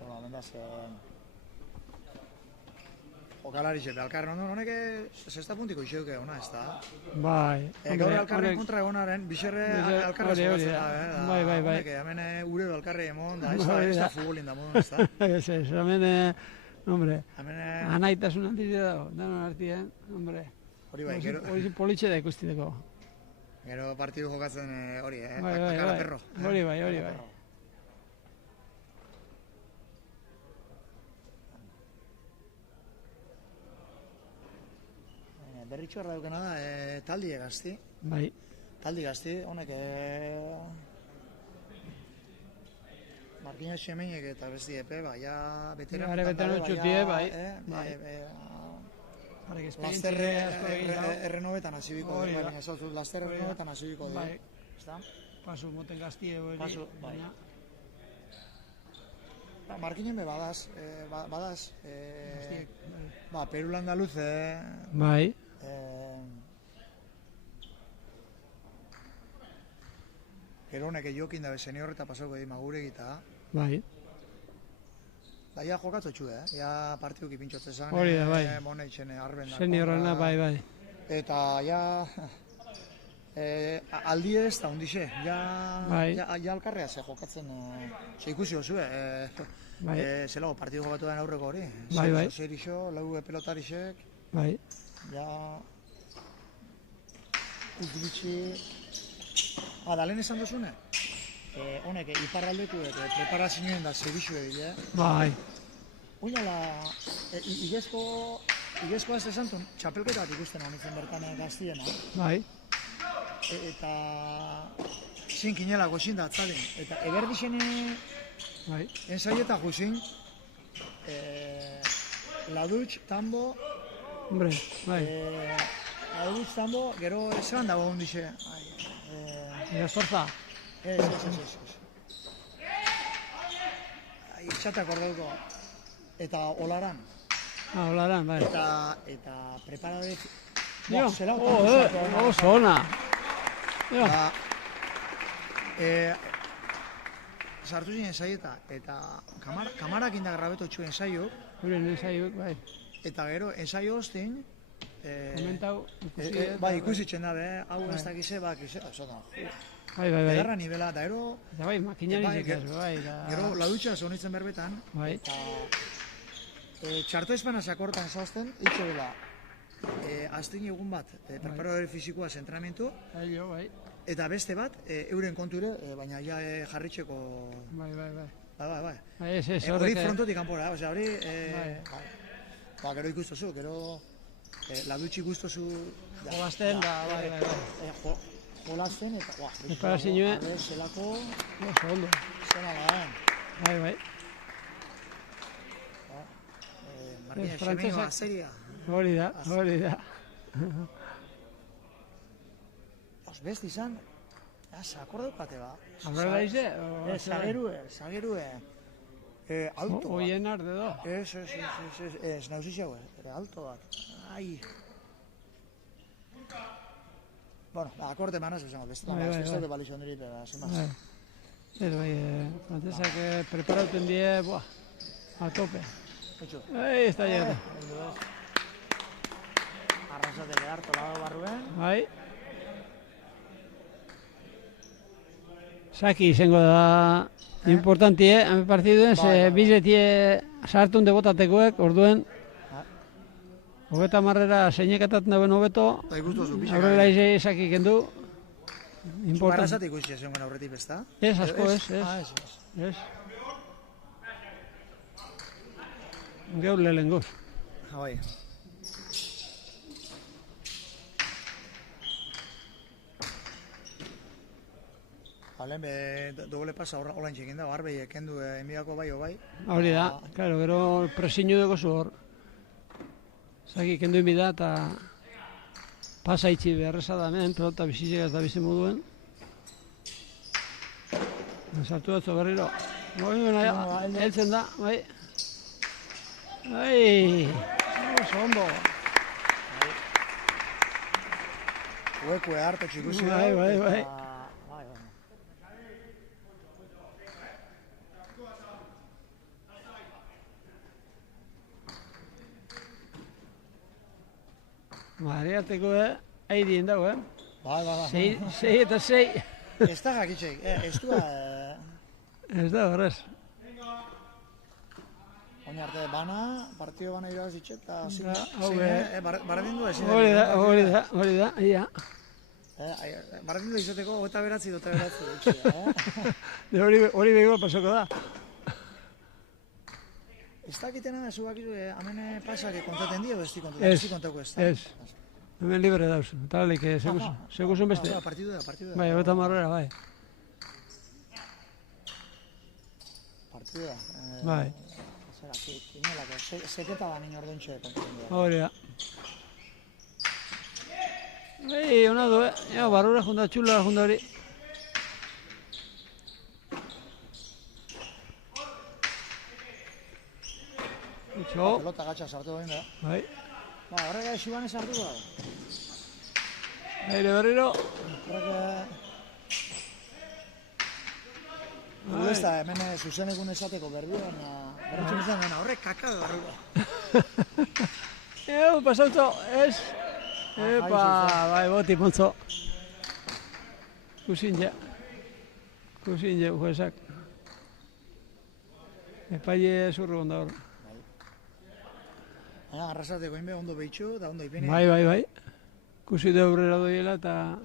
Bueno, mendaz, jokalarixe, alkarren ondo, honek sexta puntiko iseuke ona, ez da? Bai. Gaur alkarren kontra egonaren, bixerre alkarra zogatzen da, Bai. Honek, hemen ure alkarri emon, da, ez da futbolin da modun, ez da? Ez, hemen, hombre, anaitasun antizia dago, danon artien, hombre. Hori bai, gero... Hori politxe da ikustiteko. Gero partidu jokatzen hori, Bai. Hori bai. Berritxoarra dukena da, taldi gazti. Bai. Taldi gazti, honek... Marquinhos Xemeinek eta besti epe, ja... Beterano txutie, bai. Laster errenobetan hasibiko, laster errenobetan hasibiko. Bai. Pasu moten gaztie hori. Pasu, bai. Marquinhos me badaz, Peru Landaluze... Bai. Gero honek jokin dabe senior eta pasauko di magurek eta... Bai. Da, ja jokatzo txude, ja partiduki pintxotze zan... Hori da, bai. Moneitzen arben da. Seniorrena, bai. Eta, ja... aldi ez da hundixe, ja alkarrea ze jokatzen... Ze ikusi hozue, zelago partidu jokatu den aurreko hori. Bai. Zerixo, lau pelotarixek... Bai. Ja... Ukibitxi... Da, lehen esan duzune? Honek, iparraldeku preparazioen da zerixu edile. Bai. Uinala, igezko ez esantun, txapelketat ikusten honitzen bertan gaztiena. Bai. Eta... Zin kinela goxin da atzalin. Eta eberdixen... Bai. Ensaieta guzin... Ladutx, tambo... Hombre, bai. Ladutx, tambo, gero esan dago hondixe. Gastorza? Ez. Itxatak ordauko. Eta olaran. Olaran, bai. Eta preparade... Oso ona. Sartu zinen ensaieta, eta kamarak inda grabeto txu ensaio. Huren ensaiok, bai. Eta gero, ensaio hostin... Komentau, ikusi. Ikusitzen da, hau ez dakize, Bai. edarra nivela, eta gero... Eta bai, makinari zekaz, bai. Gero laudutxa zonitzen berbetan, Bai. eta txarto espana sakortan zazten, itxo dela, aztein egun bat, preparadore fizikoaz entrenamentu, Bai. eta beste bat, euren konture, baina ja jarritxeko... Bai. Bai. Ez, Hori horrek... frontotik kanpora, osea, hori... Ba, gero ikustozu, gero... Laudutxi ikustozu... Jolasten da, bai. Jolasten, eta... Preparazioa. Zelako... Oso ondo. Zena da, Bai. Martina, frantsesak- xemenoa, seria. Hori da. Best izan, sakor daukate ba. Aurrera ize? Zagerue. Alto bat. Oien arde do. Ez, nauzixaue, alto bat. Ai. Bueno, akorde manaz, beste Bai. da balixo ondiri, pero sin más. Ez, bai, frantzesak preparauten die, a tope. Hecho. Ez da llegatu. Arrasate beharto lado barruen. Bai. Saki izango da importantie, hame partiduen, ze bizetie sartun debotatekoek, orduen, hogeta marrera seinekatatzen dauen hobeto, aurrela izai saki kendu. Arrasate ikusi zenuen aurretik, ezta? Ez, asko ez. Ez. Geur lehengoz. Bai. Halen, doble pasa hola intxekin da, harbei ekendu enbiako bai o bai. Hori da, claro, gero presiño dugu zu hor. Zaki kendu enbida eta pasa itxi beharreza da hemen, pelota bizizek ez da bizi moduen. Sartu datzo berriro. Heltzen da, bai. Bai, oso ondo. Huekue hartu txikusi da. Bai. Ariarteko haidien dago, Bai. 6 eta 6. Ez da jakitxeik, ez du... Ez da horrez. Oina arte, partio bana irabaz ditxe, eta zine, barrendindu ezin. Hori da, ia. Barrendindu izateko, eta beratzi ditxe. Hori behigo pasoko da. Ez dakitena, zubak izu, hemen pasak kontaten dio, ez di kontako ez. Ez. Hemen libre dauz. Talalik, seguzun beste. Partidu da. Bai, hobeta marrera, bai. Partidu da. Bai. Zera, kinolako, seketa da nien ordontxe kontaten dio. Hori da. Bai, hona du, barrura junda, txula junda hori. Pelota gatsa sartu behin da. Bai. Horrega esiban ez hartuko dago. Aire berriro. Ez da, hemen zuzenekun esateko berbion, berretxun izan dena, horrek kaka da horrega. Pasautzo, ez. Epa, bai, boti, montzo. Kusin juezak. Epaile zurru gonda hor. Arrasateko inbe, ondo behitxu, da ondo ipini. Bai. Kusi de aurrera doiela eta...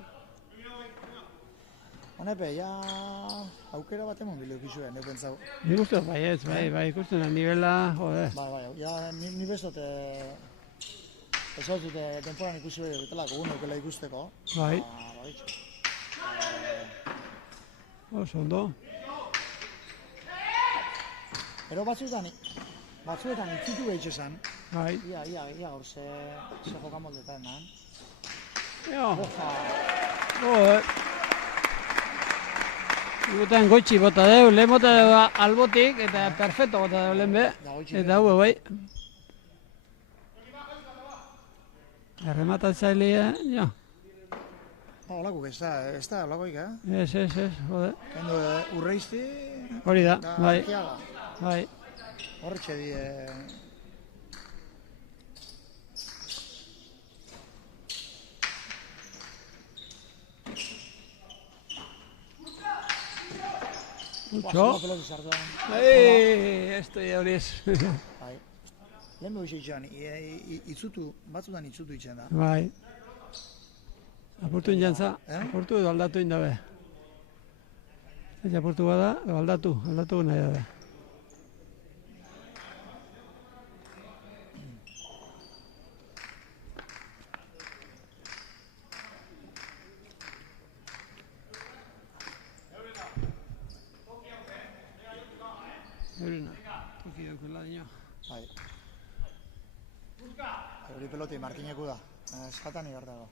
Honepe, ja... aukera bat emon bildu ikizuen, nik pentsau. Nik uste, bai, ikusten da, nivela, jode. Bai, ja, ni bestot... Ez hau dute temporan ikusi behar dutela, eukela ikusteko. Bai. Oso ondo. Ero batzuetan itzitu behitxe zen. Bai. Ia, gaur, ze jokamoldetan, nahan. Jo. Igutan goitxi bota deu, lehen bota deu albotik, eta perfecto bota deu lehen be. Eta hau, bai. Errematatzailea, jo. Olakuk ez da, olakoik, Ez, jode. Kendo urreizti... Hori da, bai. Bai. Horretxe di... Mucho. Peloti sartuan. Esto ya hori ez. Bai. Lehen behu itxean, itzutu, batzutan itzutu itxean da. Bai. Apurtu injantza, apurtu edo aldatu indabe. Eta apurtu bada, aldatu nahi dabe. Eurena, toki daukela dino. Bai. Hori peloti markineku da. Eskatan igar dago.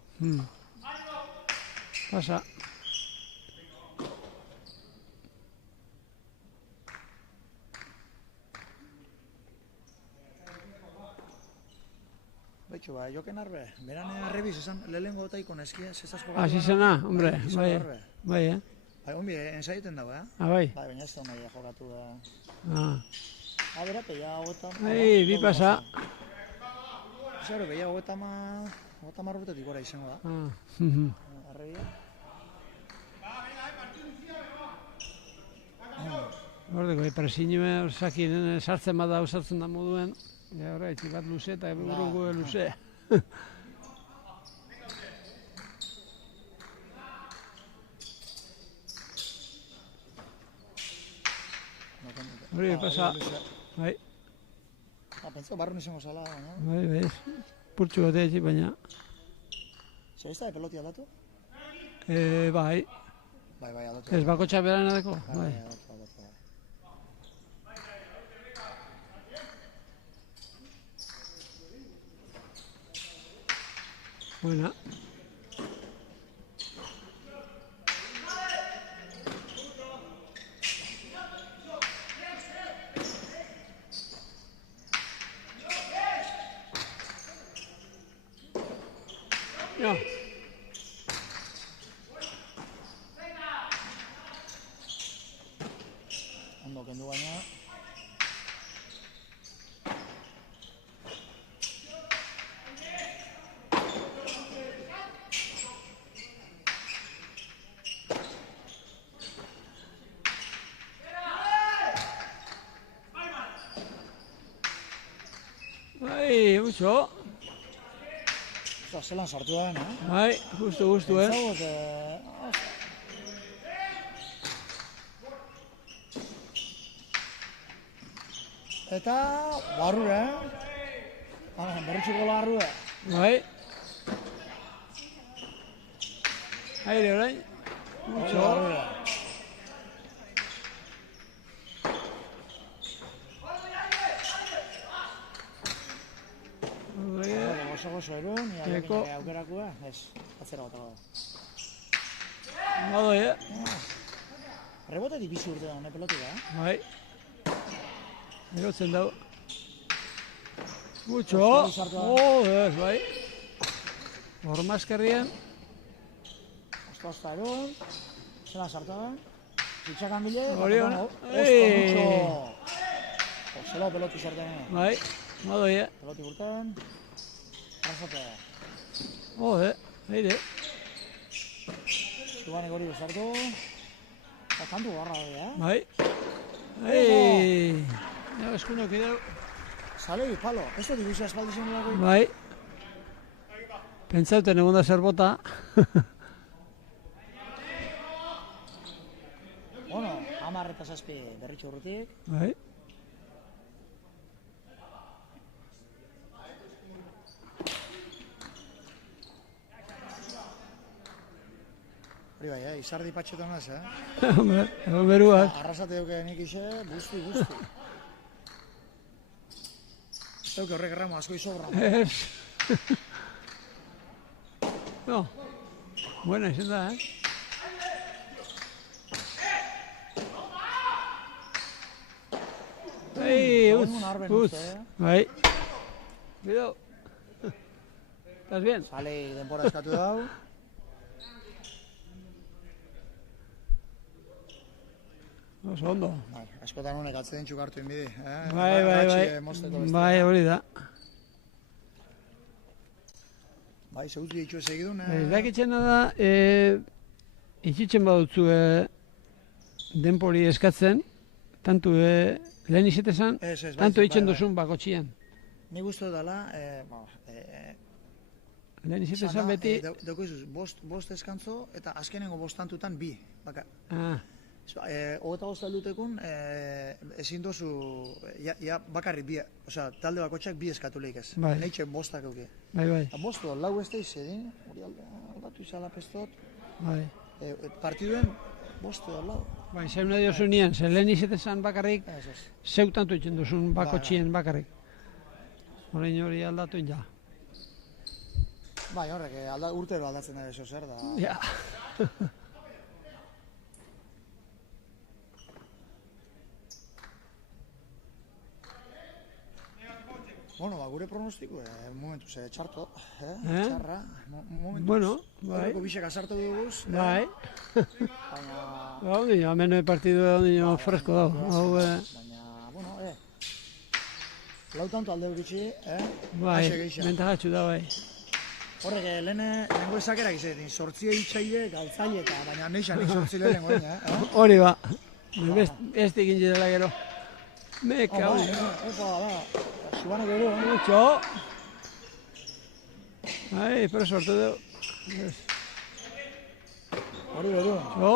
Pasa. Betxu, joken arbe. Beran arrebiz, esan lehengo otaiko neskia, zezazko Hasi zena, hombre, bai, Bai, onbi, ensaioten dago, bai. Bai, baina ez da nahi jokatu da. Ah. Peia hogeta... Bi pasa. Zero, peia hogeta marrutetik gora izango da. Arrebia. Hordeko, presinime osakin sartzen bada usartzen da moduen. Ja, horretzi bat luze eta buruko luze. Hori, pasa. Bai. Pentsau, barrun izango zala, no? Bai, purtsu bat egin, baina... Zer ez da, peloti aldatu? Bai. Bai, aldatu. Ez bako txaberan edako? Bai, Bai. aldatu. Buena. Ja. Ondo kendu baina. Bai, mucho. Zelan sartu da, no? Bai, justu, Eta barru, berritxuko barru, Bai. Aire orain. Mucho. Gozo erun, aukerakua, ez, atzera gotako da. Modo, Rebotetik bizi urte da, peloti da, Bai. Erotzen dau. Mucho. Bai. Hormazkerrian. Osta erun, zelan sartu da. Zitxakan bile, Orion. Zelo peloti sartzen. Bai, modo, Peloti urten. Arrazate. Aire. Zubanek hori bezartu. Kantu garra hori, Bai. Ja, eskunok ideu. Zalei, palo. Ez dut ibizia espaldi zen dago. Bai. Pentsauten egon da zer bota. Bueno, 10 eta 7 berritxo urrutik. Bai. Hori bai, izardi patxetan naz, Egon beruak. Arrasate duke nik ise, guzti. Duke horrek erramo asko izobra. Ez. No. Buena izan da, Utz. Bai. Bidau. ¿Estás bien? Zalei denbora eskatu dau. Oso ondo. Askotan honek atzeden txukartu inbidi. Bai, hori da. Bai, zeutzi ditu ez egidun. Ez dakitzen da, itxitzen badutzu denpori eskatzen, tantu lehen izetezan, tantu eitzen duzun bakotxian. Ni guztu dela, Lehen izetezan beti... Daukoizuz, bost eskantzo eta azkenengo bostantutan bi. Ah, Hogeta bosta lutekun, ezin dozu, bakarrik bi, talde bakotxak bi eskatuleik ez. Bai. Neitxe bostak euki. bai. Bostu, lau ez da izedin, hori aldatu izala pestot, Bai. partiduen bostu da lau. Bai, zeu nahi dozu nien, ze lehen izetezan bakarrik, Ez. zeu tantu eitzen duzun bakotxien bakarrik. Horein hori aldatu ja. Bai, horrek, urtero aldatzen da eso zer da. Ja. Bueno, gure pronostiko, momentu, txarto, txarra, momentu. Bueno, bai. Horreko bisek asartu duguz, Bai. baina, Hau dino, hemen partidua dino fresko dago. baina, bueno, lau tanto alde gutxi, Bai, Axe geixa. bentagatxu da, bai. Horrek, lehenengo esakerak izaten, sortzia itxaile, galtzaile eta, baina neixan nik sortzi lehenengo egin, Hori ba. Ez dikin dela gero. Meka hori. Subano gero, Mucho. Ai, pero sortu dugu. hori gero. Jo.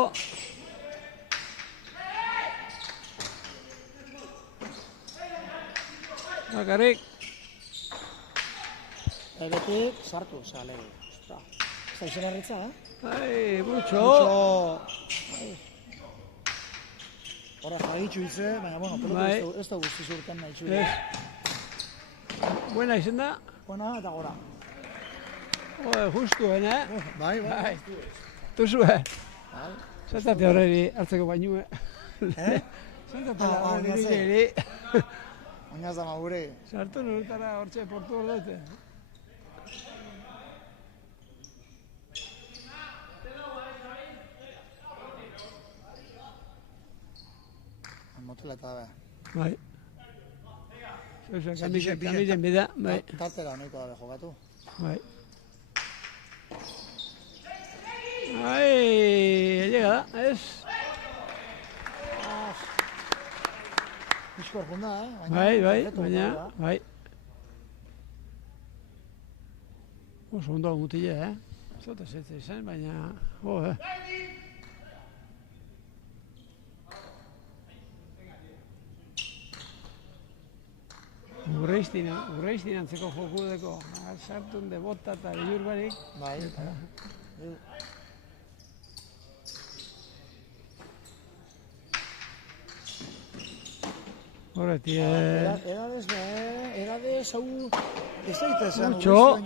Bakarrik. Betik, sartu, sale. Ostra, ez da izan erretza, Ai, mucho. Horra jarritxu itze, baina, bueno, Bai. pelota ez da guzti zurten nahi txu. Ez. Buena izen da. Buena eta gora. Justu, Bai. Tuzue. Bai. Zantate horreri hartzeko bainue. Zantate horreri geri. Oinaz da magure. Sartu nurtara hortxe portu hor dute. Motela eta da. Bai. Pixe, Kamizen bida, bai. Tartera honeiko dabe jokatu. Bai. Ai, llega da, ez? Piskor junda, Bai, Reto baina, da. bai. Oso ondo mutile, Zota zetze izan, baina, Urreiztin antzeko joku deko, sartun de bota eta bilur barik. Bai. Horreti, Edadez, hau, ez daite zen Mucho.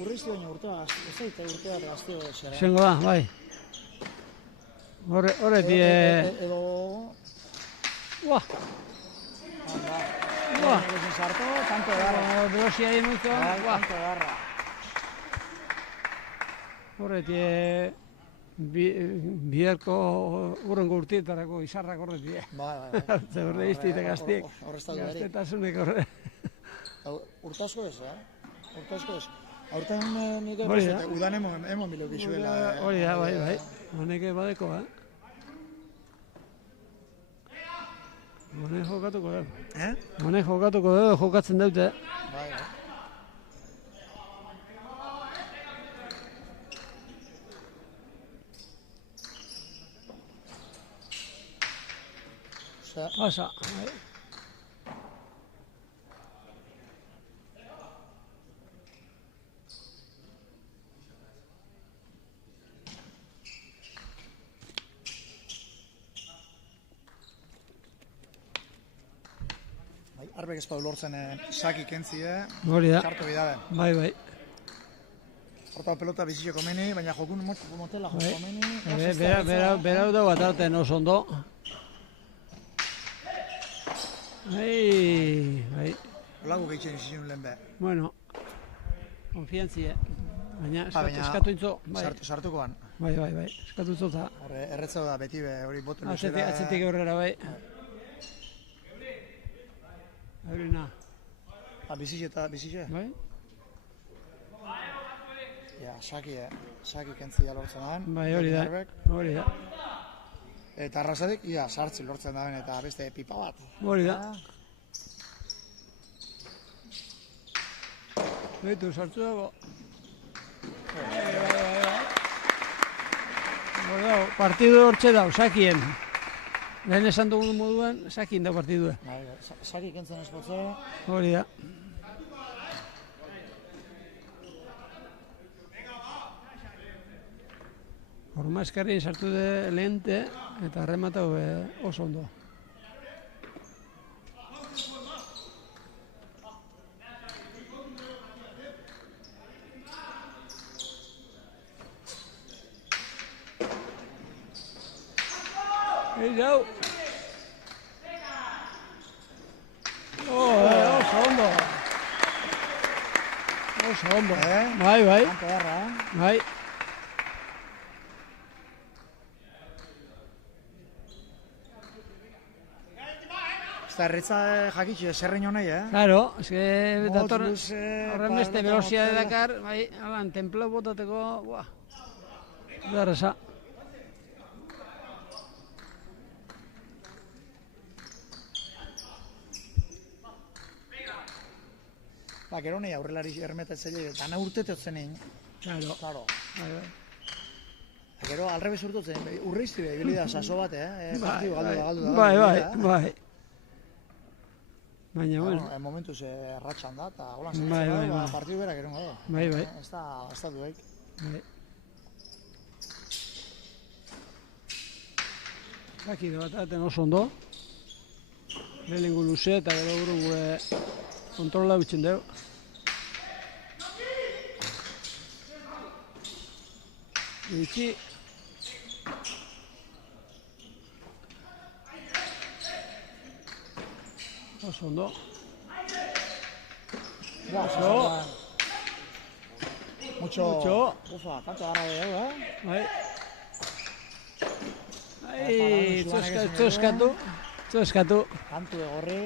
urreizti baino urtea, ez daite urtea gazteo zer. zengo da, bai. Horreti, Edo, Buah, sartu, tanto edarra. velosia egin nutzen, Bai, buah. tanto edarra. Horreti, biharko urrengo urtietarako izarrak horreti. Bai. Ze horre izti eta gaztiek. Horrez talde beri. Gaztetasunek horre. Urtasko ez, Urtasko ez. Aurten nik Hori da. eposete, udan emon bilok izuela. Hori da, bai. Honek badeko, Honek jokatuko dugu. Honek jokatuko dugu, jokatzen dute. Bai. Pasa, bai. Arbek ezpau lortzen saki kentzie, Hori da, sartu bidabe. bai. Horta pelota bizitxe komeni, baina jokun motela joko komeni. Berau dugu atarten oso ondo. Bai. Lagu gehitzen izin lehen be. Bueno, konfiantzie. Baina baina eskatu intzo, bai. Sartukoan. Bai, eskatu intzo eta Horre, erretzau da beti be, hori botu luzera. atzetik aurrera, bai. Aurrena, Bizitxe? bai? Ja, saki kentzia lortzen han. Bai, hori da. Arbek. Hori da. Eta Arrasatek, ia, sartzi lortzen daben eta beste pipa bat. Hori da. Beitu, sartu dago. Partidu hortxe da, sakien. Lehen esan dugun moduan, sakin da partidua. Saki kentzen espotze. Hori da. Horma eskarrien sartu de lehente eta arrematau oso ondo. Jau. Oso ondo. Oso ondo. Bai. Bai. Eta erretza jakitxe, zerrein honei, Claro, eske dator luze, horren beste velocidade dakar, bai, alan, templo botateko, buah. Darresa. Gero nahi aurrelari ermetatzele, eta na urteteotzen egin. Claro. Bai. Gero alrebez urtetzen, urreizti beha, ibili da saso bat, partidu galdu da. Bai. Baina, bueno. Momentuz erratxan da, eta holan zentzen da, partidu berak erongo da. Bai. Ez da duaik. Bai. Bakide bat aten oso ondo. Lehenengo luze eta gero burungo kontrola bitzen dugu. Itxi. Oso ondo. Mucho. Ufa, tanto gara dugu, Bai. Txoskatu. Kantu egorri.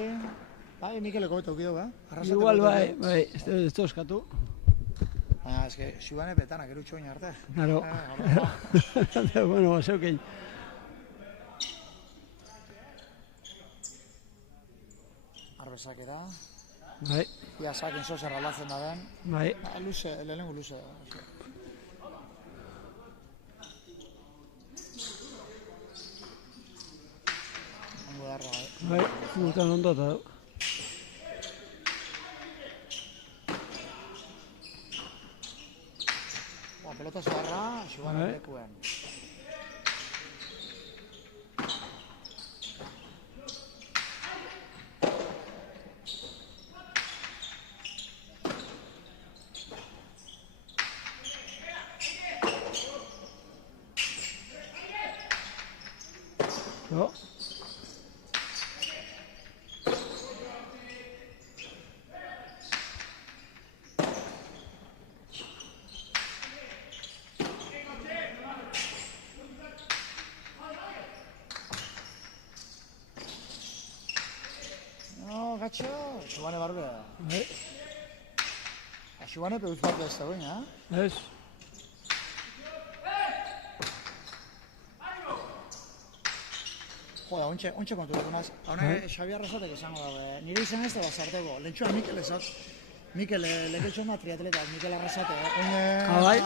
Bai, Mikeleko beto ukideu, Igual bai, ez txoskatu. Baina, eske, Xubane petanak erutxo baina arte. Claro. Bueno, zeukein. Arbezakera. Bai. Ia sakin zozer aldatzen da den. Bai. Luze, lehenengo luze. Ongo darra, Bai, mutan ondo eta du. Pelota zuarra, Xubane lekuen. Jo. Gatxo, Xubane barbe. Bai. Xubane peuz bat ez da baina, Ez. Joda, ontxe kontu dut naz. Haune, Xabi Arrasatek esango da, nire izan ez da basarteko. Lentxua Mikel ezat. Mikel, leketxon da triatletak, Mikel Arrasate. Bai.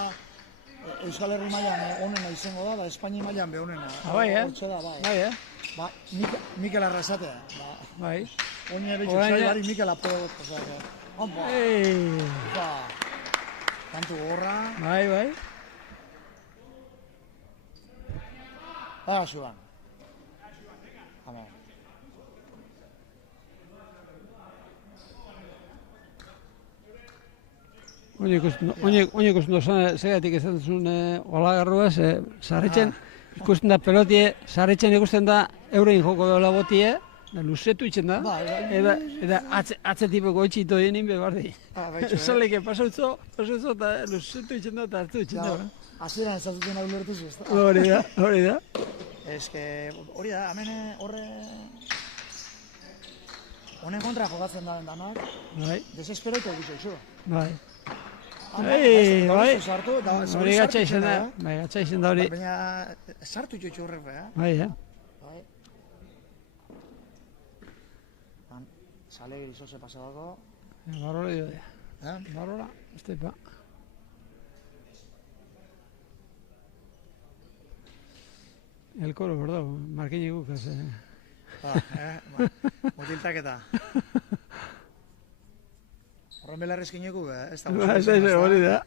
Euskal Herri mailan onena izango da, Espainia mailan be onena. Bai, Hortxe da, bai. Bai, Ba, Mikel Arrasate. Bai. Oine betxo, Xabi bari Mikel apodo. Ompa. Kantu gorra. Bai. Ba, Xuban. Amen. Oine ikusten du segatik ez zuen olagarrua, sarritzen ikusten da pelotie, sarritzen ikusten da eurein joko dola botie, luzetu itzen da, eta atzetipeko itxito egin bebardi. Esaleke pasautzo eta luzetu itzen da eta hartu itzen da. Hasieran ez zuten hau lertu zu, ez da? Hori da. Ez que, hori da, hemen horre... Honen kontra jokatzen da danak, desesperoiko egitxo. Bai. Hori gatsa izan da, hori. Baina, sartu itxo horrek, Bai, Sale griso se pasabako. Barrola dio da. Barrola, estepa. El coro, berdau, markini gukaz. Mutiltaketa. Horren belarrezkineku, ez da. Hori da.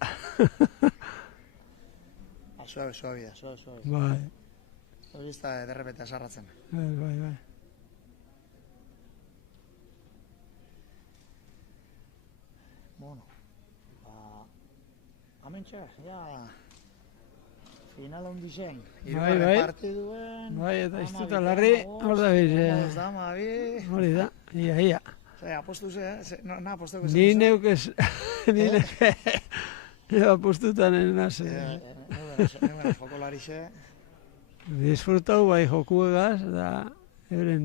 Suabe da. Bai. Hori ez da derrepeta sarratzen. Bai. Bueno, amentxe, ja, final handi zen. Bai. Partiduen. Bai, eta iztuta larri, hor da bize. Hori da, ia. Apostu ze, na aposteko ze. Ni neukez, apostutan enaz. Neuen jokolari ze. Disfrutau bai joku egaz, da euren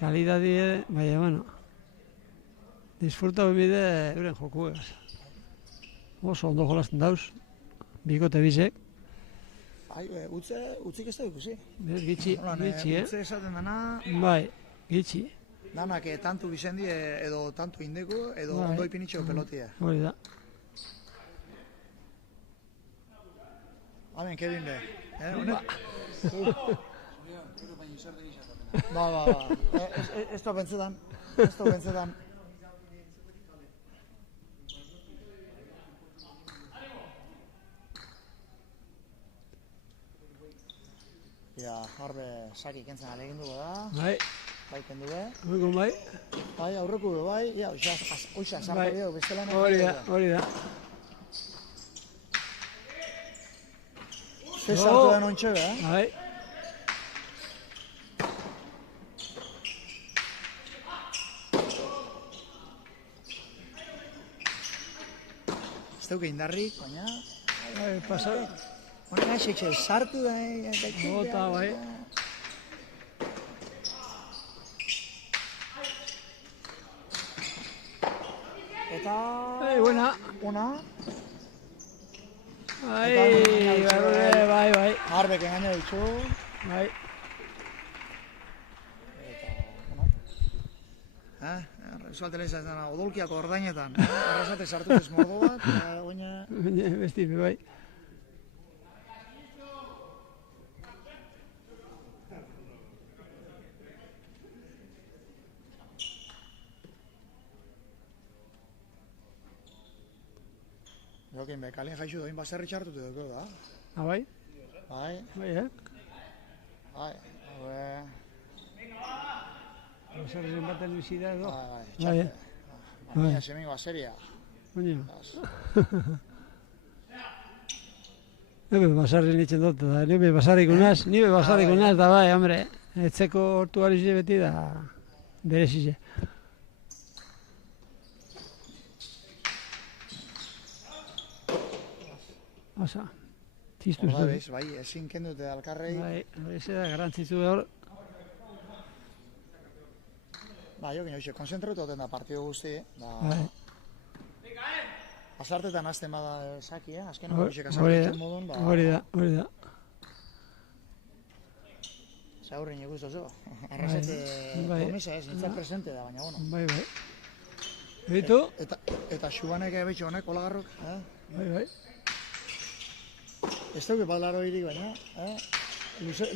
kalidadie, baina, bueno, disfrutau bide euren joku egaz. Oso ondo jolasten dauz, bikote bizek. Utzik ez da ikusi. Bez, gitxi, Utze esaten dana, Bai, gitxi. danak tantu bizendi edo tantu indeku edo ondo ipinitxo pelotia. Hori da. Amen, Kevin be. Ba. Esto pentsetan. Ja, harbe saki kentzen alegin dugu da. Bai, kendu be. Hori bai. Bai, aurreku du bai. Ja, oixa, sartu dio, bestela Hori da. Ze sartu da nontxe be, Bai. Ez duke indarrik, baina... Bai, pasa. Honek aixetxe, sartu da, Bota, bai. Eta... Buena. Una. Bai. Harbek engaino ditzu. Bai. Resulta lehizaz dena, odolkiako ordainetan. Arrasate sartu ez mordo bat, oina... Bestipe, bai. Jokin, kalien jaixu doin baserri txartutu dugu da. Bai? Bai. Bai, Bai, Baserri baten bizida edo. Bai. Baina semengo baseria. Baina. Nebe basarri nitzen dut, da. Nebe basarrik unaz, da bai, hombre. Etzeko hortu alize beti da berezize. Osa, tiztu ez. Bai, ezin kendute alkarrei. Bai, eze da garantzitu behar. Ba, jokin hoxe, konzentratu oten da partidu guzti. Bai. Azartetan azten bada saki, azkeneko hoxek azartetan modun. Hori da. Zaurrin ikustu zo. Arrasete promesa ez, nintzen presente da, baina bueno. Bai. Bitu? Eta xubanek betxo honek, olagarrok. Bai. Ez dugu balaro irik baina,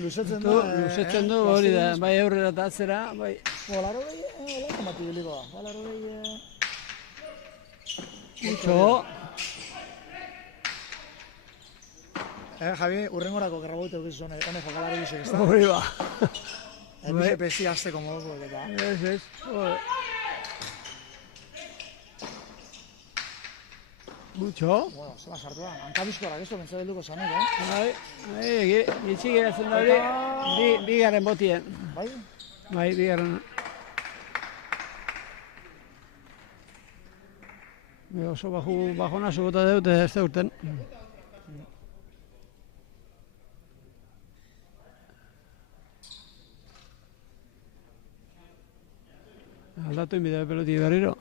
luzetzen da. Luzetzen du, hori da, bai aurrera eta atzera, bai. Balaro behi, olako mati biliko da. Balaro behi... Mucho. Javi, urrengorako gerraboite eukizu honek jokalari bizek, ez da? Hori ba. Bize pezi azteko moduko, eta. Ez, Mucho. Bueno, zela sartu da. Hankabizkoarak ez du pentsa belduko zanik, Bai, gitxi geratzen da hori, bigarren botien. Bai? Bai, bigarren. Oso bajona zugota dut ez da urten. Aldatu inbidea peloti berriro.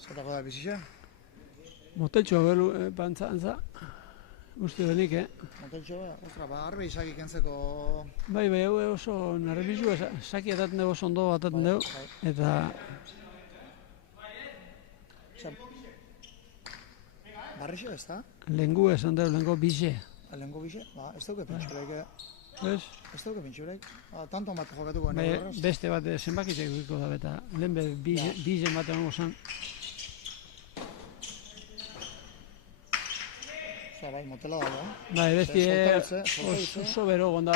Zotako da bizixe? Motetxoa belu pantzantza. Uste benik, Moteltxo, ostra, arbe izaki kentzeko... Bai, hau oso narrebizu, saki ataten dugu, oso ondo ataten dugu, eta... Barrixo ez da? Lengu esan dugu, lengo bize. Lengo bize? Ba, ez duke pintxurek. Ez? Ez duke pintxurek. Tanto bat jokatuko. Beste bat zenbakitek duko da, eta lehen bize bat emango zen. Bai, motela da, Bai, besti oso bero gonda,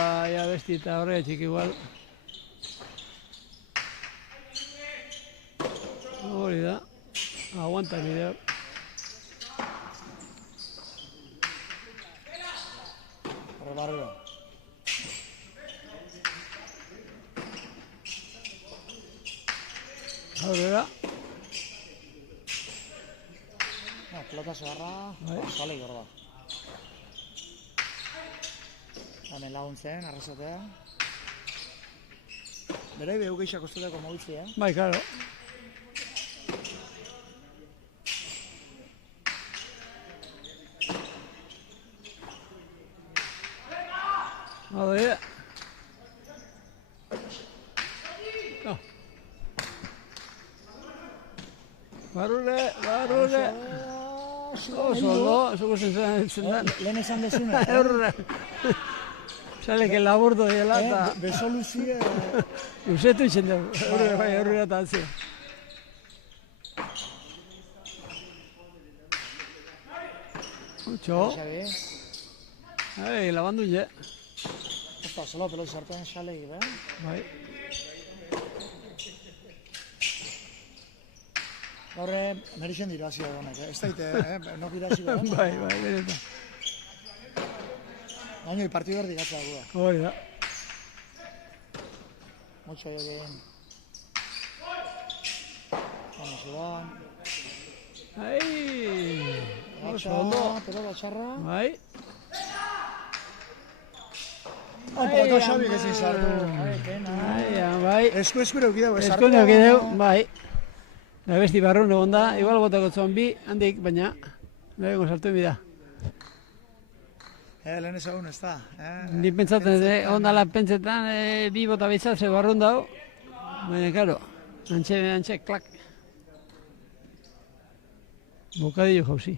besti eta horrega txik igual. Hori da, aguanta bideo. Horre barrio. Horrega. Pelota zeharra, sale gorda. Hemen laguntzen, arrasatea. Berai behu geixak ostetako mogitzi, Bai, karo. Hode. Barrure. Oso ondo, zuko zentzen da. Lehen esan dezuna. Eurra. Sale que laburdo dela eta... Besoluzia... Usetu itzen dugu, eurra eta atzio. Utxo. Labandu je. Osta, zelo pelot sartzen xalegi, Bai. Gaurre, merixen dira hasi honek, ez daite, nok irasi gara. Bai, benetan. Baina, partidu erdi gatza dagoa. Hori da. Motxo egin. Vamos, Iban. Oso ondo. Pelota txarra. Bai. Opa, eta Xabi gezin sartu. Bai. Esku eukideu, ez sartu. Esku eukideu, bai. Da besti barrun egon da, igual botako zuan bi, handik, baina, lehenko sartu bida. Lehen ezagun ez da. Ni pentsatzen, ondala pentsetan, bi bota bizatze barrun dau, baina, karo, antxe, klak. Bokadillo jauzi.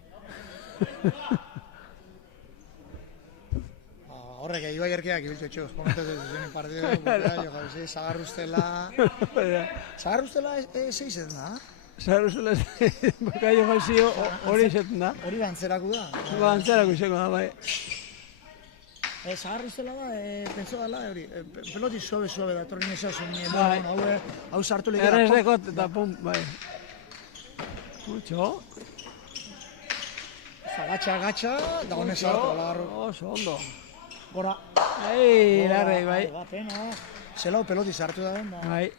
Horrek, Ibai erkeak ibiltu etxo, komentatu zuen partidu, bokadillo jauzi, Sagarrustela... Sagarrustela zeizen da? Sagarrustela bokadillo jauzi hori izaten da. Hori bantzerako da? Ba, bantzerako izango da, bai. Sagarrustela da, pentso dala, hori, peloti suave da, torri nesa zuen, hau sartu lehik da. Errez dekot eta pum, bai. Mutxo. Gatxa, da honez hartu, lagarro. Oso ondo. Gora. Larrei, bai. Zelau peloti sartu da den, bai.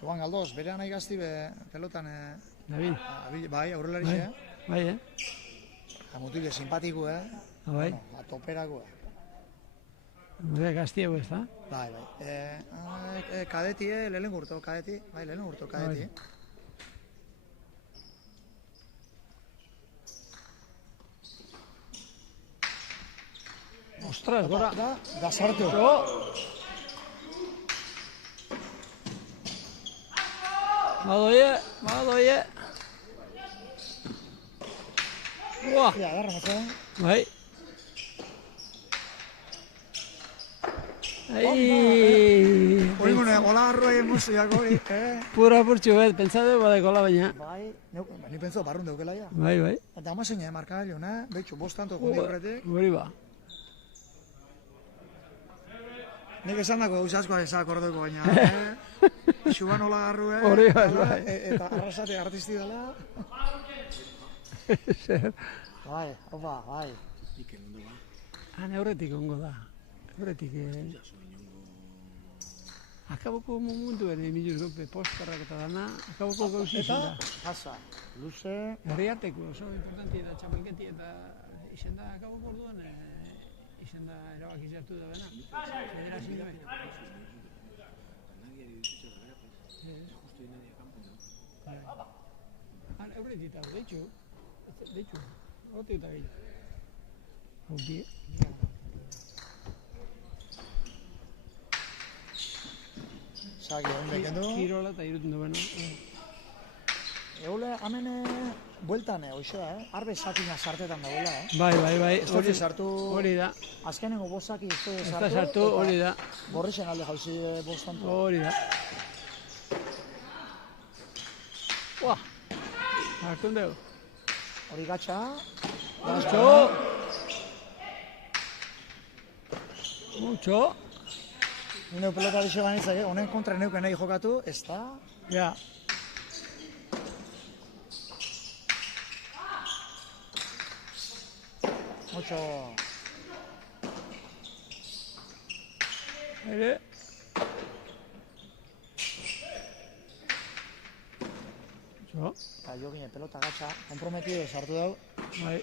Joan Galdoz, bere nahi gazti pelotan... Dabil. Bai, aurrelari xe. Bai, Mutile simpatiku, Bai. Toperako, Mure gaztiago ez da? Bai. Kadeti, lehen gurto, kadeti. Bai, lehen gurto, kadeti. Ostras, gora. Da sartu. Badoie. Ua. Ja, agarra matzen. Bai. Hori gune, gola arroi emozioak hori, Pura purtsu bet, pentsatu badekola baina. Bai, ni pentsa barrun deukela ja. Bai. Eta amazeina markagailu, Betxo, bostanto jundi horretik. Hori ba. Nik esan dako gauzaskoa ezak ordeko baina, Xuban hola garru, Hori bai. Eta arrasate artisti dela. Bai, opa, bai. Iken ondo ba. Horretik ongo da. Horretik, Akaboko momentu ere, milur postarrak eta dana, akaboko gauzi izan da. Eta, jasa, luze... Herriateko oso importanti eta txapanketi eta izan da akaboko orduan, izan da erabaki zartu da bena. Federazio da bena. Nagiari ditutxa da bera, justu inadia kanpo da. Horretik eta deitxu. Deitxu. Horretik eta gehiago. Hobi. Saki, hori mekendu. Kirola eta iruten du, bueno. Eule, hemen bueltan, oixoa, arbe sakina sartetan dagoela, Bai. Ez dut sartu, Hori da. azkenengo bosaki ez dut Ez da sartu, hori da. Borrixen alde jauzi bostantu. Hori da. Ua! Hartun dugu. Hori gatxa. Mucho. Nire pelota dixo ganitzak, honen kontra neuken nahi jokatu, ez da. Ja. Mucho. Ere. Mucho. Eta jo gine pelota gatxa, komprometido sartu dau. Bai.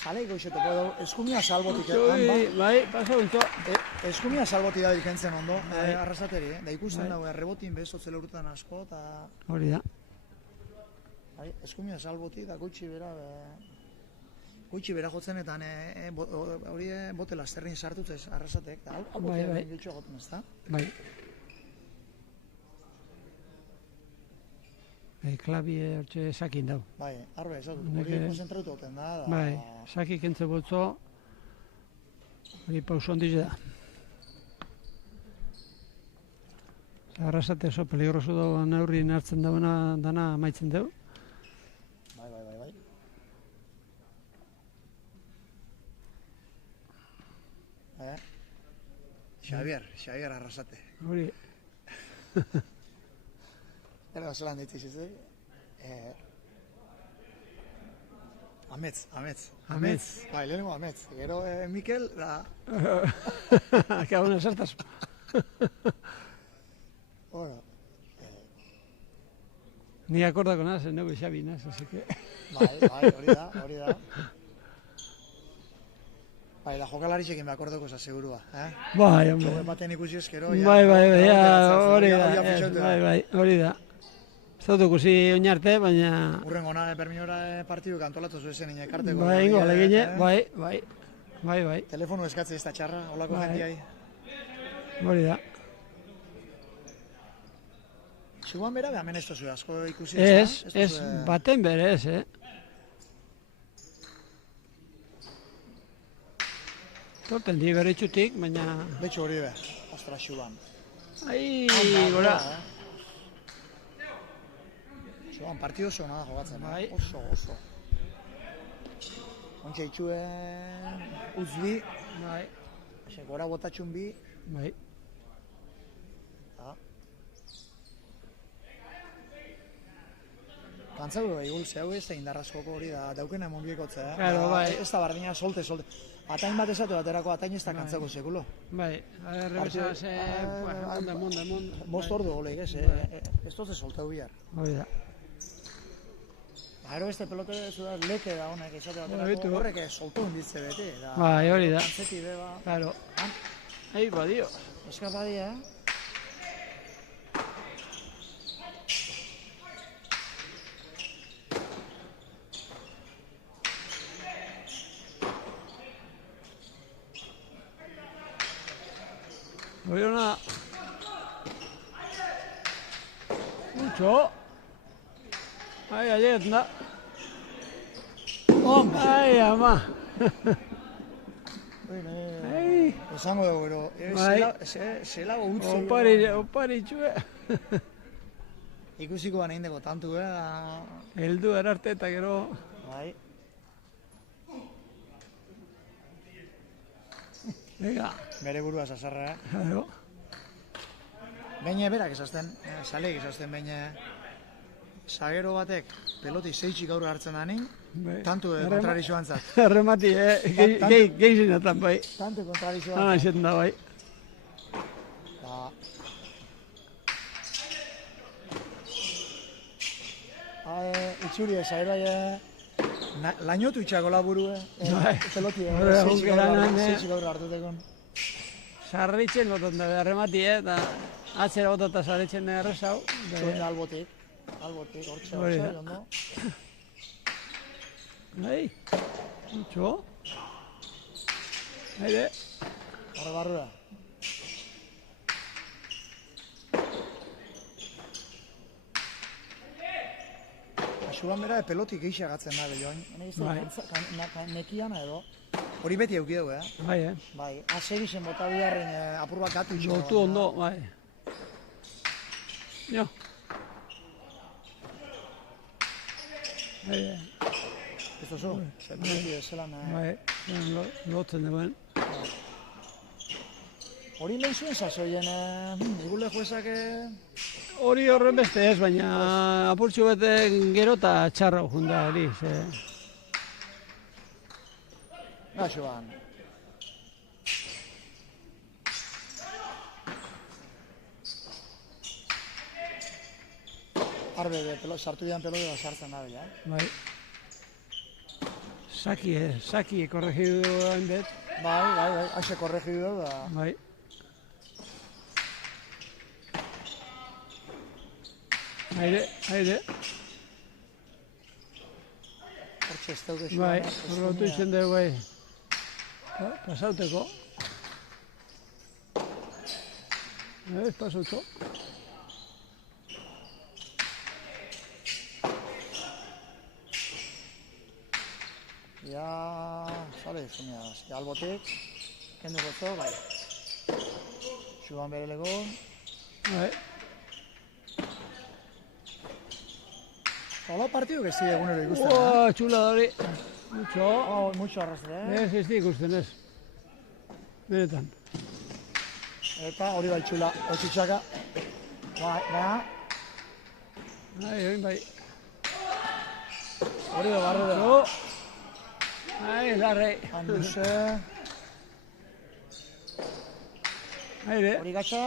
Jalei goixeteko dau, eskumia salbotik, Bai, pasa unto. eskumia salbotik da dikentzen ondo, Bai. arrasateri, da ikusten Bai. dago, rebotin bezotzele urtetan asko, eta Hori da. eskumia salbotik da gutxi bera jotzen eta hori bote lasterrin sartutez arrasatek, da Bai, bai. gutxo goten ez da? Bai. Klabie hortxe sakin dau. Bai, arbe, ez dut, Honek hori ere. konzentratu goten da. Bai, saki kentze botzo, hori pauso handiz da. Arrasate oso peligroso dago neurri hartzen dauna dana amaitzen dugu. Bai. Xavier arrasate. Hori, Era zelan ditziz, ez? Amets. Bai, lehenengo Amets. Gero Mikel, da... cada una sartas. Bueno, Ni acordako naz, nugu Xabi naz, así que... bai, hori da. Bai, da jokalarixekin me akordoko esa segurua, Bai, hombre. Jogue baten ikusi eskero, Bai, hori da. Ez dut ikusi oinarte, baina... Urrengo na, Berminora partidu kantolatu zuezen inekarteko. Bai, ingo, alegine, bai. Telefono eskatze ez da txarra, holako Bai. jendiai. Hori da. Zuan bera, hemen ez tozu asko ikusi Ez, baten bere ez, Torten di berritxutik, baina... Betxo hori be, ostra Xuban. Ai, gora. Xuban, partido oso nada jogatzen, Bai. oso. Ontsa itxuen uzbi, Bai. gora botatxun bi, Bai. Kantzau egul zehau ez da indarrazkoko hori da daukena emonbiekotze, Claro, bai. Ez da bardina solte. Atain bat esatu baterako atain ez da kantzako sekulo. Bai, rebesa ze... Munde. Bost ordu goleik ez, ez toze solteu bihar. Hori da. Gero beste pelote da leke da honek esate Bitu. baterako horrek soltu inditze bete. Bai, hori da. Kantzeti beba. Claro. Ai, badio. Eskapadia, Hori hona... Mucho. Ai, aiet, da. Ai, ama. Ai. Esango dugu, gero, zelago utzi. Opari txue. Ikusiko baina indeko tantu, Eldu erarte eta gero... Bai. Ega. Bere burua sasarra, Claro. Beine berak esazten, saleek esazten beine sagero batek peloti zeitxik gaur hartzen da nin, tantu kontrarizoan zat. Erremati, gehi zinatan bai. Tantu kontrarizoan Ana izaten da bai. Itxuri sageroa lainotu itxako laburu, peloti, zeitxik gaur hartutekon. sarritzen botan da, arremati, eta atzera botata sarritzen errezau. Zuen albotik, hortxe, Hori da. ondo. Bai, mutxo. Haide. Horre barrura. Xuban bera pelotik geixagatzen da, belioin. Bai. Nekiana edo. Hori beti euki dugu, Bai, Bai, asegisen bota biharren apur bat gatu itxo. Lortu ondo, bai. Jo. Haide. Ez oso, pelotik ezelan. Bai, lotzen duen. Hori lehen zuen sasoien, igule juezak... Hori horren beste ez, baina apurtxu beten gero eta txarra junda hori. Gaxoan. Arbe, sartu dian pelote bat sartzen da bila. Bai. Saki korregidu hain bet. Bai, haxe korregidu da. Bai. Haide. Hortxe ez daude Bai, xuan. horretu izen dugu bai. Pasauteko. Ez, pasautko. Ja, sale zunea, albotik, kendu gotzo, bai. Xuan bere legon. Bai. Hola partidu que sigue egunero ikusten. Txula da hori. Mucho. Mucho arrastre, Ez ikusten ez. Benetan. Eta hori bai txula, otxitxaka. Bai. Bai. Hori da barru da. Larre. Handuse. Haide. Hori gatxa,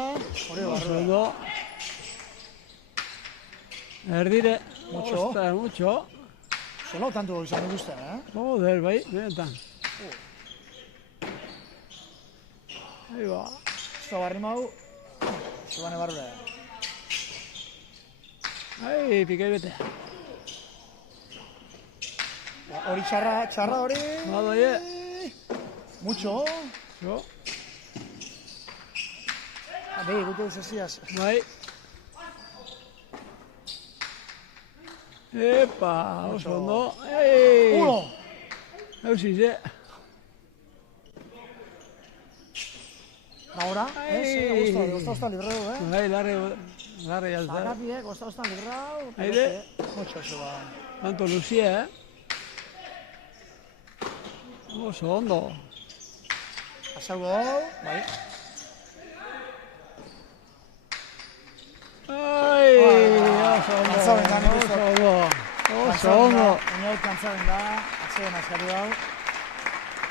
hori da barru da. Ondo. Erdire. Mucho. Mucho. Zelo tanto izan ikusten, Joder, bai, benetan. Ahí va. Ez da barri mau, zubane barru da. Ai, pikai bete. Hori txarra hori. Badoie. Mucho. Jo. Behi, gute duzaziaz. Bai. Epa, oso ondo. Ei! Uno! Eusiz, Ahora, gosta libreu, Bai, larre jalta. Zanapi, gosta libreu. Aire. Mucho, eso ba. Tanto Lucia, Oso ondo. Azaugo hau, bai. Ai, oso ondo. Kantzaben da, nik uste. Oso ondo. Unai kantzaben da, atzeen azkari hau.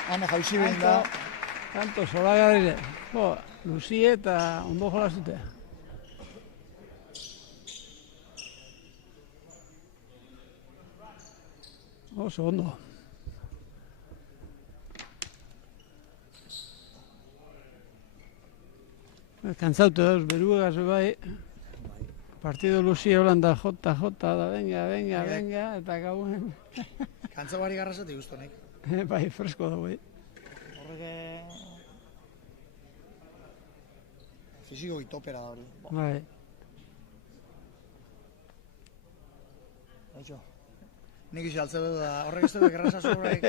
Hane jauzi behin da. Tanto zoragarrire. Lucie eta ondo jolazute. Oso ondo. Kantzaute dauz, beruegaz bai. Partido Lucie Holanda JJ da, venga, eta gauen. Kantza bari garrazatik guztu nik. Bai, fresko da bai. Horrek... Fiziko itopera da hori. Bai. Baitxo. Nik izi altze du da, horrek ez dut garraza zurraik.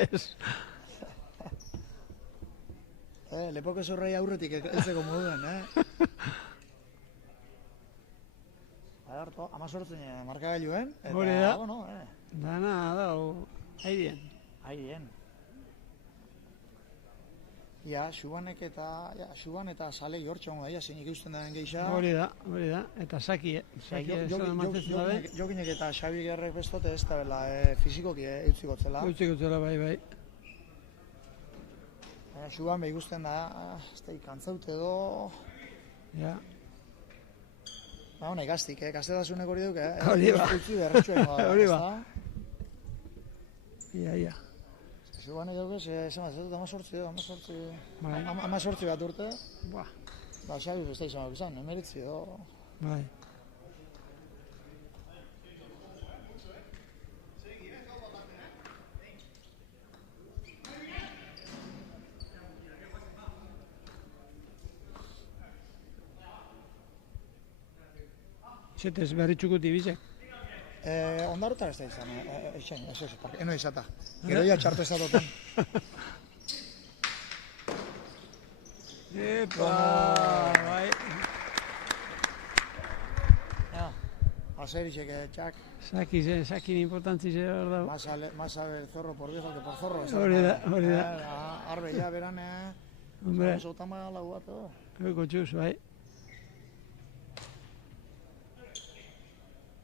Lepoko zurrai aurretik eltzeko moduen, Agarto, 18 markagailuen. Hori da. Bueno, Dana da, haidien. Haidien. Ja, Xuban eta Salei hortxe hongo daia, zein ikusten daren geisha. Hori da. Eta Saki, Jokinek eta Xabi Gerrek bestote ez da bela fizikoki eutziko zela. Eutziko zela, bai. Xuban behi ikusten da, ez da ikantzaute edo... Ja. Hona ikastik, gaztetazunek hori duk, Hori ba. Utzi berretxuen Hori ba. Ia. Zuban egin daukez, esan bat, ez dut, 18 Bai. bat urte. Buah, Ba, Xabi beste izan bat izan, emeritzi edo. bai. Zetez berritxuko dibizek. Ondarotan ez da izan, ez, eno izata. Gero ja txartu ez da doten. Epa, bai. Ja, azeritxek, txak, Sakin importantzize hor dago. más sabe el zorro por viejo que por zorro. Hori da, hori da. Arbe, ja, beran, Hombre, zotama lau bat, eko txuz, bai.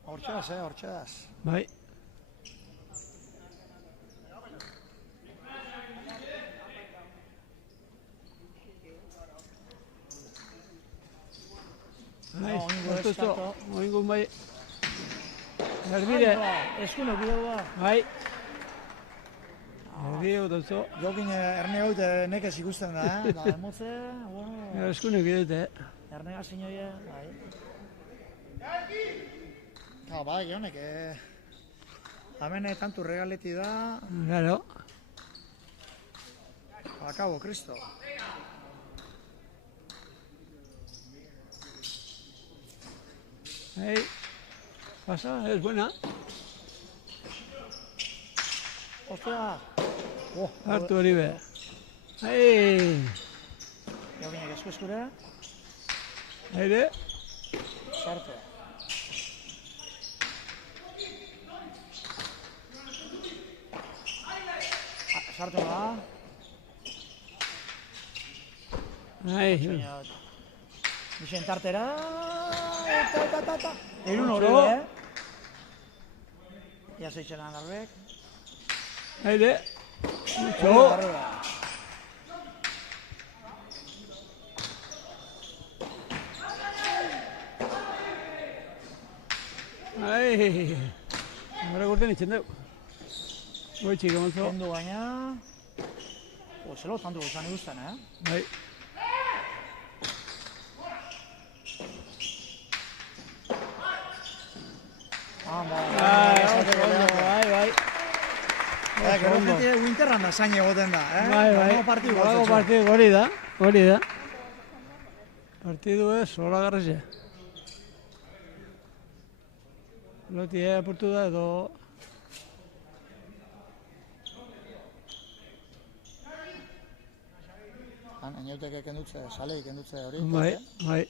Hortxe daz. Bai. Bai, ostuzo, oingun bai. Erbire, Eskuno, bideu ba. bai. Erbire otuzo. Jokin erne gaute nekez ikusten da, da emotze, bueno, Eskunek idute, erne gazinoie, bai. Ja, bai, honek, hemen tantu regaleti da, Claro. akabo, Kristo. Bai. Pasa, es buena. Ostia! Hartu hori be. Bai. Jokinek esku-eskure, Aire. sartu. Sartu da, Bai. Bixen tartera, eta. Erun oro, Ja zeitxeran garbek. Aire. Mucho. Ai. Ahora gurten itzen dugu. Goitxik, amantzo. Kendu gaina. Zelo tantu izan ikusten, Bai. Bai. Gero gente Winterran da zain egoten da, Bai. Horrengo partidu Horrengo batzu. partidu hori da. Partidu ez, hola garraxe. Loti apurtu da edo... Eniauteke kendutze, salei kendutze hori. Bai.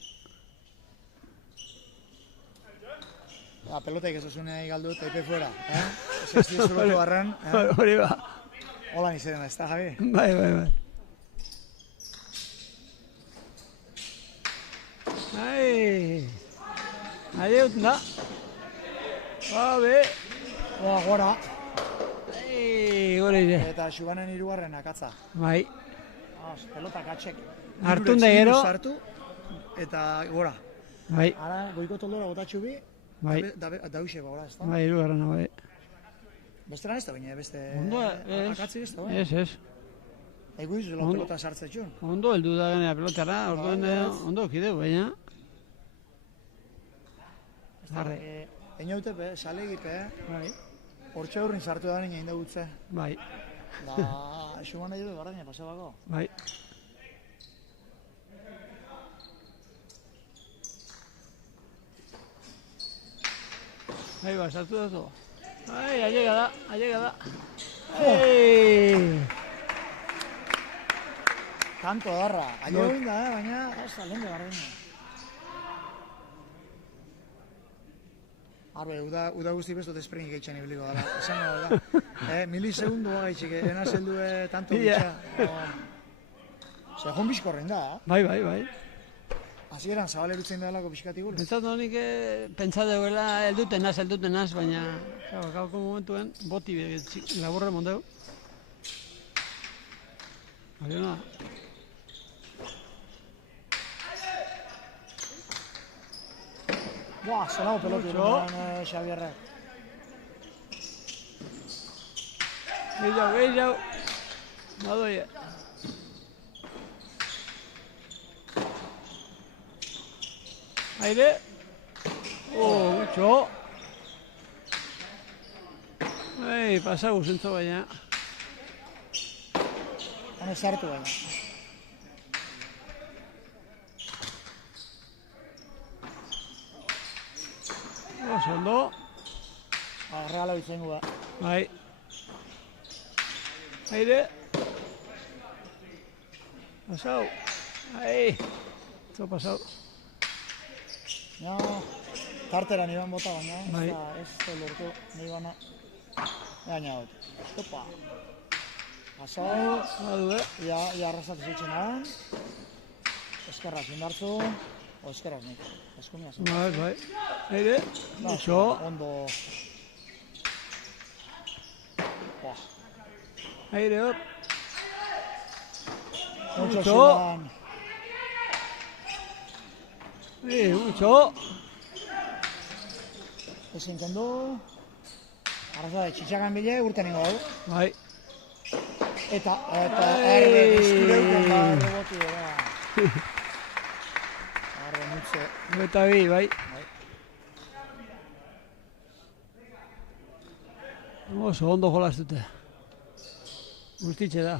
Pelotaik ez osunea galdu eta ipe fuera, Ez disfrutu barren, Hori ba. Hola nizeren ez da, Javi? Bai. Aile dut da. Be. Gora. Gora ire. Eta Xubanen hirugarren akatza. Bai. Pelota katxek. Hartun da gero. Sartu eta gora. Bai. Ara, goiko toldora botatxu bi, Bai. da huxe gora, ez da? Bai, hirugarrena bai. Besteran ez da, baina beste Ondo, akatzi ez da, bai? Ez. Eguiz, pelota sartzetxun. Ondo heldu da genea pelotara, orduan ondo kideu, baina. Arre. Eniautepe, salegipe, Bai. hortxe hurrin sartu da nina indagutze. Bai. Da, Xuban nahi du garaina, pasabako. Bai. Ahí va, sartu da zu. Ai, allega da. Tanto darra. Aile egin da, baina, lehen de garaina. Arbe, uda guzti besto desprenik eitzen ibiliko dara. Esan da, milisegundua gaitxik, enaz heldue tanto bitxa. Jon bizkorren da. Bai. Hasieran zabalerutzen dalako pixkati gure. Pentsatu honik pentsatu duela helduten naz, baina gauko momentuen boti laburra mondeu. Ariona. Buah, zelago pelotu duen Xabierrek. Gehiago. Badoie. Aire. Gutxo. Pasau zentzo baina. Hone sartu baina. Oso ondo. Regala bitzen gu da. Bai. Aire. Pasau. Zo pasau. Ja, tartera niban bota baina, Bai. ez da lortu, nibana. Gaina dut. Opa. Pasau, Badu, ja arrasatu zutzen adan. Eskerraz indartzu, eskerraz nik. Eskumia zen. Bai. Aire. Gutxo. Ondo. Buah. Aire hop. Mucho Gutxo. zidan. Gutxo. Ezin kendu. Arraza, txitxakan bile urten ingo hau. Bai. Eta erbe bizkireuten da reboti da. Arre nutze. Eta bi, bai. Oso ondo jolastute. Guztitxe da.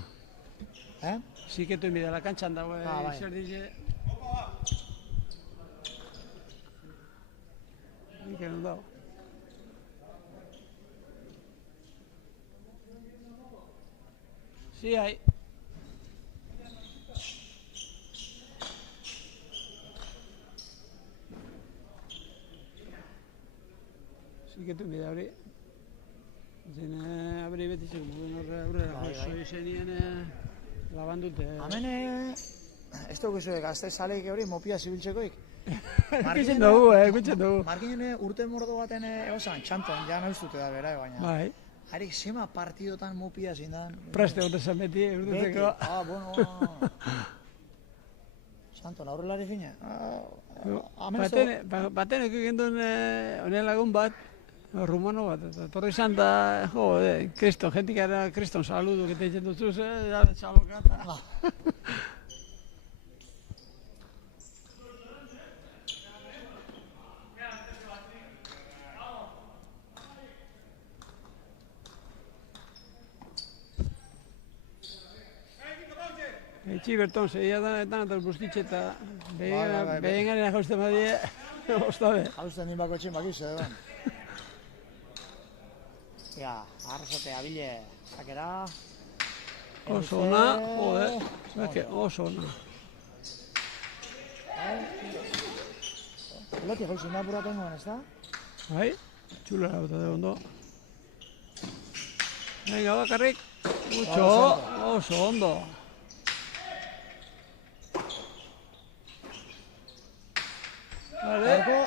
Ziketu inbida, la kantxan dago. Bai. Zer dize. Iken ondo. Sí, hai. Ziketu inbida hori. Zen, abri betitzeko, aurrera gozo izenien labandute. Hemen, ez dugu zuek, azte saleik hori mopia zibiltzekoik. Ikutzen dugu. Markinen urte mordo baten egosan, txanton, ja nauztute da bera, baina. Bai. Harik zema partidotan mopia zindan. Preste gote zen beti, urtetzeko. Bueno. Txanton, aurrelari fina. Baten egin duen honen lagun bat, rumano bat, eta torri izan da, Kristo, jentik era Kriston saludu, que te ditzen duzuz, txalokata. Etxi berton, zeia da, eta bustitxe eta behin garen jauste badie, ostabe. Jausten din bako etxin bakiz, edo. Ja, arrasate abile, sakera. Oso ona, oso ona. Loti joizin da puraten goen, ez da? Bai, txula lauta de ondo. Venga, bakarrik, mucho, oso ondo.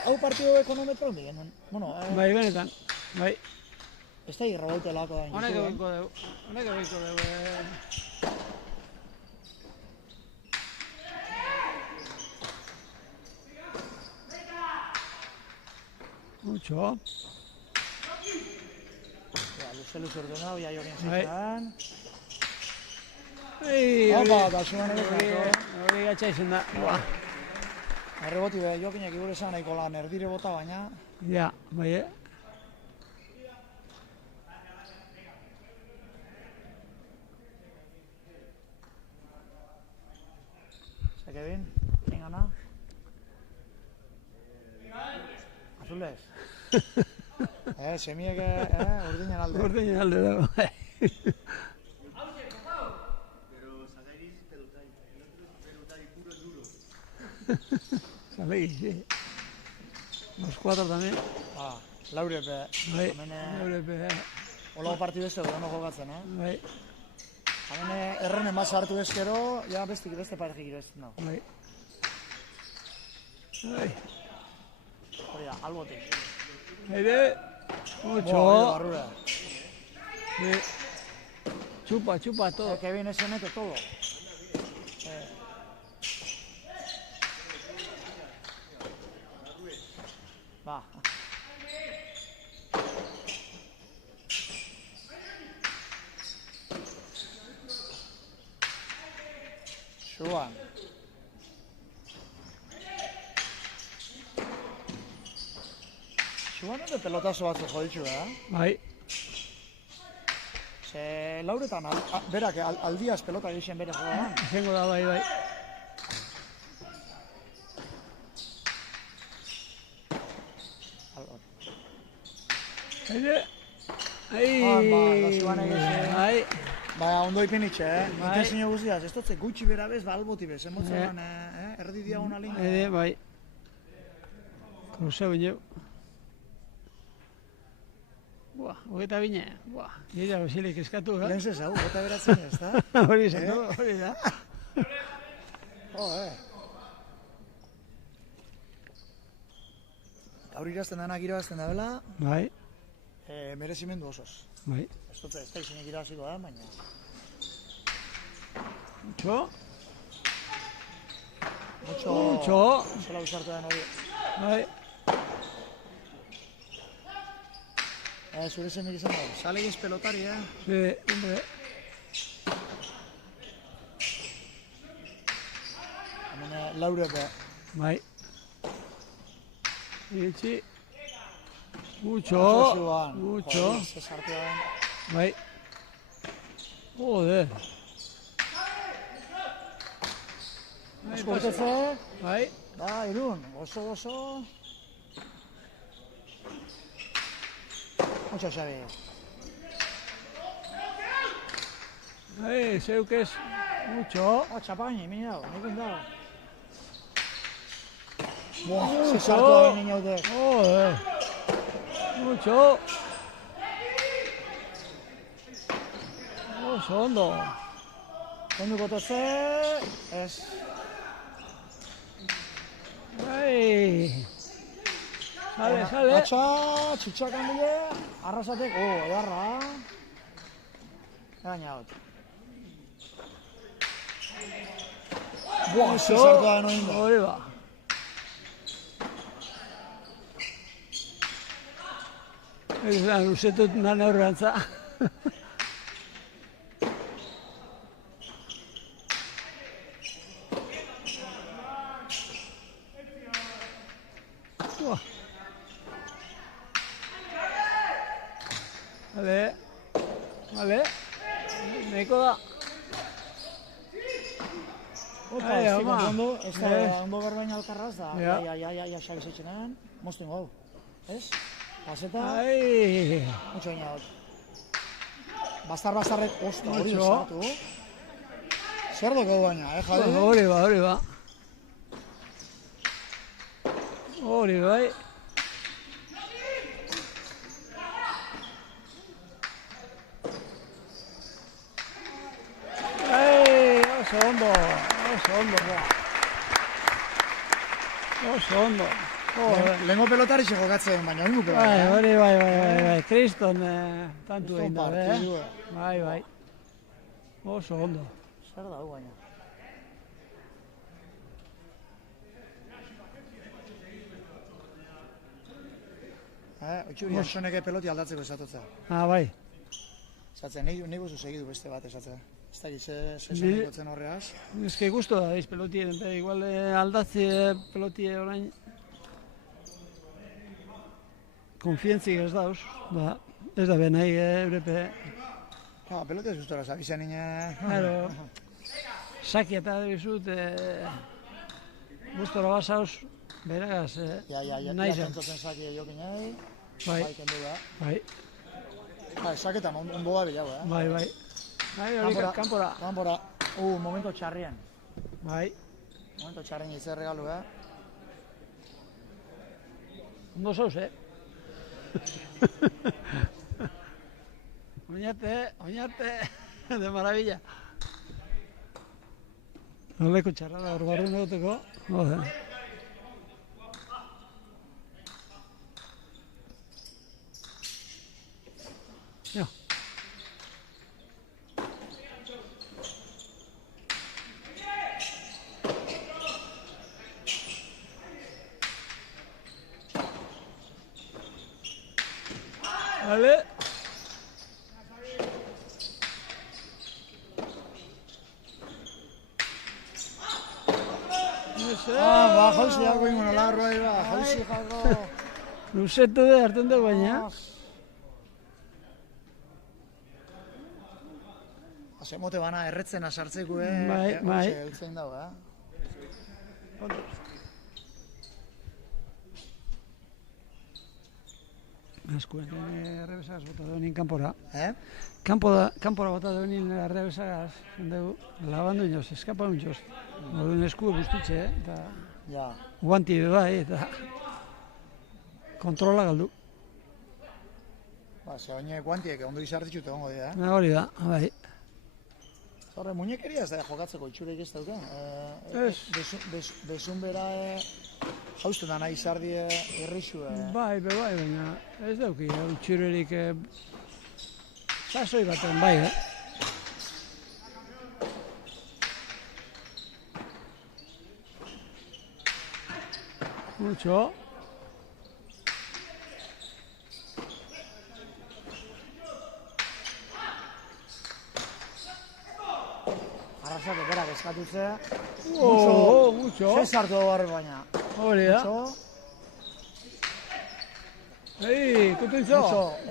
Hau partido ekonometro hondi genuen. Bai, benetan, bai. Ez da irrabaute lako da. Honek egoiko dugu. Mucho. Luze urdu nahu, ja jokin zeitan. Opa, eta zuan hori gatsa izan da. Arreboti be, jokinek igure esan nahiko lan erdire bota baina. Ja, bai, Kevin, ¿quién gana? Azules. Semiek, urdinen alde. Urdinen alde dago. Pero Zagairis, pelotari. El otro es pelotari puro y duro. Zagairis, sí. Los cuatro también. Laurepe. Bai, Laurepe. Olago partidu ez edo, jokatzen, Bai. Hemen errenen bat sartu ezkero, ja beste parejik irezten dago. Bai. Bai. Hori da, albotik. Aire, mucho. Barrura. Chupa todo. Kevin ese mete todo. Va. Zuan ere pelotazo batzu joditxu, Bai. Ze lauretan, berak aldiaz pelota egiten bere joan. Izango da, bai. Da zuan egize. Bai. Ondo ipinitxe, Bai. Ite zinio guztiaz, ez dutze gutxi bera bez, alboti bez, emotzen erdi diagon alin. Bai. Kruzeu nio. Buah, hogeta bine. Buah, gira besilik eskatu, Lehen zezau, gota beratzen ez, da? Hori zatu, hori da. Gaur irazten dana giroazten da bela, Bai, merezimendu osoz. bai. Ez dutze, ez da izinek iraziko da, baina... Mucho. Mucho... Zela usartu den hori. Bai. Zure zenik izan da, salegiz pelotari, Sí, hombre. Hemen laurepe. Bai. Iritsi. Mucho. Ze sartu da. Bai. Joder. Asko betetze. Bai. Irun, gozo. Mucho Xabi. Bai, zeukez. Mucho. Txapaini, mini dago, nikun dago. Ze sartu da nina haute. Joder. Mucho. Oso ondo. Ondo gotetze, ez. Bai. Sale. Atxa, txitxak handile, arrasatek, edarra. Gaina hot. Buah, ze sartu da noin da. Hori ba. Ez da, luzetut nan aurrantza. Vale. Nahiko da. Opa, ez dikon ondo, ez da ondo berbaina alkarraz da. Ja, xabiz etxenean, moztu ingo hau. Ez? Paseta, mucho baina hot. Bastarrek, osta, hori esatu. Zer dugu baina, Jadi? Hori ba. Hori bai. Oso ondo. Lehenko pelotari xe jokatzen, baina hori pelotari. Bai. Kriston tantu egin da, Bai. Oso ondo. Zer da, baina. Oitxuri asoneke peloti aldatzeko esatutza. Bai. Esatzen, nahi guzu segidu beste bat esatzen. Ez da gize sonikotzen horreaz. Ez que gusto da, pelotien, igual aldatzi pelotie orain konfientzik ez dauz, ez da benai eurepe. Pelotia gustora zabizan nine... Claro, saki eta dizut, gustora basauz, beraz, nahi zen. Tentotzen saki jokin nahi, Bai, kendu da. bai. Saketan ondo da bilago, Bai. Bai, hori kanpora. Kanpora. Momento txarrien. Bai. Momento txarrien izan regalu, Ondo zauz, Oñate, de maravilla. Noleko txarra da, hor barrun egoteko. Jo. Vale. Jauzi dago ingo nola arroi ba, jauzi jago. Luzetu da hartzen dugu baina. Ase mote bana erretzena sartzeko, Bai, bai. Eutzen dago, Askuen, errebesagaz bota duenin kanpora. Kanpora bota duenin errebesagaz, dugu, labandu inoz, eskapa untxoz. Oduen esku guztitxe, eta Ja. guanti bai, eta kontrola galdu. Ba, ze baina guantiek ondo izartitxute gongo dira, Hori da, bai. Horre, muñekeria ez da jokatzeko itxurek ez dauken. Ez. Bezun bera jausten da nahi izardie irrixu. Bai, baina ez dauki, utxirerik sasoi baten, bai, Mucho. Arrasate berak eskatu ze. Mucho. Ze sartu dugu horre baina. Hori da. Mucho.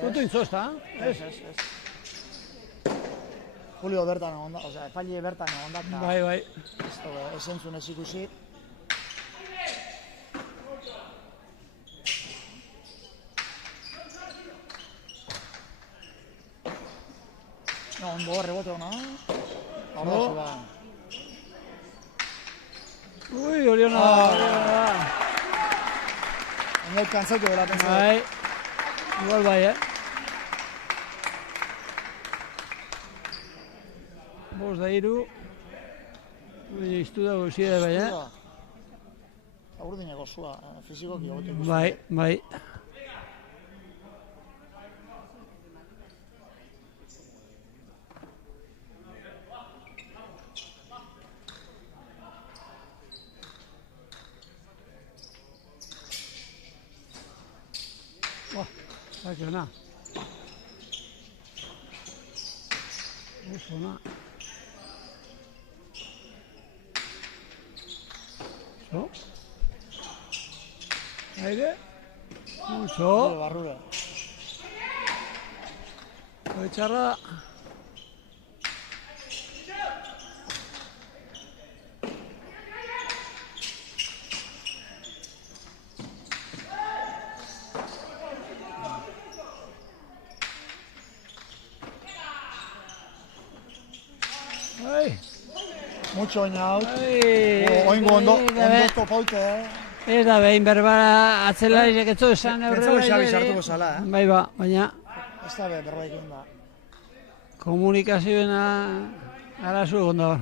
Kutuintzo, ezta? Ez. Julio bertan egon da, osea, epaile bertan egon da. Bai. Ez entzun ez ikusi. Ondo rebote hona. Horra Ui, hori hona. Ondo kantzatu dela pentsa. Bai. Igual bai, Bost da hiru. Iztu dago zide bai, Agurdineko zua, fizikoki egote ikusten. Bai. Zaki hona. Oso hona. So. Aire. Mucho. Barrura. Txarra. Mucho oina hau. Oingo ondo topaute, Ez da behin berbara atzelariak etzo esan Pentsau Xabi sartuko zala, Bai ba, baina Ez da berbaik da. komunikazioena arazu egon da hor.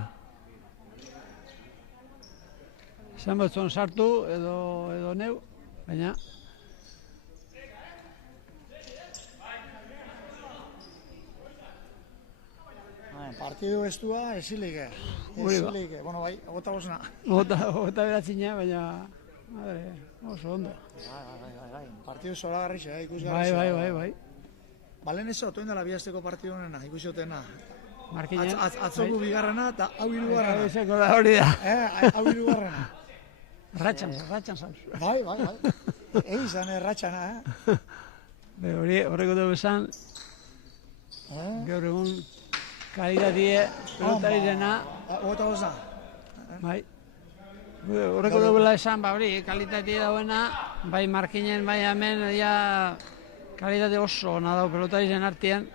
Esan batzon sartu edo neu, baina Partidu estua esilike. Bueno, bai, gota bosna. Gota beratzina, baina oso ondo. Bai. Partidu zoragarri xe, ikusgarri. Bai. Balen eso, toin dela bihazteko partidu honena, ikusotena. Markinen. Atzoku bigarrena eta hau hirugarrena. Ezeko da hori da. Hau hirugarrena. Ratxan zauz. Bai. Izan ratxana, Horreko dugu esan, gaur egun kalitatie pelotari dena. Gota bosna. Bai. Horreko dugula esan, hori, kalitatie dauena, bai Markinen, bai hemen, kalitate oso ona dau pelotari zen artean.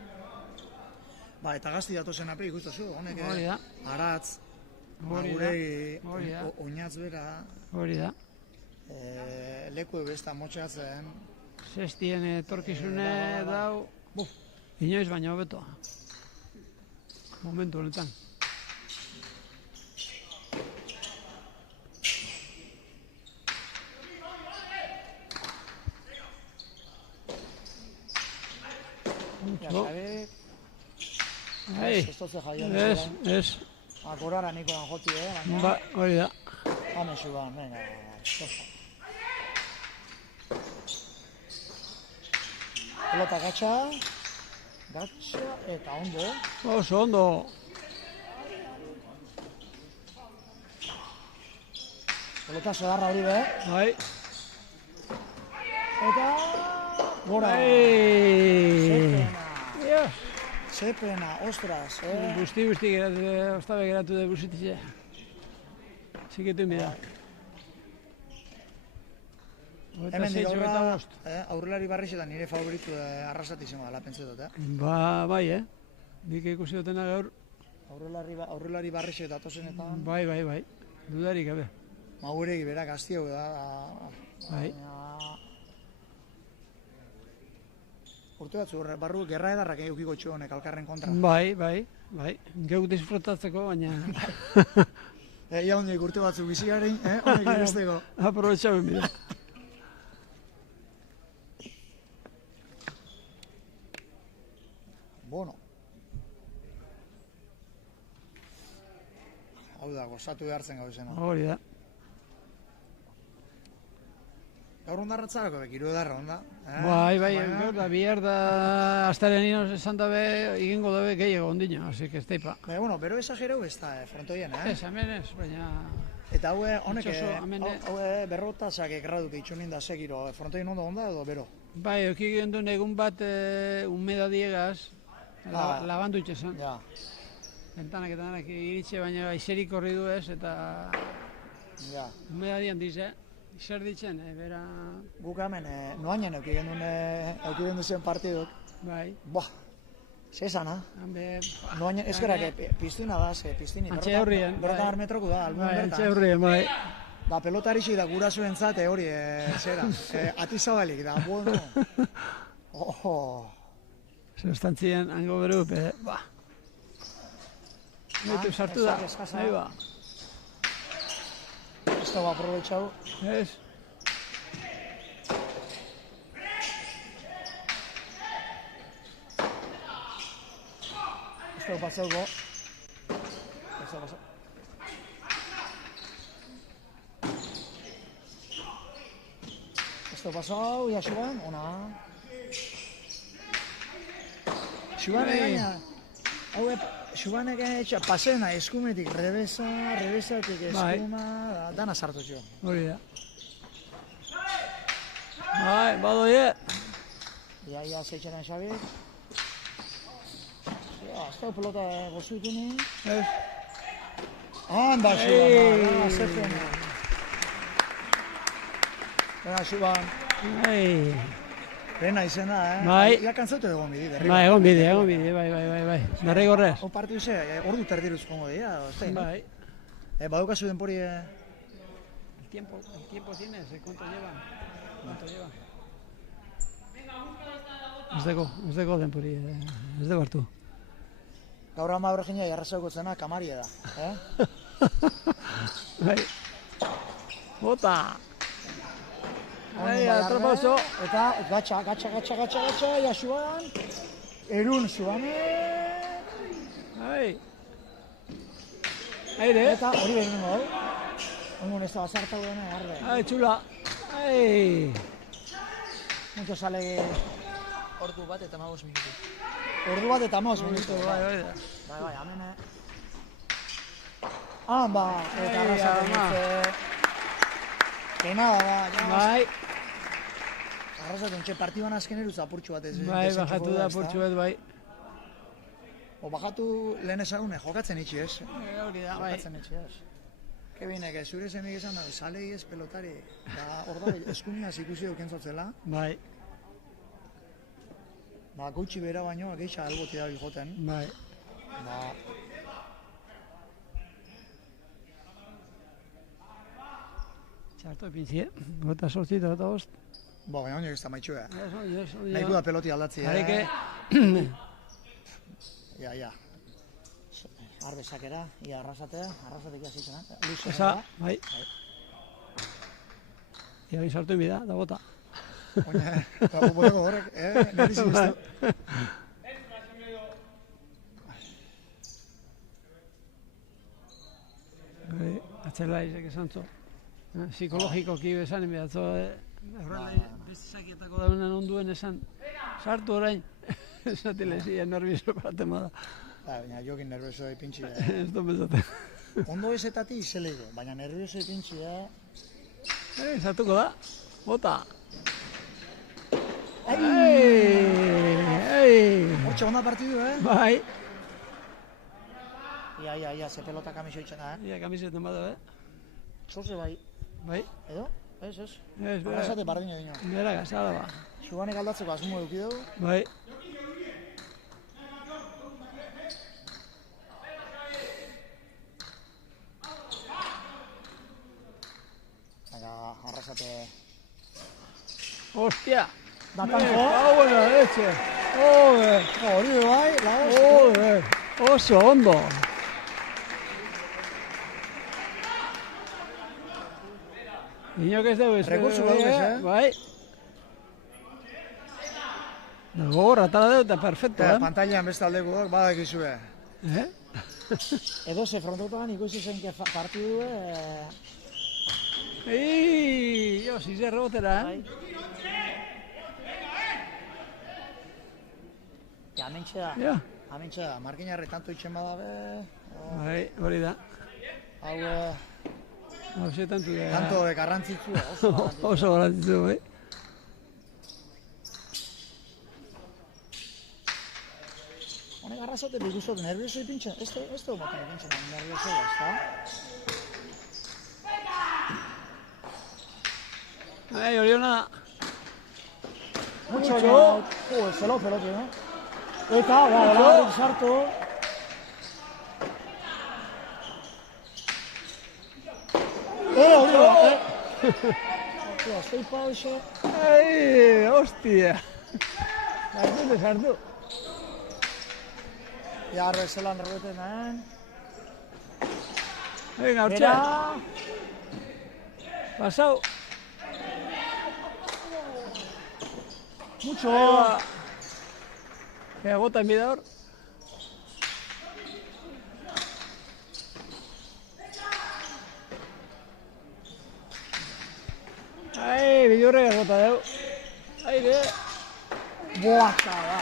Ba, eta gazti datozen ape ikustazu, honek, Hori da. Aratz, Magurei, Oinatz bera, Hori da. Leku besta motxatzen. Zestien etorkizune dau, inoiz baina hobeto. Momentu honetan. Mucho. Ez. Akorara nikoan joti, Ba, hori da. Hamezu ba, venga. Pelota gatxa eta ondo. Oso ondo. Pelota zodarra hori be. Bai. Eta Gora! Ai! Zepena! Dios! Zepena, ostras, Busti geratu, ostabe geratu da busititxe. Ziketu bida. Hemen gaurra, aurrelari barrixetan nire favoritu arrasat izango dela, pentsa dut, Bai, Nik ikusi dutena gaur. Aurrelari barrixet datozenetan. Bai. Dudarik gabe. Mauregi berak aztiago da. Bai. Urte batzu, barru gerra edarrak eukiko txu honek alkarren kontra. Bai. Geuk disfrutatzeko, baina... Ia hondik urte batzu bizi garen, honek iruzteko. Aprobetxaben bida. Bueno. Hau da, gozatu behartzen gauzena. Hori da. Gaur ondarratzarako bekiru edarra onda. Bai, gaur da, bihar da, astaren inoz esan dabe, egingo dabe gehiago ondino, así que ez teipa. Bueno, bero esagerau ez da, frontoien, Ez, hemen ez, baina... Eta honek, Itxoso, berrotasak ekraduke itxunin da segiro, frontoien ondo onda edo bero? Bai, euki genduen egun bat humeda diegaz, labandu itxesan. Ja. Ventanak eta danak iritxe, baina izerik horri du ez, eta... Ja. Humeda dian dize. Zer ditzen, bera... Guk hemen, noainen euki gendun zen partiduk. Bai. Buah, zezana. Hanbe... Noainen, ezkerak, piztuna da, piztini. Antxe aurrien. Berrotan metroko da, albun Bai, bertan. antxe aurrien, bai. Ba, pelotarixi da gurasoen zate hori, zera, atizabalik da, bueno. Ojo. Zestantzien, hango berupe, ba. Gaitu sartu da, nahi ba. Ez dago aprobetxau. Ez? Ez dago pasauko. Ez dago pasau. Ez dago pasau, ja Xuban, ona. Xuban egaina. Hau Xubanek pasena eskumetik, rebesatik eskuma, dana sartu txo. Hori da. Bai, badoie. Ia, zeitxeran Xabik. Ez dago pelota gozuikuni. Ez? Anda, Xuban, zepena. Venga, Xuban. Bai. Pena izena, Bai. Ia kantzatu egon bidi, derri. Bai, egon bide, bai. Darri gorrez. Hau partidu ze, ordu terdiruz jongo dira, ozte? Bai. Badukazu denpori... El tiempo tienes, ¿cuánto llevan? Ez deko denpori, ez deko hartu. Gaur ama horregina jarrazauko zena kamaria da, Bai. Bota! Bai, atrapazo. Eta gatxa, ja Xuban. Erun Xuban. Bai. Aire. Eta hori behin hau. Ongun ez da bazartau dena, arde. Ai, txula. Ai. Mucho sale... Ordu bat eta 15 minutu. Ordu bat eta 15 minutu. Bai, amene. Ba, eta arrasaten dutze. Pena da, ja. Bai. Arrasaten dutxe, partiban azken eruz apurtxu bat ez. Bai, bajatu da apurtxu bat, bai. Bajatu lehen ezagune, jokatzen itxi ez. Hori da, bai. Jokatzen itxi ez. Kebinek, zure zemik esan da, salei ez pelotari. Hor da, eskuminaz ikusi dukentzotela. Bai. Gutxi bera baino, geixa alboti da joten. Bai. Txarto epintzi, gota sortzi eta gota bost. Baina honiek ez da maitxu, Yes. Nahiku da peloti aldatzi, Hareke... Ja. Arbe sakera, ia arrasatea, arrasatek jazitzen, Esa, bai. Ia bi sartu inbida, da bota. Botako horrek, niri ziztu. Atzela izek esan zo. Psikologikoki besan inbidatzo, beste sakietako daunen onduen esan, sartu orain. Esatelezia nervioso paraten bada. Baina jokin nervioso ipintxi. Ez dut bezate. Ondo ezetati izelego, baina nervioso ipintxi sartuko da, bota. Ai! Urtxe onda partidu, Bai. Ia, ze pelota kamiso itxena, Ia kamisetan bada, Txose bai, Bai. edo? Ez. Ez, Arrasate bardina dino. bera gazada ba. Xuganek aldatzeko asmo eduki dugu. Bai. Arrasate... Hostia. Datanko. Hau da, etxe. Joder. Hori bai, lagoz. Joder. Oso ondo. Inok ez dugu ez. Rekurtso baduz, Bai. Gogorra atara dut eta perfecto, Pantailan beste aldekuak badakizue. Eh? Edo ze frontotan ikusi zenke partidu, Jo, zize rebotera, Ja, amentxe da. Ja. Amentxe da, markinarri tanto itxen badabe... Bai, hori da. Hau, Hau ze tantu da. tanto garrantzitsua, oso garrantzitsua. Oso garantzitu, bai. Honek arrazote biguzot, nervioso ipintxen, ez dugu moten ipintxen, nervioso da, ezta? Hori hona. Mucho jo! Zelo pelote, no? Eta, belarrik sartu. Hori da, Hostia, esteipa hoxe. Hostia. Sartu. Ja, zelan rebeten, Venga, hortxe. Bera... Pasau. Mucho! Bota en vida hor. Bidurre bota deu. Aire. Boa, txaba.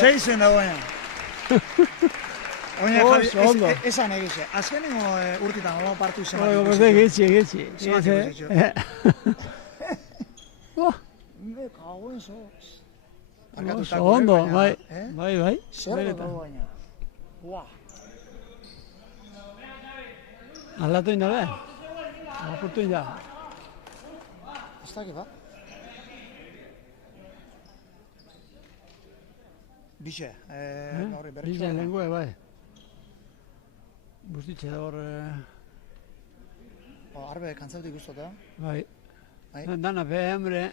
Seizen dagoen. Oso ondo. Esan egize. Azkenengo urtitan, hori partu izan. Getxi. Me cago en sos. Oso ondo, bai. Bai. Zer dago baina. Buah. Aldatu indabe. Apurtu inda. Ez dakit, ba? Bixe, horri berritxo. Bixe, lengue, bai. Bustitxe da hor... Arbe, kantzautik guztot, Bai. Bai. Dana pe, hombre.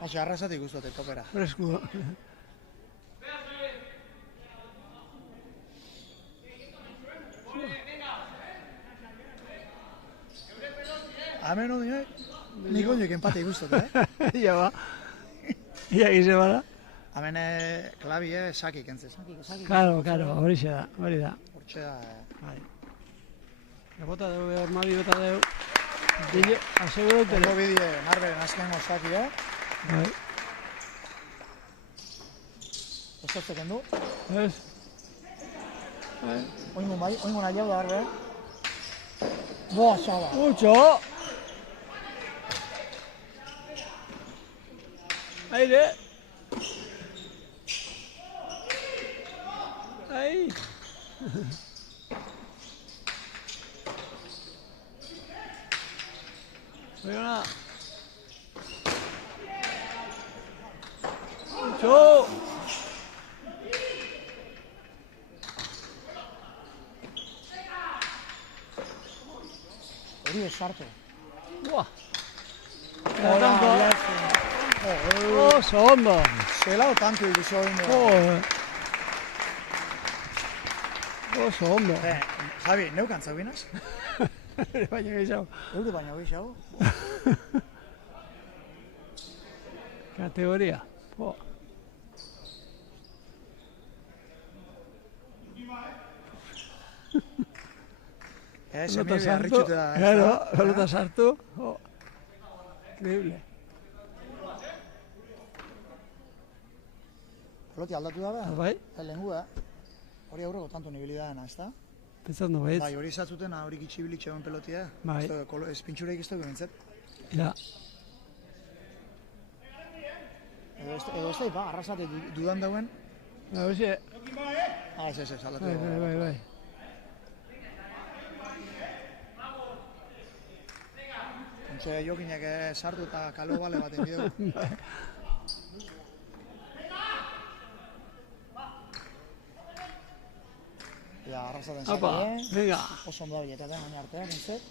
Hasi, arrasatik guztot, topera. Fresku. Hemen hori, nik oinek empate guztot, Ia ba. Ia gize bada. Hemen klabi, sakik entze. Karo, hori da. Hortxe da, Bai. Bota dugu, ormali bota dugu. Dile, aseguro dut. Ondo bidie, Marberen azkengo saki, Bai. Ez ez kendu. Ez. Oingo nahi jau da, Arbe. Boa, xaba. Mucho. Aire. Ahí. Venga. Mucho. Hori ez sartu. Buah. Hola, Oso ondo. Zelao tanto ikusi hori no. Oso ondo. Javi, neukan zaubinaz? Baina gehiago. Eure baina gehiago. Kategoria. Semi beharritxute da. Claro, pelota sartu. Increíble. Peloti aldatu da, Bai. Lengu da. Hori aurreko tanto nibilidadena, ez da? Pensando baietz. Bai, hori izatzuten, hori gitxibilik txegoen pelotia. Bai. Ez pintxureik ez dugu bintzat. Ja. Edo ez da ipa, Arrasate dudan dauen. Hauxe, Ez, aldatu. bai. Ontxe jokinek sartu eta kalo bale baten bideu. Ja, Arrasaten Apa, sakide. venga. Oso ondo da biletaten, baina artea, nintzet.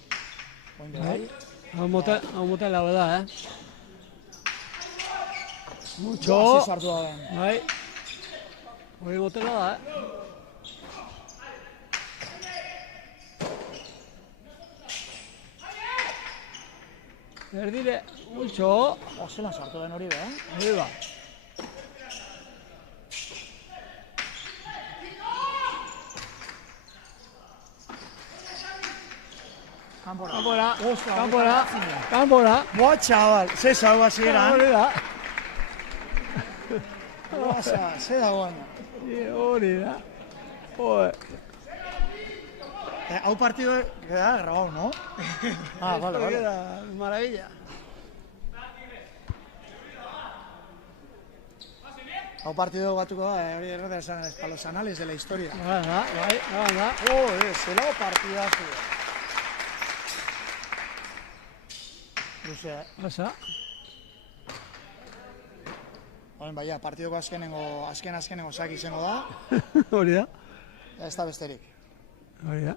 Oin Bai. bai. Hau motela da, Mucho. Hasi sartu da ben. Bai. Hori motela da, Erdire, mucho. Zelan sartu den hori be, Hori ba. Kanpora. Boa, txabal, ze zau hasi eran. Hori da. Ze dagoen. Hori da. Joder. Hau partido queda grabado, ¿no? Vale. Maravilla. Hau partido batuko da, hori errata esan, para los anales de la historia. Bai. Zelao partidazu. Luze, Pasa. Horren baina, partidoko azkenengo zaki izango da, Hori da. ez da besterik. Hori da.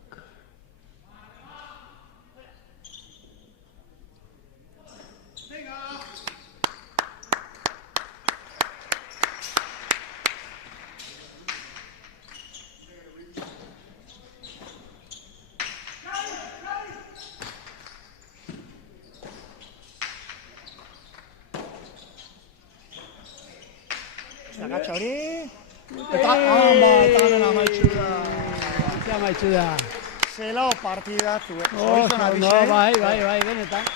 Agatxa hori... Eta garen amaitxu da. Eta maitxu da. Zelao partidatu, Oso, no, bai, benetan.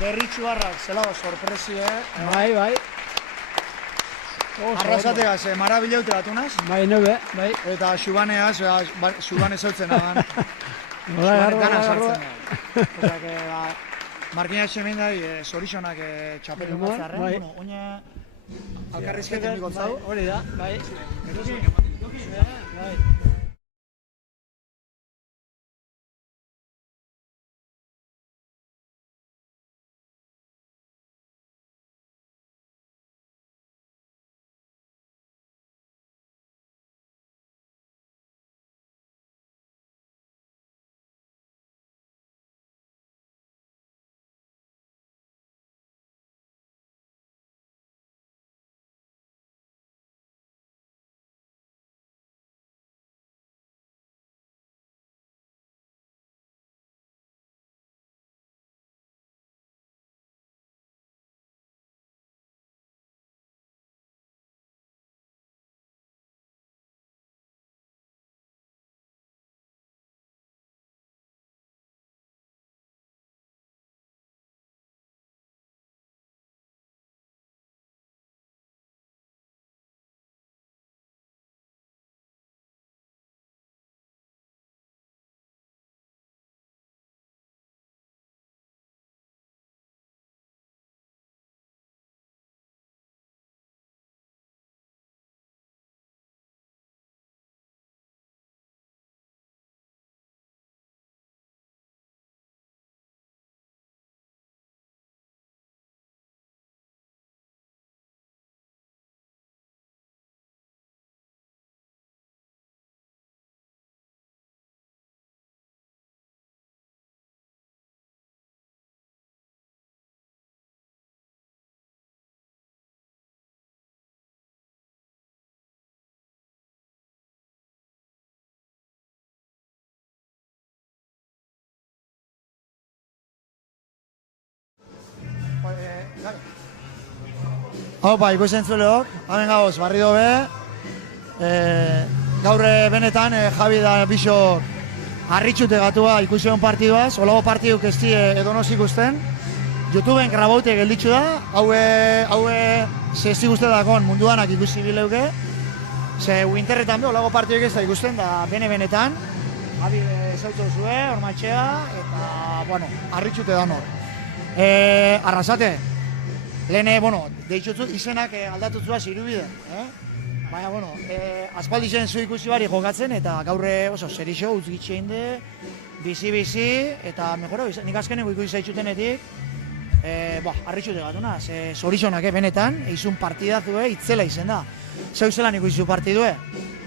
Berritxu harrak, zelao sorpresie. Bai. Arrasategaz, marabillaute batunaz. Bai, nube, bai. Eta Xubaneaz, Xubane zautzen agan. Hola, Xubanetana sartzen da. Eta que, Markina Txemendai, zorixonak txapelu batzarren. Bai. Bueno, oine... Alkarrizketen biko zau. Hori da, bai. Bai. Haupa, ikusentzuleok, hamen gauz, barri dobe. Gaur benetan, Javi da bixo harritxute gatua ikusion partiduaz, olago partiduk ez edonoz ikusten. YouTubeen grabaute gelditzu da, haue zezi guzti dakon munduanak ikusi bileuke. Ze internetan be, olago partiduk ez da ikusten, da benetan. Javi zautzen zue, ormatxea, eta, bueno, harritxute da nor. Arrasate, lehen, bueno, deitxutzut izenak aldatutzuaz irubide, Baina, bueno, aspaldi zen zu ikusi bari jokatzen, eta gaurre oso serixo, utzgitxe inde, bizi, eta mejora, nik azkeneko ikusi zaitxutenetik, harritxute batuna, zorizionak benetan, eizun partidazue, itzela izen da. Zeu zelan ikusi zu partidue?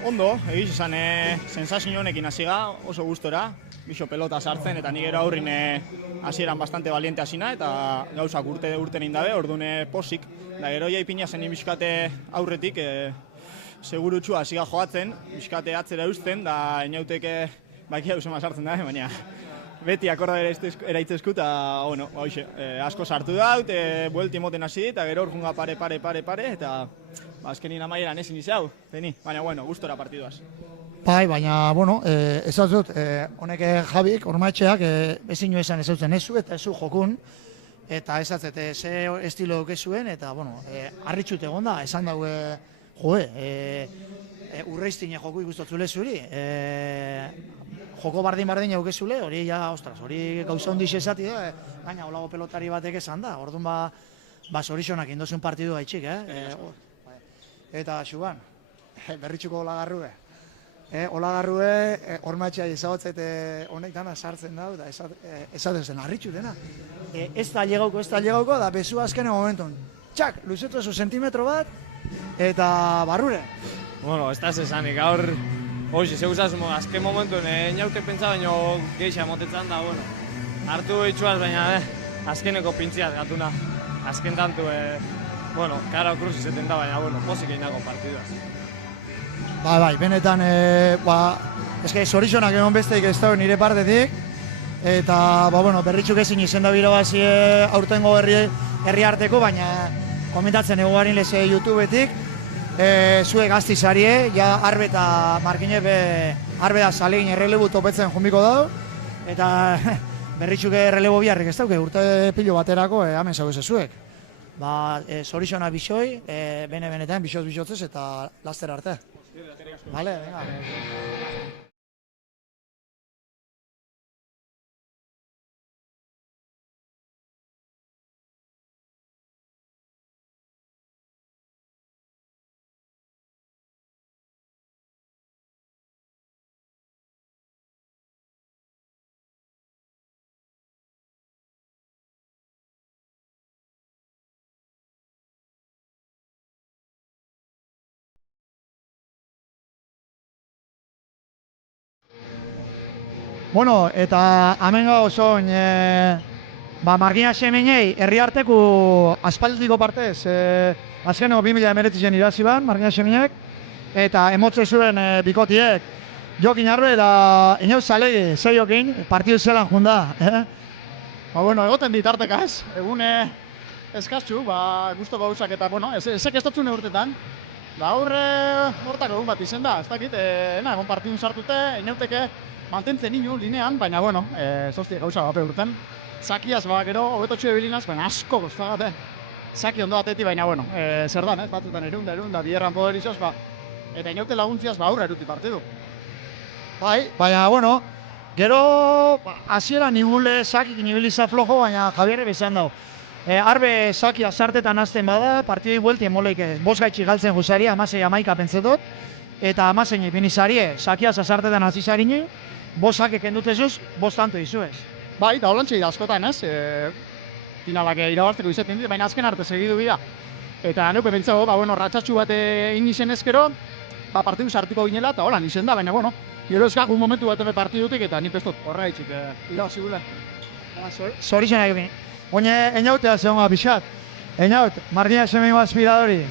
Ondo, egiz esan, sensazio honekin hasiga, oso gustora, bixo pelota sartzen, eta nik gero aurrin hasieran bastante valiente hasina, eta gauzak urten indabe, orduan posik, da gero jaipina zen inbiskate aurretik, segurutxu hasiga joatzen, bizkate atzera eusten, da inauteke baki hau zema sartzen da, baina beti akorda eraitzesku, eta bueno, asko sartu daut, buelti moten hasi, eta gero orjunga pare, eta azkenin amaieran ezin izau, baina bueno, gustora partiduaz. Bai, baina, bueno, ez dut, honek Jabik, Ormaetxeak, ezin jo esan ez dutzen ezu eta ezu jokun, eta ez atzet, ze estilo dukezuen, eta, bueno, harritxut egon da, esan daue, urreiztine joku ikustotzule zuri, joko bardin eukezule, hori ja, ostras, hori gauza hondiz esati da, gaina holago pelotari batek esan da, orduan zorizionak indozun partidu gaitxik, Eta, xugan, berritxuko olagarrue. Olagarrue, Ormaetxea ezabatzet honek dana sartzen da, eta ezatzen harritxutena. Ez da llegauko, da bezu azkene momentun. Txak, luzetu ezo sentimetro bat, eta barrure. Bueno, ez da zesanik, gaur, zeuzaz, azken momentuen, inaute pentsa baino geixa motetzen da, bueno, hartu itxuaz, baina azkeneko pintziaz gatuna, azken tantu, bueno, kara okruz izeten da, baina, bueno, pozik egin partiduaz. Bai, benetan, zorizionak egon besteik ez da nire partetik, eta, bueno, berritxuk ezin izen da birabazi aurtengo herri arteko, baina komentatzen egoarin leze YouTubetik, zue gaztizarie, ja arbe eta markine arbe da salegin errelebu topetzen jumiko dau, eta berritxuk errelebo biharrik ez dauke, urte pilo baterako, hemen zau ez zuek. Zoriziona bixoi, benetan, bizotzez eta laster arte. Vale, venga. Bueno, eta hemen gauzoin, Margina Semenei herriarteko aspaldiko partez, azkeneko 2019 irazi ban, Margina Semenek, eta emotze zuen bikotiek, jokin arbe eta inoz zalegi, zeiokin, partidu zelan junda. Bueno, egoten ditarteka ez, egun eskaztxu, guztoko gauzak eta, bueno, ezek ez datzune urtetan, da hortako egun bat izen da, ez dakit, egon partidun sartute, inauteke, mantentzen inu, linean, baina, bueno, zozti gauza bape urten. Zakiaz, gero, hobetotxo ebilinaz, baina asko gozagate. Zaki ondo bateti, baina, bueno, zer dan, batzutan erunda, bierran poderizoz, eta inaute laguntziaz, aurra eruti partidu. Bai, baina, bueno, gero, hasiera nigule Zakik nibiliza flojo, baina Javierre bezan dau. Arbe Zakia sartetan azten bada, partidoi bueltien moleik, bost gaitxik galtzen guzaria, amasei amaika pentsetot, eta amazein ipinizarie, Zakia sartetan azizarine, bost zakek endutezuz, bost tanto izuez. Bai, da holantxe da askotan, ez? Finalak irabartzeko izaten dit, baina azken arte segidu bida. Eta neupe pentsago, bueno, ratxatxu bat egin izen ezkero, partidu sartiko ginela, eta holan izen da, baina, bueno, gero eskak un momentu bat partidutik, eta nik pestot horra itxik irabazi gula. Zorizien egin. Oine, enautea zegoen pixat. Enaut, Martina Semengo aspiradori.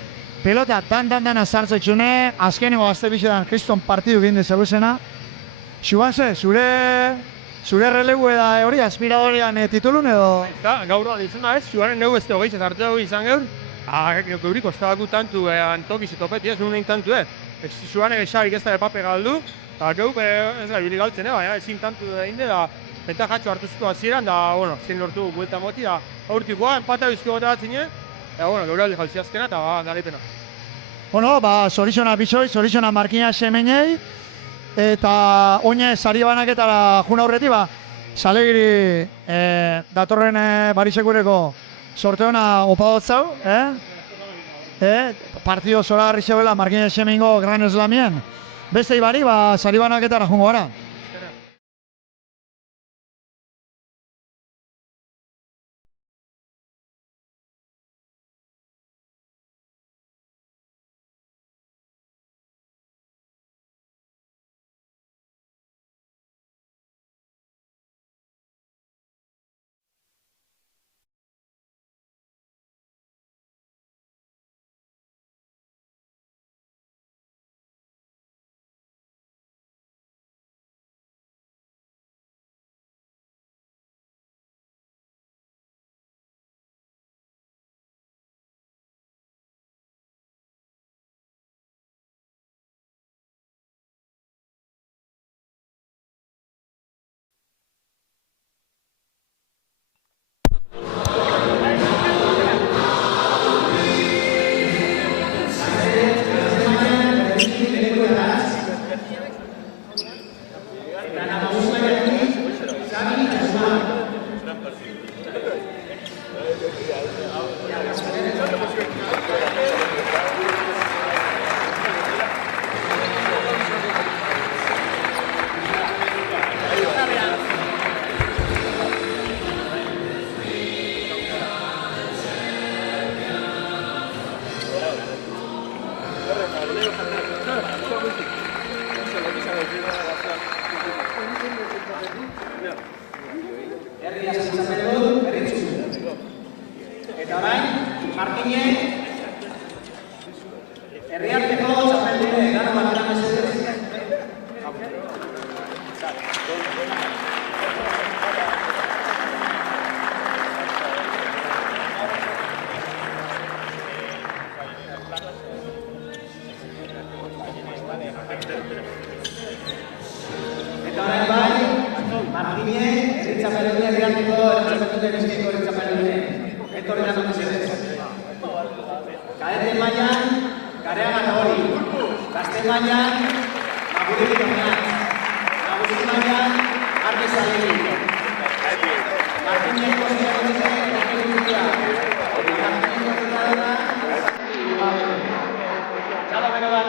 Pelota dan azartzetxune, azkeneko gazte bixetan kriston partidu ginde zeguzena. Xubanze, zure relegu eda hori aspiradorian titulun edo? Gaur da dizuna ez, Xubanen neu beste hogeiz eta hartu izan gaur. Geuriko ez dago tantu antokiz etopeti ez, nuen tantu ez. Xubanek esabik ez da pape galdu, eta gau ez gabili galtzen, baina ezin tantu da inde, da pentajatxo hartu zutu hasieran, da, bueno, zen lortu buelta moti, da aurtikoa, empata bizko gota bat zine, eta, bueno, gaur alde jaltzi azkena, eta galepena. Bueno, zorizona bizoi, zorizona Markina Semenei, eta oine sari banaketara juna horreti, salegiri datorren barisekureko sorte hona opa dotzau, partido zoragarri zeuela Markinez Xemingo Gran Slamien. Beste ibari, sari banaketara jungo gara. Eta orain, Markinek herriarteko txapeldune gano batera mesedez. Eta orain bai, Markinek herri txapeldune herriarteko txapeldune bizkaiko herri txapeldune. Etorri da mesedez. Kadete mailan, Gareaga hori. Gazte mailan, Magurik Dominat. Nagusi mailan, Arne Zalegi. Markinek konzera konzera konzera. Markinek konzera Txalo bero bat.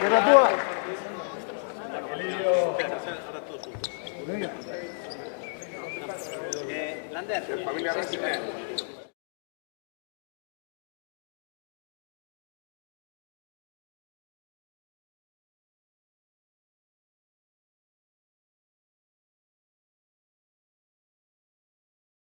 Geratua. Lander, familia